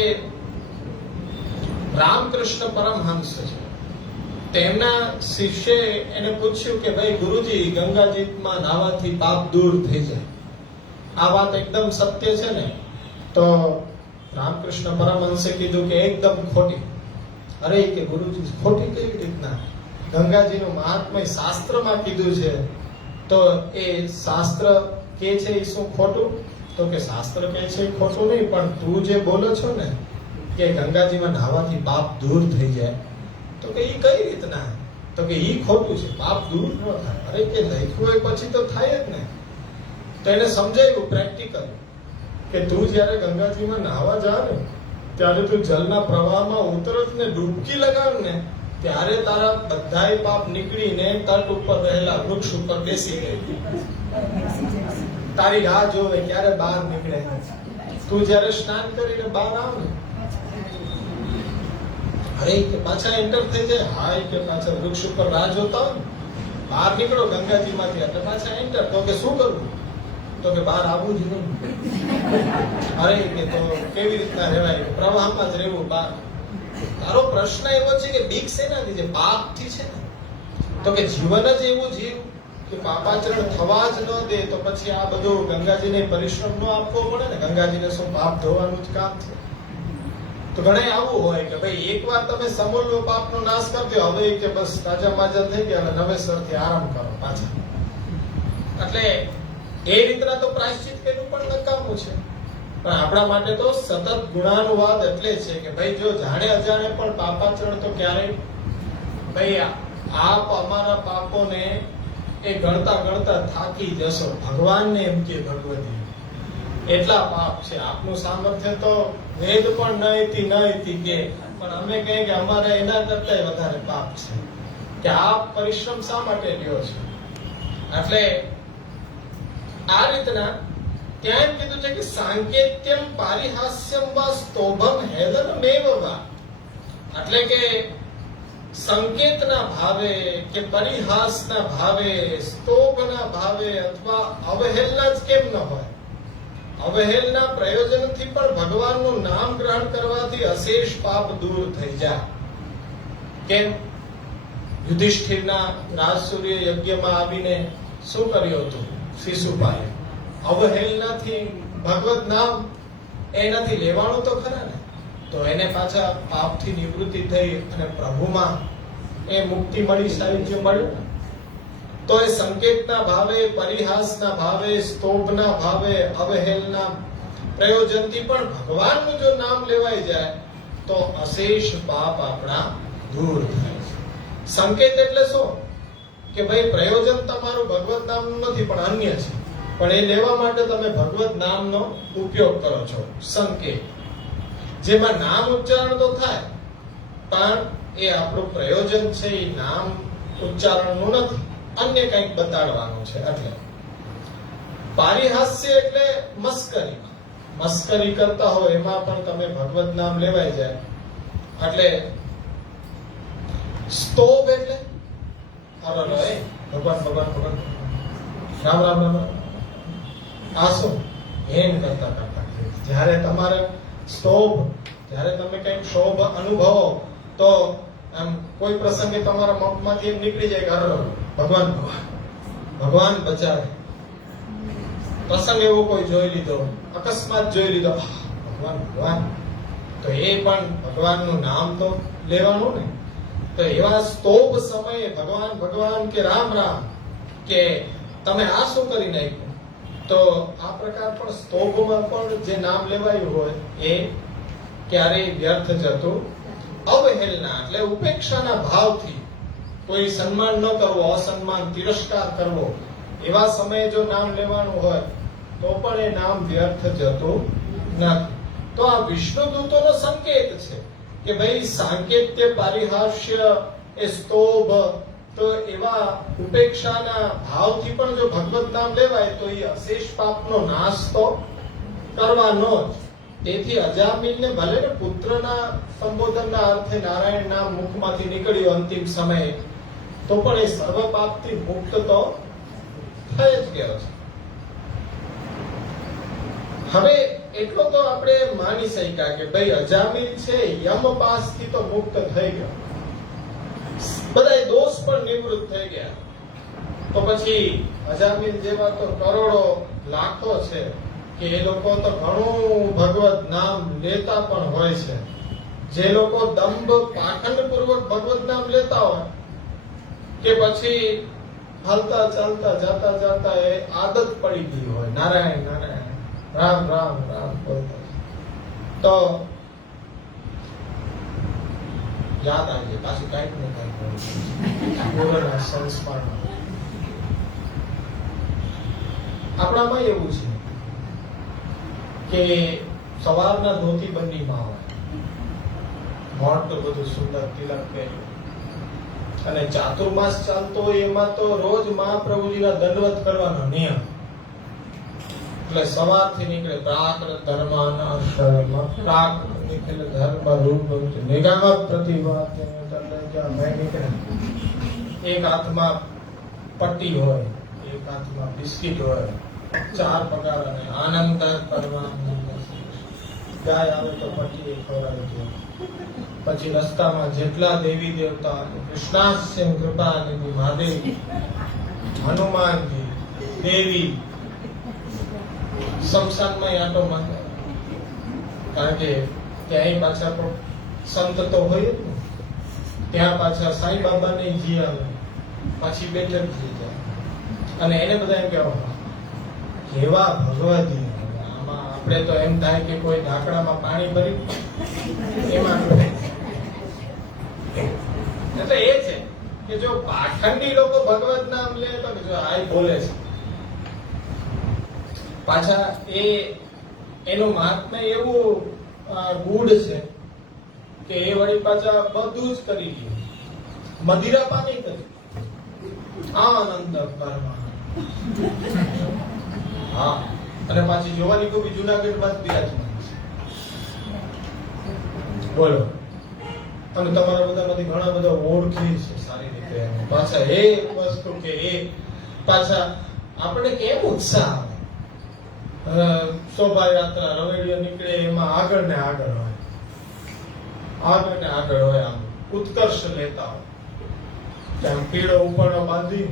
રામકૃષ્ણ પરમહંસ છે, તેમના શિષ્યએ એને પૂછ્યું કે ભાઈ ગુરુજી ગંગાજીમાં નાહવાથી પાપ દૂર થઈ જાય, આ વાત એકદમ સત્ય છે ને? તો રામકૃષ્ણ પરમહંસે કીધું કે એકદમ ખોટી. અરે કે ગુરુજી ખોટી કેવી રીતના? ગંગાજીનું મહાત્મય શાસ્ત્રમાં કીધું છે, તો એ શાસ્ત્ર કે છે એ શું ખોટું? તો કે શાસ્ત્ર કે છે એ ખોટું નહીં, પણ તું જે બોલો છો ને કે ગંગાજીમાં નહાવાથી પાપ દૂર થઈ જાય, તો કે ઈ કઈ રીતના? તો કે ઈ ખોટું છે, પાપ દૂર ન થાય. અરે કે લખ્યું હોય પછી તો થાય જ ને. તો એને સમજાવ્યું પ્રેક્ટિકલ કે તું જ્યારે ગંગાજીમાં નહાવા જા ને ત્યારે તું જલના પ્રવાહમાં ઉતરત ને ડૂબકી લગાવ ને ત્યારે તારા બધાય પાપ નીકળીને તટ ઉપર રહેલા વૃક્ષ ઉપર બેસી ગઈ. તારી રાહ જોવે ક્યારે બહાર નીકળે. તું જ્યારે સ્નાન કરીને બહાર આવ ને, અરે કે પાછા એન્ટર થઈ જાય. હા કે પાછા વૃક્ષ ઉપર રાહ જોતા હોય ને, બહાર નીકળો ગંગાજીમાંથી એટલે પાછા એન્ટર. તો કે શું કરવું? તો કે બહાર આવવું જ નહીં. અરે કે તો કેવી રીતના રહેવાય? પ્રવાહમાં જ રહેવું બહાર. તારો પ્રશ્ન એવો છે કે બીક શેનાથી છે? પાપથી છે ને. તો કે જીવન જ એવું જીવ કે પાપાચરણ થવા જ ન દે, તો પછી આ બધું ગંગાજીને પરિશ્રમ ન આપવો પડે ને. ગંગાજીને શું પાપ ધોવાનું જ કામ છે? તો ઘણા આવું હોય કે ભાઈ એકવાર તમે સમૂળ પાપનો નાશ કરી દો, હવે કે બસ તાજા માજા થઈ ગયા અને નવેસરથી આરામ કરો પાછા. એટલે એ રીતના તો પ્રાયશ્ચિત કર્યું પણ નકામું છે. પણ આપણા માટે તો સતત ગુણાનુવાદ એટલે છે કે ભાઈ જો જાણે અજાણે પણ પાપાચરણ તો ક્યારેય ભાઈ આપ અમારા પાપોને એ ગણતા ગણતા થાકી જશો. ભગવાનને એમ કે ભગવતી એટલા પાપ છે. આપનું સામર્થ્ય તો વેદ પણ નહીતી કે, પણ અમે કહીએ કે અમારે એના કરતા વધારે પાપ છે કે આપ પરિશ્રમ શા માટે લ્યો છો. એટલે આ રીતના ત્યાં એમ કીધું છે કે સાંકેત્યમ પારિહાસ્યમ વા સ્તોભમ હેલનમેવ વા. એટલે કે સંકેતના ભાવે કે પરિહાસના ભાવે, સ્તોભના ભાવે અથવા અવહેલના જ કેમ ન હોય. અવહેલના પ્રયોજનથી પણ ભગવાનનું નામ ગ્રહણ કરવાથી અશેષ પાપ દૂર થઈ જાય. કેમ? યુધિષ્ઠિરના રાજસૂર્ય યજ્ઞમાં આવીને શું કર્યું હતું શિશુપાલે? અવહેલનાથી ભગવત નામ એનાથી લેવાનું તો ખરા ને. તો એને પાછા પાપથી નિવૃત્તિ થઈ અને પ્રભુમાં એ મુક્તિ મળી, સાયુજ્ય મળ્યું ને. તો એ સંકેતના ભાવે, પરિહાસના ભાવે, સ્તોભના ભાવે, અવહેલના પ્રયોજનથી પણ ભગવાનનું જો નામ લેવાઈ જાય તો અશેષ પાપ આપણા દૂર થાય છે. સંકેત એટલે શું? કે ભાઈ પ્રયોજન તમારું ભગવત નામનું નથી પણ અન્ય છે, પણ એ લેવા માટે તમે ભગવત નામનો ઉપયોગ કરો છો. સંકેત જેમાં નામ ઉચ્ચારણ તો થાય પણ એ આપણું પ્રયોજન છે એ નામ ઉચ્ચારણનું નથી, અન્ય કંઈક બતાડવાનું છે. એટલે પારિહાસ્ય એટલે મસ્કરી કરતા હોય એમાં પણ તમે ભગવત નામ લેવાઈ જાય. એટલે સ્તોભ એટલે ભગવાન રામ રામ રામ. આ શું? હેન કરતા જ્યારે તમારે સ્તોભ, જ્યારે તમે કંઈક શોભ અનુભવો તો આમ કોઈ પ્રસંગે તમારા મુખમાંથી એમ નીકળી જાય કે ભગવાન ભગવાન બચાવે. પ્રસંગ એવો કોઈ જોઈ લીધો, અકસ્માત જોઈ લીધો, ભગવાન ભગવાન, તો એ પણ ભગવાનનું નામ તો લેવાનું ને. તો એવા સ્તોભ સમયે ભગવાન ભગવાન કે રામ રામ કે તમે આ શું કરી નાખ્યું, તો આ પ્રકાર પણ સ્તોભમાં પણ જે નામ લેવાયું હોય એ ક્યારેય વ્યર્થ જતું. અવહેલના એટલે ઉપેક્ષાના ભાવથી કોઈ સન્માન ન કરવો, અસન્માન, તિરસ્કાર કરવો, એવા સમયે જો નામ લેવાનું હોય તો પણ એ નામ વ્યર્થ જતું નથી. તો આ વિષ્ણુદૂતોનો સંકેત છે કે ભાઈ સાંકેત્ય, પારિહાસ્ય, એ સ્તોભ, તો એવા ઉપેક્ષાના ભાવથી પણ જો ભગવત નામ લેવાય તો એ અશેષ પાપનો નાશ તો કરવાનો જ. તેથી અજામિલને ભલે ને પુત્રના સંબોધનના અર્થે નારાયણ નામ મુખમાંથી નીકળ્યું અંતિમ સમયે, તો પણ એ સર્વ પાપથી મુક્ત તો થઈ જ ગયો છે. હવે એટલો તો આપણે માની શક્યા કે ભાઈ અજામિલ છે યમપાસથી તો મુક્ત થઈ ગયો, બધાય દોષ પણ નિવૃત્ત થઈ ગયા. તો પછી અજામિલ જેવા તો કરોડો લાખો છે કે એ લોકો તો ઘણું ભગવત નામ લેતા પણ હોય છે. જે લોકો દંભ પાખંડ પૂર્વક ભગવત નામ લેતા હોય કે પછી હાલતા ચાલતા જાતા જાતા એ આદત પડી ગઈ હોય નારાયણ નારાયણ રામ રામ રામ બોલતા, તો યાદ આવી પાછું કાંઈક ને કાંઈક પૂર્વના સંસ્મરણ. આપણામાં એવું છે કે સવારના ધોતી બંડીમાં હોય, મોટું બધું સુંદર તિલક પહેર્યું, અને ચાતુર્માસ ચાલતો હોય એમાં તો રોજ મહાપ્રભુજીના દંડવત કરવાનો નિયમ. એટલે સવારથી નીકળે પ્રાકૃત ધર્માના શર્મ પ્રાકૃત નીકળે ધર્મ રૂપ નિગમ પ્રતિભા નીકળે. એક હાથમાં પટ્ટી હોય, એક હાથમાં બિસ્કિટ હોય, 4 પગાર અને આનંદ કરવાનો. ગાય આવે તો પટ્ટી ખવડાવી દે. પછી રસ્તામાં જેટલા દેવી દેવતા, કૃષ્ણાસ્ય કૃપા નિધિ મહાદેવ, હનુમાનજી, દેવી, શમશાનમાં આટો મારે. કારણ કે ત્યાં પાછા સંત તો હોય જ ને, ત્યાં પાછા સાંઈ બાબા ને જી આવે, પછી બેઠક થઈ જાય, અને એને બધા એમ કહેવા કેવા ભગવતી. આમાં આપણે તો એમ થાય કે કોઈ ઢાંકણામાં પાણી ભરી એમાં. એટલે એ છે કે જો પાખંડી લોકો ભગવત નામ લે તો જો આઈ બોલે છે, પાછા એનું મહાત્મ્ય એવું ગૂઢ છે કે એ વળી પાછા બધું જ કરી લે. મદિરા પાની કરી આનંદ પરમા. હા, અને પાછી જોવાની કોઈ જુનાગઢ બાદ બિરાજમાન છે. બોલો, અને તમારા બધામાંથી ઘણા બધા ઓળખી છે સારી રીતે. પાછા એક વસ્તુ કે એ પાછા આપણે કેમ ઉત્સાહ આવે. શોભાયાત્રા રવેડીઓ નીકળે એમાં આગળ ને આગળ હોય, આગળ ને આગળ હોય, આમ ઉત્કર્ષ લેતા હોય. આમ પીળો ઉપરનો બાંધી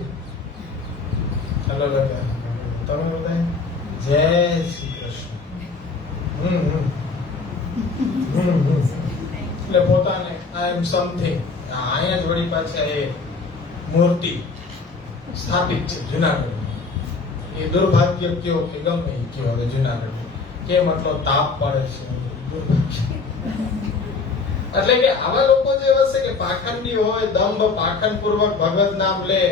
તમે બધા જય શ્રી કૃષ્ણ. એટલે પોતાને આઈ એમ સમથિંગ. અહીંયા જ વળી પાછા એ મૂર્તિ સ્થાપિત છે જુનાગઢ. એ દુર્ભાગ્ય કયો કે ગમે એ કયો હવે જુનાગઢ કેમ આટલો તાપ પડે છે, દુર્ભાગ્ય. એટલે કે આવા લોકો જે હશે કે પાખંડી હોય, દંભ પાખંડ પૂર્વક ભગવત નામ લે,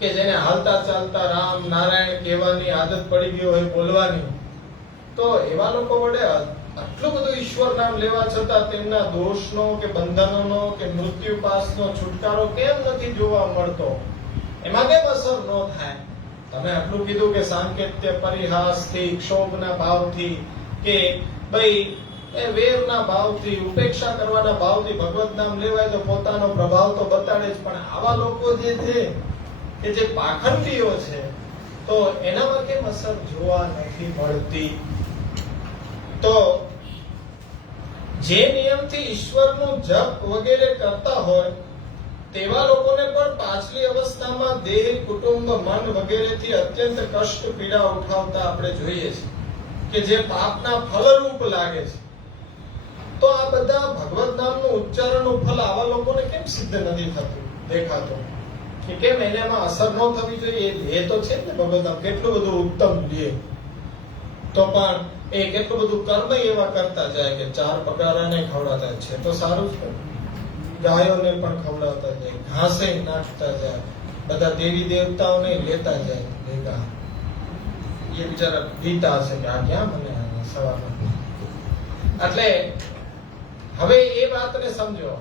કે જેને હાલતા ચાલતા રામ નારાયણ કહેવાની આદત પડી ગઈ હોય, બોલવાની, તો એવા લોકો વડે આટલું બધું ઈશ્વર નામ લેવા છતાં તેમના દોષનો કે બંધનોનો કે મૃત્યુ પાસનો છુટકારો કેમ નથી જોવા મળતો? એમાં કેમ અસર ન થાય? તમે આટલું કીધું કે સાંકેત્ય પરિહાસથી, ક્ષોભના ભાવથી, કે ભાઈ એ વેરના ભાવથી, ઉપેક્ષા કરવાના ભાવથી ભગવત નામ લેવાય તો પોતાનો પ્રભાવ તો બતાડે જ. પણ આવા લોકો જે છે કે જે પાખંડીઓ છે, તો એનામાં કેમ અસર જોવા નથી મળતી? તો જે નિયમથી ઈશ્વરનું જપ વગેરે કરતા હોય તેવા લોકોને પણ પાછલી અવસ્થામાં દેહ, કુટુંબ, મન વગેરેથી અત્યંત કષ્ટ પીડા ઉઠાવતા આપણે જોઈએ છીએ, કે જે પાપના ફલરૂપ લાગે છે. તો આ બધા ભગવત નામનું ઉચ્ચારણનું ફલ આવા લોકોને કેમ સિદ્ધ નથી થતું, દેખાતો? કે કેમ એનામાં અસર ન થવી જોઈએ? એ લે તો છે ને ભગવત નામ, કેટલું બધું ઉત્તમ લે, તો પણ એ કેટલું બધું કર્મ એવા કરતા જાય કે 4 પગારાને ખવડાવતા છે તો સારું છે, ગાયોને પણ ખવડાવતા જાય, ઘાસે નાખતા જાય, બધા દેવી દેવતાઓને લેતા જાય ભેગા. એ બિચારા પીતા હશે કે આ ક્યાં મને સવારમાં. એટલે હવે એ વાતને સમજો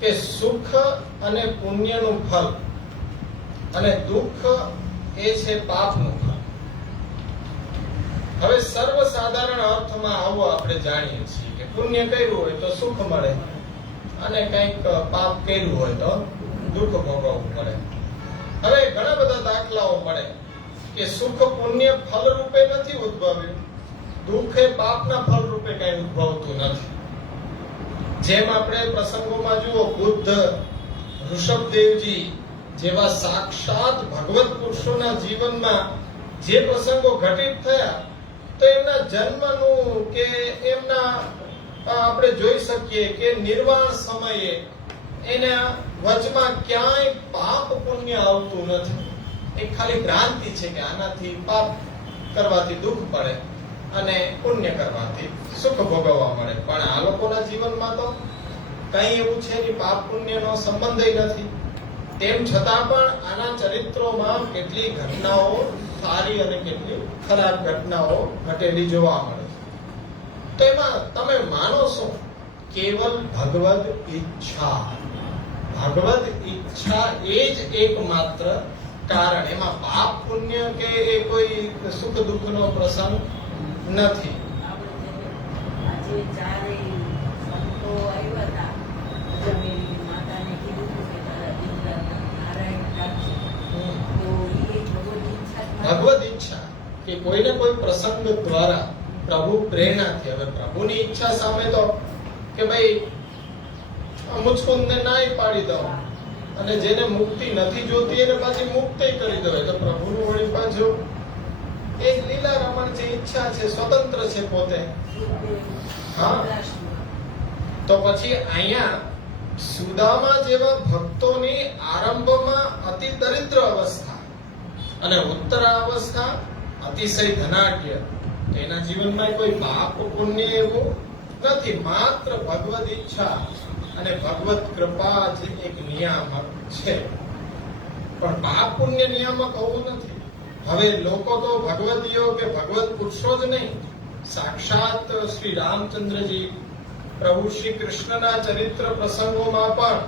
કે સુખ અને પુણ્યનું ફલ અને દુઃખ એ છે પાપનું ફળ. હવે સર્વસાધારણ અર્થમાં આવો આપણે જાણીએ છીએ કે પુણ્ય કર્યું હોય તો સુખ મળે, અને કંઈક પાપ કર્યું હોય તો દુઃખ ભોગવવું પડે. હવે ઘણા બધા દાખલાઓ મળે કે સુખ પુણ્ય ફલ રૂપે નથી ઉદ્ભવ્યું, દુઃખ એ પાપના ફલ રૂપે કઈ ઉદ્ભવતું નથી. જેમ આપણે પ્રસંગોમાં જુઓ, બુદ્ધ, ઋષભદેવજી જેવા સાક્ષાત ભગવત પુરુષોના જીવનમાં જે પ્રસંગો ઘટિત થયા, તો એમના જન્મનું કે એમના આપણે જોઈ શકીએ કે નિર્વાણ સમયે એના વચમાં ક્યાંય પાપ પુણ્ય આવતું નથી. એક ખાલી ભ્રાંતિ છે કે આનાથી પાપ કરવાથી દુઃખ પડે અને પુણ્ય કરવાથી સુખ ભોગવવા મળે. પણ આ લોકોના જીવનમાં તો કઈ એવું છે નહીં, પાપ પુણ્યનો સંબંધ નથી. તેમ છતાં પણ આના ચરિત્રોમાં કેટલી ઘટનાઓ સારી અને કેટલી ખરાબ ઘટનાઓ ઘટેલી જોવા મળે છે. તો એમાં તમે માનો છો કેવલ ભગવદ ઈચ્છા, ભગવદ ઈચ્છા એ જ એકમાત્ર કારણ. એમાં પાપ પુણ્ય કે એ કોઈ સુખ દુઃખનો પ્રસંગ નથી. આજે ચારેય સંતો આવ્યા હતા. જમેલી માતાને કીધું કે તારા દીકરાના નારાયણ રાખજે. તો એ ભગવદ ઈચ્છા ભગવદ ઈચ્છા કે કોઈને કોઈ પ્રસંગ દ્વારા પ્રભુ પ્રેરણાથી. હવે પ્રભુની ઈચ્છા સામે તો કે ભાઈ મુચકુંદને નાય પાડી દો અને જેને મુક્તિ નથી જોતી એને પાછી મુક્તિ કરી દો. તો પ્રભુનું વળી પાછું એક લીલા રમણ જે ઈચ્છા છે, સ્વતંત્ર છે પોતે. હા, તો પછી અહીંયા સુદામા જેવા ભક્તોની આરંભમાં અતિ દરિદ્ર અવસ્થા અને ઉત્તરાવસ્થા અતિશય ધનાઢ્ય. એના જીવનમાં કોઈ પાપ પુણ્ય એવું નથી, માત્ર ભગવદ ઈચ્છા અને ભગવત કૃપા જ એક નિયામક છે. પણ પાપ પુણ્ય નિયામક હોવું નથી. હવે લોકો તો ભગવદીઓ કે ભગવત પુરુષો જ નહીં, સાક્ષાત શ્રી રામચંદ્રજી, પ્રભુ શ્રી કૃષ્ણના ચરિત્ર પ્રસંગોમાં પણ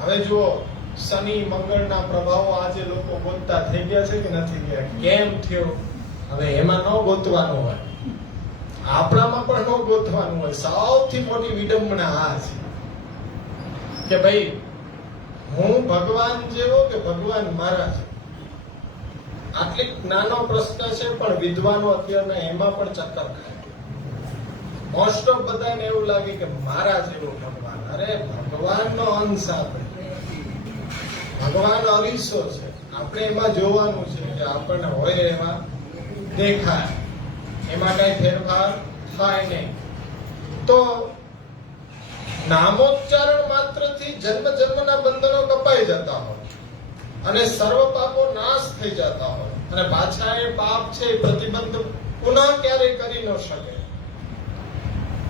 હવે જુઓ શનિ મંગળના પ્રભાવો આજે લોકો ગોતતા થઈ ગયા છે કે નથી ગયા? કેમ થયો? હવે એમાં ન ગોતવાનું હોય, આપણામાં પણ ન ગોતવાનું હોય. સૌથી મોટી વિડંબના આ છે કે ભાઈ હું ભગવાન જેવો કે ભગવાન મારા છે. આટલી નાનો પ્રશ્ન છે પણ વિદ્વાનો અત્યારના એમાં પણ ચક્કર ખાય. મોસ્ટ ઓફ બધાને એવું લાગે કે મારા જેવો ભગવાન. અરે ભગવાનનો અંશ આપણે, ભગવાન અરીસો છે. આપણે એમાં જોવાનું છે કે આપણને હોય એમાં દેખાય, એમાં કઈ ફેરફાર થાય નહીં. તો નામોચ્ચારણ માત્રથી જન્મ જન્મના બંધનો કપાઈ જતા હોય અને સર્વ પાપો નાશ થઈ જતા હોય અને પાછા એ પાપ છે એ પ્રતિબંધ પુનઃ ક્યારેય કરી ન શકે.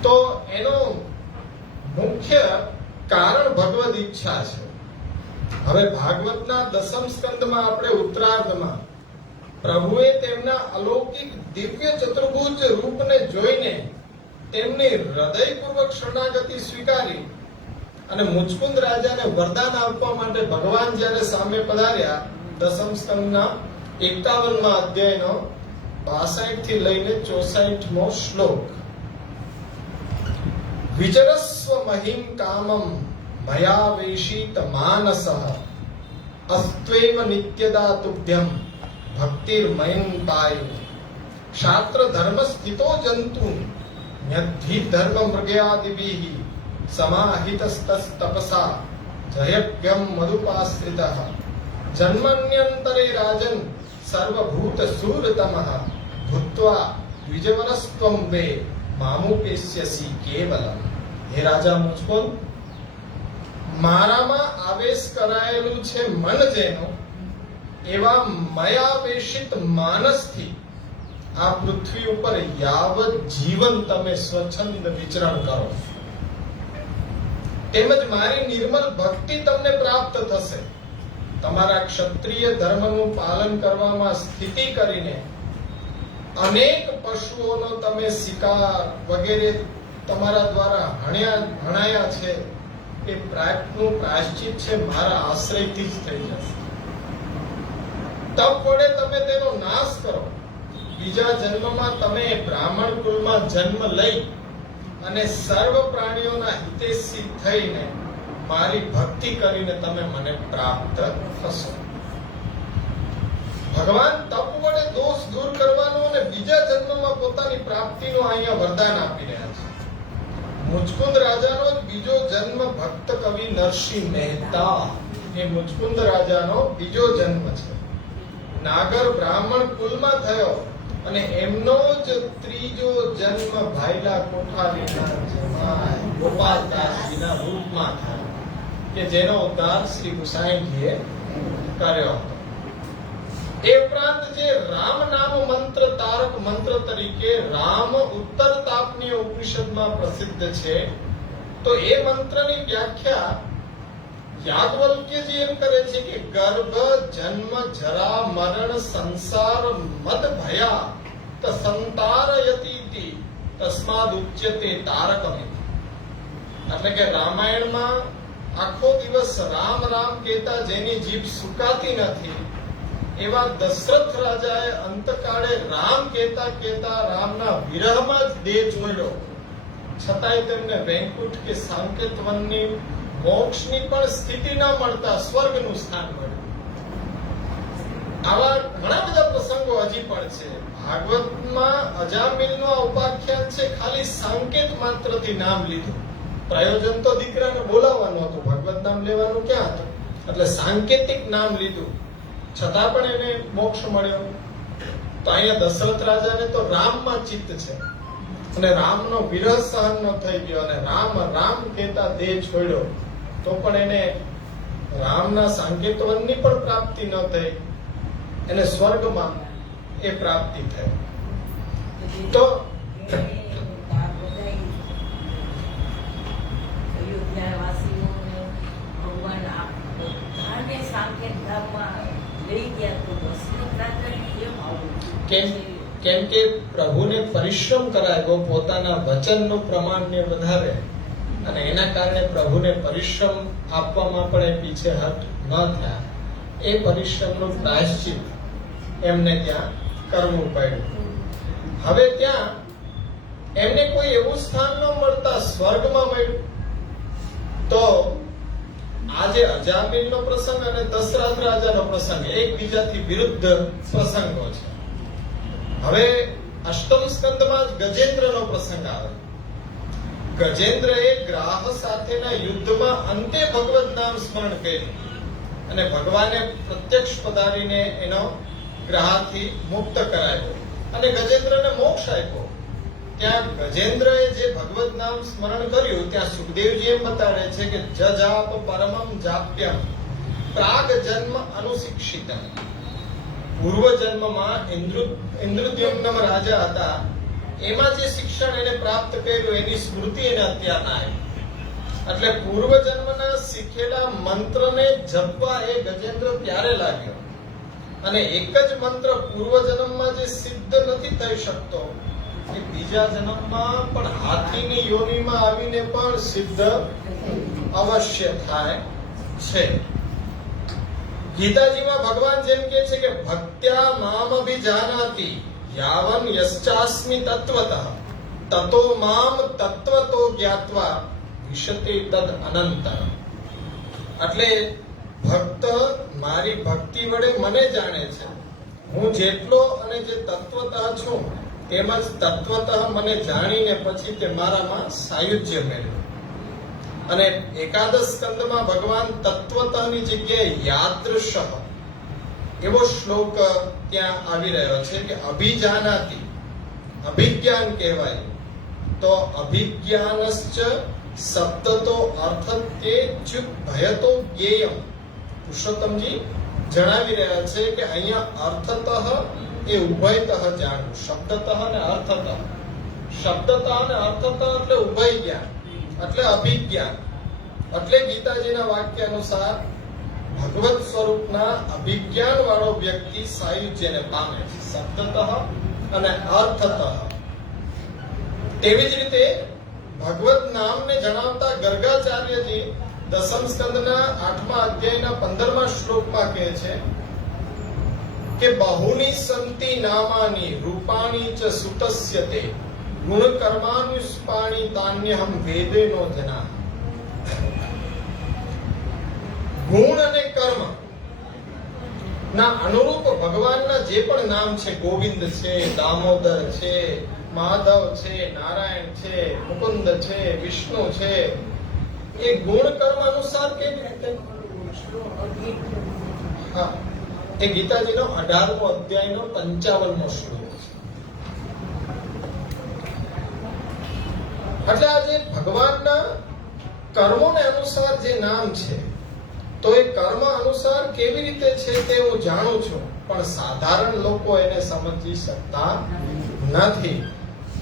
તો એનું મુખ્ય કારણ ભગવદ ઈચ્છા છે. હવે ભાગવતના દસમ સ્કંદમાં આપણે ઉત્તરાર્ધમાં પ્રભુએ તેમના અલૌકિક દિવ્ય ચતુર્ભુજ રૂપને જોઈને તેમની હૃદયપૂર્વક શરણાગતિ સ્વીકારી અને મુચકુંદ રાજાને વરદાન આપવા માટે ભગવાન જ્યારે સામે પધાર્યા, દસમ સ્કંદના 51મા અધ્યાયનો 62 થી લઈને 64મો શ્લોક. વિચરસ્વ મહિમ કામમ મયા વેશિત માનસઃ અસ્ત્વેવ નિત્યદા તુભ્યમ ભક્તિર્મયં પાયુ ક્ષાત્ર ધર્મ સ્થિતો જંતુ ન્યદ્ધિ ધર્મ મૃગયાદિભિઃ સમાહિતસ્તપસા જયજ્ઞમ મધુપાશ્રિતઃ જન્મન્યંતરે રાજન સર્વભૂત સુરતમઃ ભૂત્વા દ્વિજવરસ્ત્વં વે મામુપેસ્યસી કેવલમ. હે રાજા મુચકુંદ, મારામાં આવેશ કરાયેલું છે મન જેનું, એવા મયાવેશિત માનસથી આ પૃથ્વી ઉપર યાવત જીવન તમે સ્વચ્છંદ વિચરણ કરો, તેમજ મારી નિર્મલ ભક્તિ તમને પ્રાપ્ત થશે. તમારા ક્ષત્રિય ધર્મનું પાલન કરવામાં સ્થિતિ કરીને અનેક પશુઓનો તમે શિકાર વગેરે તમારા દ્વારા હણાયા છે, એ પાપનું પ્રાયશ્ચિત છે મારા આશ્રયથી જ થઈ જશે. તપ વડે તમે તેનો નાશ કરો. બીજા જન્મમાં તમે બ્રાહ્મણ કુળમાં જન્મ લઈ અને સર્વ પ્રાણીઓના હિતેશી થઈને મારી ભક્તિ કરીને તમે મને પ્રાપ્ત થશો. ભગવાન તપ વડે દોષ દૂર કરવાનું અને બીજા જન્મમાં પોતાની પ્રાપ્તિનું અહીંયા વરદાન આપી રહ્યા છે. મુચકુંદ રાજાનો બીજો જન્મ ભક્ત કવિ નરસિંહ મહેતા, એ મુચકુંદ રાજાનો બીજો જન્મ છે. નાગર બ્રાહ્મણ કુલમાં થયો અને એમનો જ ત્રીજો જન્મ ભાઈલા કોઠારીના જમાઈ ગોપાલદાસજીના રૂપમાં થયો. કે જેનો ઉદ્ધાર શ્રી ગુસાઈજીએ કર્યો હતો. એ ઉપરાંત જે રામ નામ મંત્ર તારક મંત્ર તરીકે રામ ઉત્તર તાપનીય ઉપનિષદમાં પ્રસિદ્ધ છે, તો એ મંત્રની વ્યાખ્યા યાજ્ઞવલ્ક્યજી એમ કરે છે કે ગર્ભ જન્મ જરા મરણ સંસાર મદ ભયા ત સંતારયતીતિ તસ્માદ ઉચ્યતે તારકમિતિ. એટલે કે રામાયણમાં આખો દિવસ રામ રામ કહેતા જેની જીભ સુકાતી નથી, એવા દશરથ રાજાએ અંતકાળે રામ કહેતા કહેતા રામના વિરહમાં જ દેહ જોયો, છતાંય તેમને વૈકુંઠ કે સાંકેત વનની મોક્ષની પણ સ્થિતિ ન મળતા સ્વર્ગનું સ્થાન મળ્યું. આવા ઘણા બધા પ્રસંગો હજી પણ છે. ભાગવતમાં અજામિલનો આ ઉપાખ્યાન છે, ખાલી સાંકેત માત્રથી નામ લીધું. પ્રયોજન તો દીકરાને બોલાવવાનું હતું, ભગવત નામ લેવાનું ક્યાં હતું, એટલે સાંકેતિક નામ લીધું, છતાં પણ એને મોક્ષ મળ્યો. તો અહીંયા દશરથ રાજાને તો રામમાં ચિત્ત છે અને રામનો વિરહ સહન ન થઈ ગયો અને રામ રામ કહેતા દેહ છોડ્યો, તો પણ એને રામના સાંકેતવનની પણ પ્રાપ્તિ ન થઈ, એને સ્વર્ગમાં એ પ્રાપ્તિ થઈ. તો કેમ કે પ્રભુને પરિશ્રમ કરાયો, પોતાના વચનનું પ્રમાણને વધારે, અને એના કારણે પ્રભુને પરિશ્રમ આપવામાં પણ એ પીછેહટ ન થયા. એ પરિશ્રમનું પ્રાયશ્ચિત એમને ત્યાં કરવું પડ્યું. હવે ત્યાં એમને કોઈ એવું સ્થાન ન મળતા સ્વર્ગમાં મળ્યું. તો આજે અજામિલનો પ્રસંગ અને દશરથ રાજાનો પ્રસંગ એકબીજાથી વિરુદ્ધ પ્રસંગો છે. હવે અષ્ટમ સ્કંદમાં જ ગજેન્દ્રનો પ્રસંગ આવે. ગજેન્દ્રએ ગ્રાહ સાથેના યુદ્ધમાં અંતે ભગવત નામ સ્મરણ કર્યું અને ભગવાને પ્રત્યક્ષ પધારીને એનો ગ્રાહથી મુક્ત કરાયો અને ગજેન્દ્રને મોક્ષ આપ્યો. ત્યાં ગજેન્દ્રએ જે ભગવત નામ સ્મરણ કર્યું, ત્યાં સુખદેવજી એમ બતાડે છે કે જજાપ પરમમ જાપ્યમ પ્રાગ જન્મ અનુશિક્ષિતમ. પૂર્વ જન્મમાં ઇન્દ્રદ્યુમ્ન રાજા હતા, એમાં જે શિક્ષણ એને પ્રાપ્ત કર્યું એની સ્મૃતિ એને અત્યાર ના આવી. એટલે પૂર્વ જન્મના શીખેલા મંત્રને જપવા એ ગજેન્દ્ર ત્યારે લાગ્યો. અને એક જ મંત્ર પૂર્વ જન્મમાં જે સિદ્ધ નથી થઈ શકતો, એ બીજા જન્મમાં પણ હાથીની યોનિમાં આવીને પણ સિદ્ધ અવશ્ય થાય છે. ગીતાજીમાં ભગવાન જેમ કહે છે કે ભક્ત્યા મામ અભિજાનાતિ યાવન યશ્ચાસ્મિ તત્વતઃ તતો મામ તત્વતો જ્ઞાત્વા વિશતે તદ અનંતં. એટલે ભક્ત મારી ભક્તિ વડે મને જાણે છે, હું જેટલો અને જે તત્વતઃ છું તેમજ તત્વતઃ મને જાણીને પછી તે મારામાં સાયુજ્ય મેળવે. અને એકાદશ સ્કંદમાં ભગવાન તત્વતઃની જગ્યાએ યાદૃશ એવો શ્લોક ત્યાં આવી રહ્યો છે કે અભિજાનાતિ, અભિજ્ઞાન કહેવાય. તો અભિજ્ઞાનશ્ચ સપ્તતો અર્થત્યે ચ્યુત ભયતો જ્ઞેયમ. પુરુષોત્તમજી જણાવી રહ્યા છે કે અહીંયા અર્થતઃ એ ઉભયતઃ જાણવું, શબ્દતઃ અને અર્થતઃ. શબ્દતઃ અને અર્થતઃ એટલે ઉભય જ્ઞાન, એટલે અભિજ્ઞાન. એટલે ગીતાજીના વાક્ય અનુસાર ભગવત સ્વરૂપના અભિજ્ઞાન વાળો વ્યક્તિ સાયુજ્યને પામે છે, શબ્દતઃ અને અર્થતઃ. તેવી જ રીતે ભગવત નામને જણાવતા ગર્ગાચાર્યજી દસમ સ્કંદના 8મા અધ્યાયના 15મા શ્લોકમાં કહે છે કે બહુની સંતિ નામાની રૂપાણી ચ સુતસ્યતે ગુણ કર્માનુષ્પાણી તાન્યહમ વેદેનો જના. ગુણ અને કર્મ ના અનુરૂપ ભગવાનના જે પણ નામ છે, ગોવિંદ છે, દામોદર છે, માધવ છે, નારાયણ છે, મુકુંદ છે, વિષ્ણુ છે, એ ગુણ કર્મ અનુસાર કેવી રીતે? હા, એ ગીતાજીનો 18મો અધ્યાયનો 55મો શ્લોક છે. એટલે આજે ભગવાનના કર્મોને અનુસાર જે નામ છે, તો એ કર્મ અનુસાર કેવી રીતે છે તે હું જાણું છું, પણ સાધારણ લોકો એને સમજી શકતા નથી.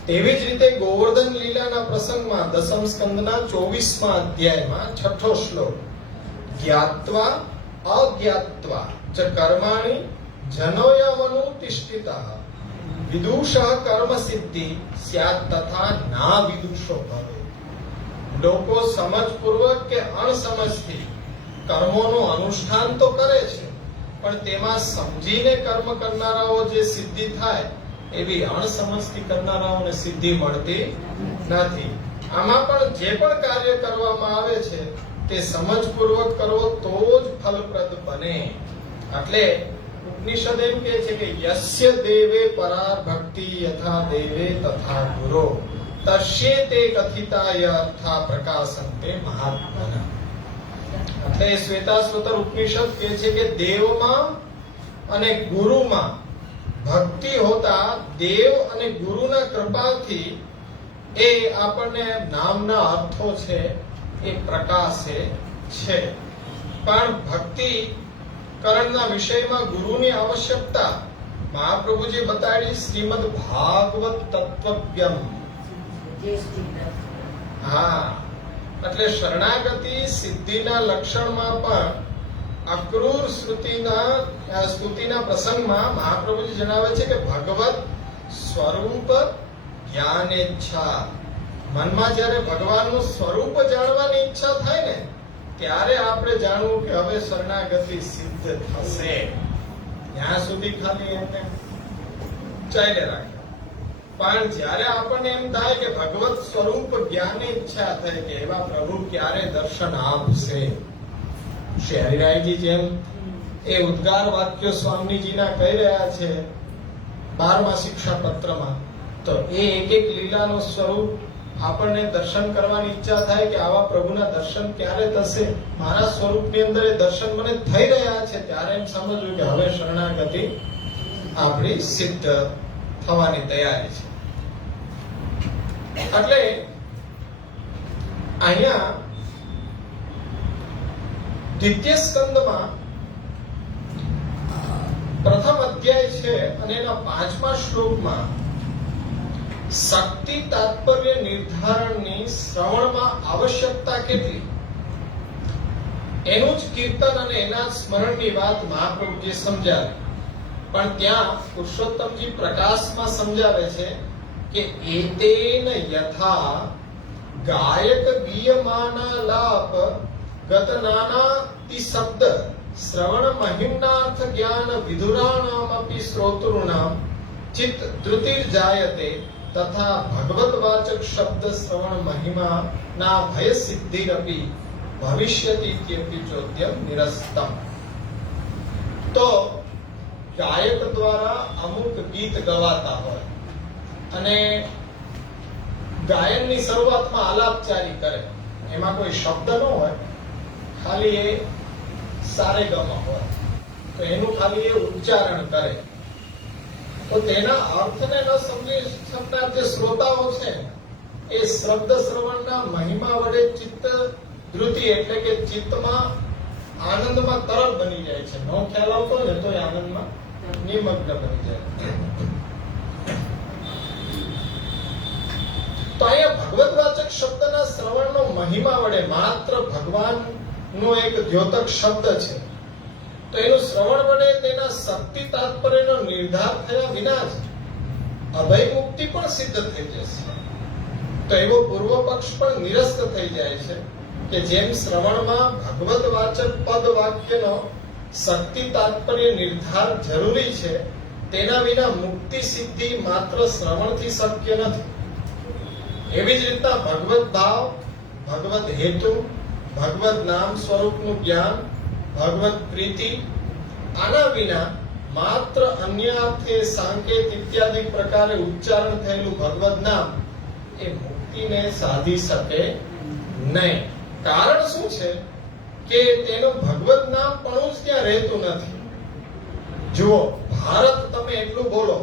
તેવી જ રીતે ગોવર્ધન લીલાના પ્રસંગમાં દસમ સ્કંદના 24મા અધ્યાયમાં 6ઠો શ્લોક, જ્ઞાત્વા અજ્ઞાત્વા ચ કર્માણિ જનોયમનુતિષ્ઠિતઃ વિદુષઃ કર્મ સિદ્ધિ સ્યાત તથા ના વિદુષો ભવે. લોકો સમજપૂર્વક કે અણસમજથી કર્મોનું અનુષ્ઠાન તો કરે છે, પણ તેમાં સમજીને કર્મ કરનારાઓ જે સિદ્ધિ થાય એવી અણસમજથી કરનારાઓને સિદ્ધિ મળતી નથી. આમાં પણ જે પણ કાર્ય કરવામાં આવે છે તે સમજપૂર્વક કરો તો જ ફલપ્રદ બને. એટલે ઉપનિષદ એમ કહે છે કે યસ્ય દેવે પરાર ભક્તિ યથા દેવે તથા ગુરો તસ્યે તે કથિતાય અર્થા પ્રકાશન્તે મહાત્મના. એટલે શ્વેતાશ્વતર ઉપનિષદ કહે છે કે દેવમાં અને ગુરુમાં ભક્તિ હોતા દેવ અને ગુરુના કૃપાથી એ આપણને નામના અર્થો છે એ પ્રકાશે છે. પણ ભક્તિ કરણના વિષયમાં ગુરુની આવશ્યકતા મહાપ્રભુજી બતાડી શ્રીમદ ભાગવત તત્વજ્ઞમ. હા, એટલે શરણાગતિ સિદ્ધિના લક્ષણમાં પણ અક્રૂર સ્તુતિના પ્રસંગમાં મહાપ્રભુજી જણાવે છે કે ભગવત સ્વરૂપ જ્ઞાનેચ્છા. મનમાં જ્યારે ભગવાનનું સ્વરૂપ જાણવાની ઈચ્છા થાય ને ત્યારે આપણે જાણવું કે હવે શરણાગતિ સિદ્ધ થશે. ત્યાં સુધી ખાલી એમને ચાલે રાખે. પણ જ્યારે આપણને એમ થાય કે ભગવત સ્વરૂપ જ્ઞાનની ઈચ્છા થાય કે એવા પ્રભુ ક્યારે દર્શન આપશે. શ્રી હરિરાયજી જેમ એ ઉદ્ગાર વાક્યો સ્વામીજીના કહી રહ્યા છે 12મા શિક્ષાપત્રમાં, તો એ એક એક લીલાનું સ્વરૂપ આપણને દર્શન કરવાની ઈચ્છા થાય કે આવા પ્રભુના દર્શન ક્યારે થશે. મારા સ્વરૂપની અંદર એ દર્શન મને થઈ રહ્યા છે ત્યારે એમ સમજવું કે હવે શરણાગતિ આપણી સિદ્ધ થવાની તૈયારી છે. એટલે અહીંયા દ્વિતીય સ્કંદમાં પ્રથમ અધ્યાય છે અને એના 5મા શ્લોકમાં શક્તિ તાત્પર્ય નિર્ધારણની શ્રવણમાં આવશ્યકતા કેટલી એનું જ કીર્તન અને એના સ્મરણની વાત મહાપ્રભુજી સમજાવે. પણ ત્યાં પુરુષોત્તમજી પ્રકાશમાં સમજાવે છે કે એતેન યથા ગાયક ગીયમાના લાપ ગતનાનાતિ શબ્દ શ્રવણ મહિમ્નાર્થ જ્ઞાન વિધુરાણામ અપી શ્રોતॄણામ ચિત્ત ધૃતિર જાયતે તથા ભગવત વાચક શબ્દ શ્રવણ મહિમા ના ભય સિદ્ધિરપી ભવિષ્યતિ ઇત્યપી ચોદ્યમ નિરસ્તમ. તો ગાયક દ્વારા અમુક ગીત ગવાતા હોય અને ગાયનની શરૂઆતમાં આલાપચારી કરે, એમાં કોઈ શબ્દ ન હોય, ખાલી એ સારેગમા હોય, તો એનું ખાલી એ ઉચ્ચારણ કરે, તો તેના અર્થને ન સમજી શકનાર જે શ્રોતાઓ છે એ શબ્દ શ્રવણના મહિમા વડે ચિત્ત ધૃતિ એટલે કે ચિત્તમાં આનંદમાં તરફ બની જાય છે. નો ખ્યાલ આવતો ને તો એ આનંદમાં નિમગ્ન બની જાય. તો અહીંયા ભગવત વાચક શબ્દના શ્રવણનો મહિમા વડે માત્ર ભગવાનનો એક દ્યોતક શબ્દ છે, તો એનું શ્રવણ વડે તેના શક્તિ તાત્પર્યનો નિર્ધાર થયા વિના જ અભય મુક્તિ પણ સિદ્ધ થઈ જશે. તો એવો પૂર્વ પક્ષ પણ નિરસ્ત થઈ જાય છે કે જેમ શ્રવણમાં ભગવત વાચક પદ વાક્યનો શક્તિ તાત્પર્ય નિર્ધાર જરૂરી છે, તેના વિના મુક્તિ સિદ્ધિ માત્ર શ્રવણથી શક્ય નથી. એવી જ રીતના ભગવત ભાવ, ભગવત હેતુ, ભગવત નામ સ્વરૂપનું જ્ઞાન, ભગવત પ્રીતિ, આના વિના માત્ર અન્ય અર્થે સાંકેત ઇત્યાદિ પ્રકારે ઉચ્ચારણ થયેલું ભગવત નામ એ મુક્તિને સાધી શકે નહીં. કારણ શું છે કે તેનું ભગવત નામ પણ જ ત્યાં રહેતું નથી. જુઓ, ભારત તમે એટલું બોલો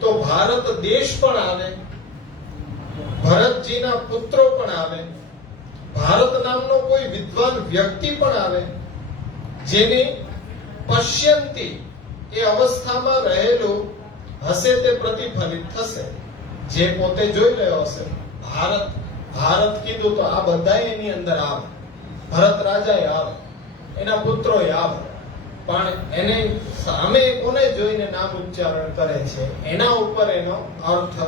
તો ભારત દેશ પણ આવે, ભરતજીના પુત્રો પણ આવે, ભારત નામનો કોઈ વિદ્વાન વ્યક્તિ પણ આવે જેની પશ્યંતી એ અવસ્થામાં રહેલું હશે તે પ્રતિફલિત થશે. જે પોતે જોઈ રહ્યો હશે, ભારત કીધું તો આ બધા એની અંદર આવે. ભરત રાજા આવે, એના પુત્રો આવે, પણ એને સામે કોને જોઈને નામ ઉચ્ચારણ કરે છે એના ઉપર એનો અર્થ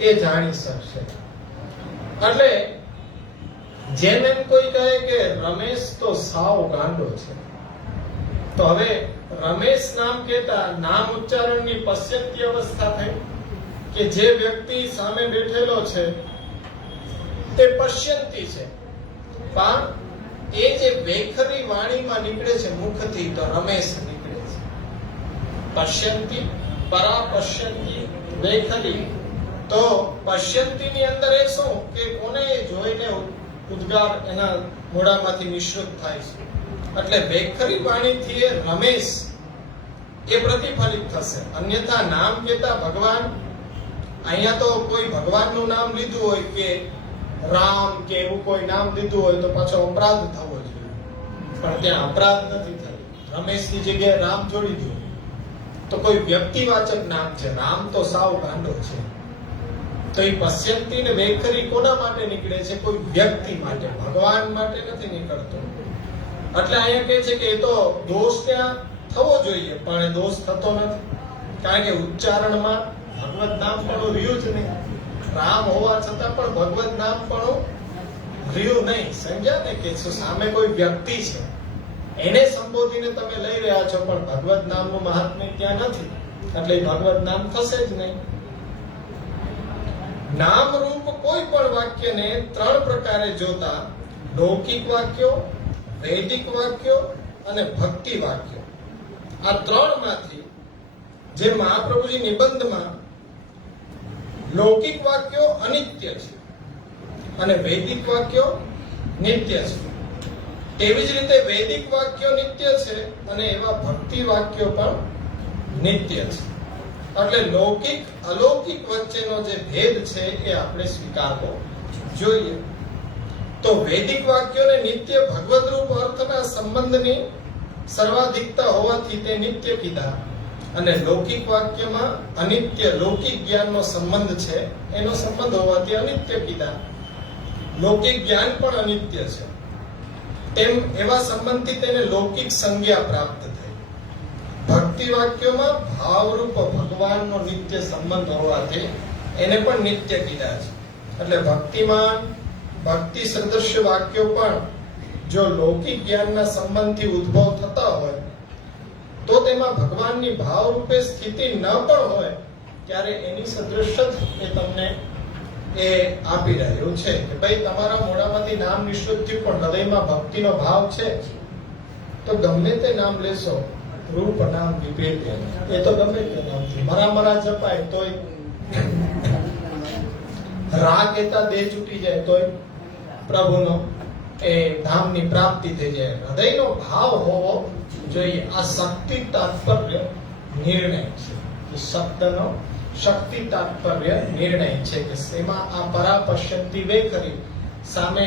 એ જાણી શકશે. એટલે જેમ એમ કોઈ કહે કે રમેશ તો સાવ ગાંડો છે, તો હવે રમેશ નામ કહેતા નામ ઉચ્ચારણની પશ્યંતી અવસ્થા થઈ કે જે વ્યક્તિ સામે બેઠેલો છે તે પશ્યંતી છે, પણ એ જે વેખરી વાણીમાં નીકળે છે મુખથી તો રમેશ નીકળે છે. પશ્યંતી, પરા પશ્યંતી, વેખરી. તો પશ્યંતીની અંદર એ શું કે કોને જોઈને ઉદ્ગાર એના મોઢામાંથી નિશ્રુત થાય છે. એટલે વેખરી વાણીથી એ રમેશ એ પ્રતિફલિત થશે. અન્યથા નામ કહેતા ભગવાન, અહીંયા તો કોઈ ભગવાનનું નામ લીધું હોય કે રામ કે એવું કોઈ નામ લીધું હોય તો પાછો અપરાધ થવો જોઈએ, પણ ત્યાં અપરાધ નથી થયો. રમેશની જગ્યાએ રામ જોડી દો તો કોઈ વ્યક્તિવાચક નામ છે. રામ તો સાવ ગાંડો છે. તો એ પશ્યંતી ને વેખરી કોના માટે નીકળે છે? કોઈ વ્યક્તિ માટે, ભગવાન માટે નથી નીકળતો. એટલે અહીંયા કહે છે કે એ તો દોષ ત્યાં થવો જોઈએ, પણ એ દોષ થતો નથી, કારણ કે ઉચ્ચારણમાં ભગવત નામ પણ રહ્યું જ નહીં. રામ હોવા છતાં પણ ભગવત નામ પણ રહ્યું નહીં. સમજ્યા ને કે સામે કોઈ વ્યક્તિ છે એને સંબોધીને તમે લઈ રહ્યા છો, પણ ભગવત નામનું મહાત્મ્ય ત્યાં નથી, એટલે ભગવત નામ થશે જ નહીં. નામ રૂપ કોઈ પણ વાક્યને ત્રણ પ્રકારે જોતા લૌકિક વાક્યો, વૈદિક વાક્યો અને ભક્તિ વાક્યો, આ ત્રણ માંથી જે મહાપ્રભુજી નિબંધમાં લૌકિક વાક્યો અનિત્ય છે અને વૈદિક વાક્યો નિત્ય છે, તેવી જ રીતે વૈદિક વાક્યો નિત્ય છે અને એવા ભક્તિ વાક્યો પણ નિત્ય છે. એટલે લૌકિક અલૌકિક વચ્ચેનો જે ભેદ છે એ આપણે સ્વીકારવો જોઈએ. તો વૈદિક વાક્યોને નિત્ય ભગવદ રૂપ અર્થના સંબંધની સર્વાધિકતા હોવાથી તે નિત્ય કીધા, અને લૌકિક વાક્યમાં અનિત્ય લૌકિક જ્ઞાનનો સંબંધ છે, એનો સંબંધ હોવાથી અનિત્ય કીધા. લૌકિક જ્ઞાન પણ અનિત્ય છે, તેમ એવા સંબંધથી તેને લૌકિક સંજ્ઞા પ્રાપ્ત થઈ. ભક્તિ વાક્યોમાં ભાવરૂપ ભગવાનનો નિત્ય સંબંધ હોવાથી એને પણ નિત્ય કીધા છે. એટલે ભક્તિમાન ભક્તિ સદૃશ્ય વાક્યો પણ જો લૌકિક જ્ઞાનના સંબંધથી ઉદ્ભવ થતા હોય તો તેમાં ભગવાનની ભાવરૂપે સ્થિતિ ન પણ હોય ત્યારે એની સદૃશ જ એ તમને એ આપી રહ્યું છે કે ભાઈ તમારા મોઢામાંથી નામ નિશ્ચિત થયું પણ હૃદયમાં ભક્તિનો ભાવ છે તો ગમે તે નામ લેશો, રૂપ નામ વિભેદ, એ તો ગમે તે નામ છે. મરા જપાય તોય, રા કહેતા દેહ છૂટી જાય તોય પ્રભુનો એ ધામની પ્રાપ્તિ થઈ જાય. હૃદયનો ભાવ હોવો જોઈએ. આ શક્તિ તાત્પર્ય નિર્ણય છે. શબ્દનો શક્તિ તાત્પર્ય નિર્ણય છે કે એમાં આ પરાપશ્યંતી વેખરી સામે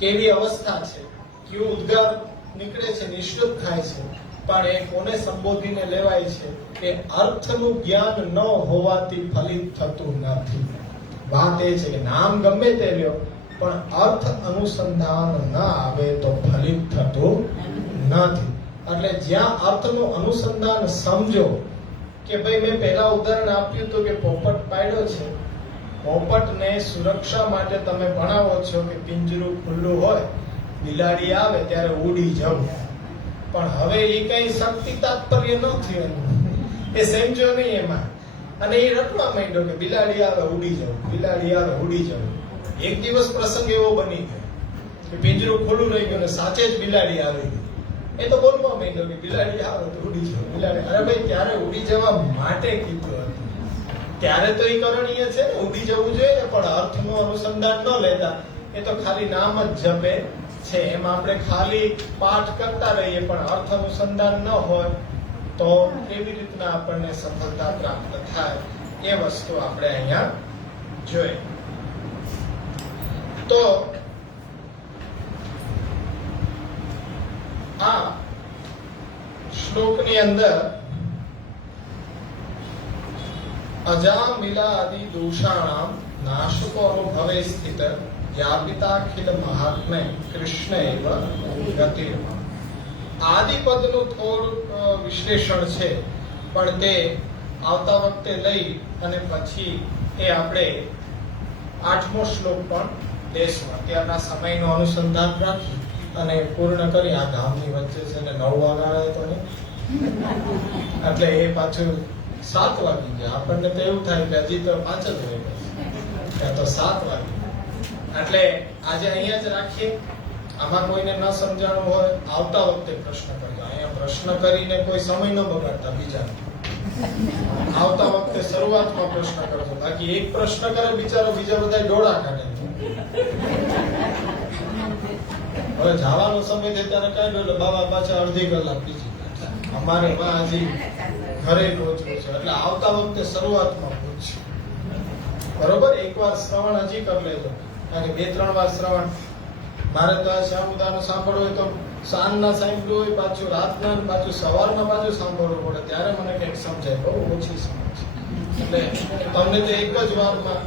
કેવી અવસ્થા છે, કેવું ઉદ્ગાર નીકળે છે, નિશ્ચિત થાય છે, પણ એ કોને સંબોધીને લેવાય છે કે અર્થનું જ્ઞાન ન હોવાથી ફલિત થતું નથી. વાત એ છે કે નામ ગમે તે લ્યો પણ અર્થ અનુસંધાન ન આવે તો ફલિત થતું નથી. એટલે જ્યાં અર્થનું અનુસંધાન સમજો કે ભાઈ મેં પહેલા ઉદાહરણ આપ્યું હતું કે પોપટ પાડ્યો છે, પોપટને સુરક્ષા માટે તમે ભણાવો છો કે પિંજરું ખુલ્લું હોય, બિલાડી આવે ત્યારે ઉડી જવું, પણ હવે એ કઈ શક્તિ તાત્પર્ય ન થયું, એ સમજો નહીં એમાં, અને એ રટવા માંડ્યો કે બિલાડી આવે ઉડી જવું, બિલાડી આવે ઉડી જવું. એક દિવસ પ્રસંગ એવો બની ગયો કે પિંજરું ખુલ્લું રહી ગયું અને સાચે જ બિલાડી આવી ગઈ. એ તો બોલવા માંડ્યો કે બિલાડી આવે તો ઉડી જવું, બિલાડી. અરે ભાઈ ત્યારે ઉડી જવા માટે કીધું હતું, ત્યારે તો એ કરણીય છે ને, ઉડી જવું જોઈએ, પણ અર્થનું અનુસંધાન ન લેતા એ તો ખાલી નામ જ જપે છે. એમાં આપણે ખાલી પાઠ કરતા રહીએ પણ અર્થ અનુસંધાન ન હોય તો કેવી રીતના આપણને સફળતા પ્રાપ્ત થાય એ વસ્તુ આપણે અહીંયા જોઈએ. તો આ શ્લોકની અંદર અજામિલા આદિ દોષાણામ નાશકો અનુભવે સ્થિત વ્યાપિતાખિલ મહાત્મ્ય કૃષ્ણ એવ ગતિર્મા. આદિ પદનું થોડું વિશ્લેષણ છે, પણ તે આવતા વખતે લઈ અને પછી એ આપણે 8મો શ્લોક પણ લેશું. અત્યારના સમયનું અનુસંધાન રાખી અને પૂર્ણ કરી. આ ગામની વચ્ચે છે ને 9 વાગ્યા તો નહીં, એટલે એ પાછું 7 વાગી ગયા. આપણને તો એવું થાય કે હજી તો 5 જ રહી ગયા, તો 7 વાગી. એટલે આજે અહીંયા જ રાખીએ. આમાં કોઈને ન સમજાણું હોય આવતા વખતે પ્રશ્ન કરજો. અહીંયા પ્રશ્ન કરીને કોઈ સમય ન બગાડતા બીજાનો. આવતા વખતે શરૂઆતમાં પ્રશ્ન કરજો, બાકી એક પ્રશ્ન કરે બિચારો બીજા બધા ડોળા કાઢે. હવે જવાનો સમય થાય ત્યારે કાઢ્યો એટલે બાબા પાછા અડધી કલાક બીજી. અમારે હજી ઘરે પહોંચવું છે, એટલે આવતા વખતે શરૂઆતમાં પૂછજો. બરોબર? એકવાર શ્રવણ હજી કરી લેજો, કારણ કે 2-3 વાર શ્રવણ. મારે તો આ શ્યામુદાનું સાંભળવું હોય તો સાંજના સાંભળ્યું હોય, પાછું રાતના, પાછું સવારના પાછું સાંભળવું પડે, ત્યારે મને કંઈક સમજાય. બહુ ઓછી સમજ. એટલે તમને તો એક જ વારમાં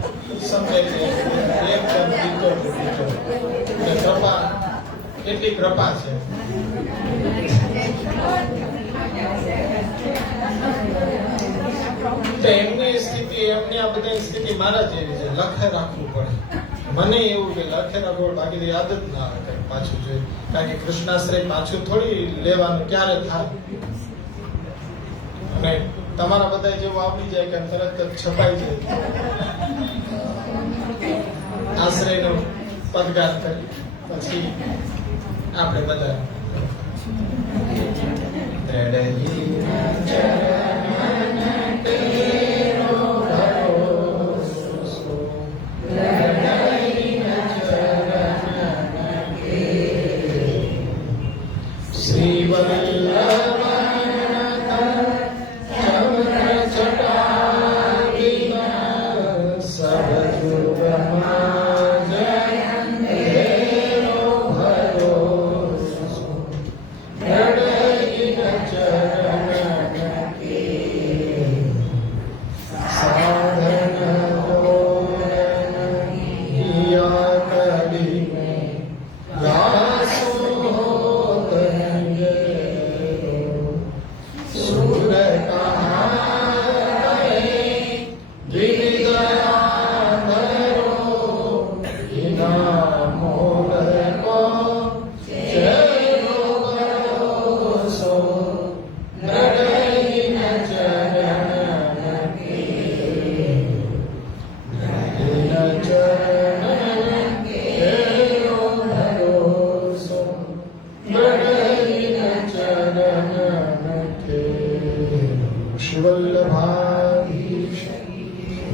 સમજાય છે. એકદમ બીજો. કૃપા, કેટલી કૃપા છે. તો એમની સ્થિતિ, એમની આ બધી સ્થિતિ મારા જેવી છે. લખે રાખવું પડે. મને એવું કે લખે રાખવું, બાકી તો યાદ જ ના આવે કંઈક પાછું જોઈએ. કારણ કે કૃષ્ણાશ્રય પાછું થોડી લેવાનું ક્યારે થાય. અને તમારા બધા જેવું આપી જાય કે તરત જ છપાઈ જાય. આશ્રયનો પદગાર કરી પછી આપણે બધા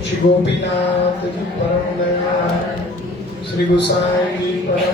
श्री गोपीनाथ जी परम दयाल, श्री गोसाई जी परम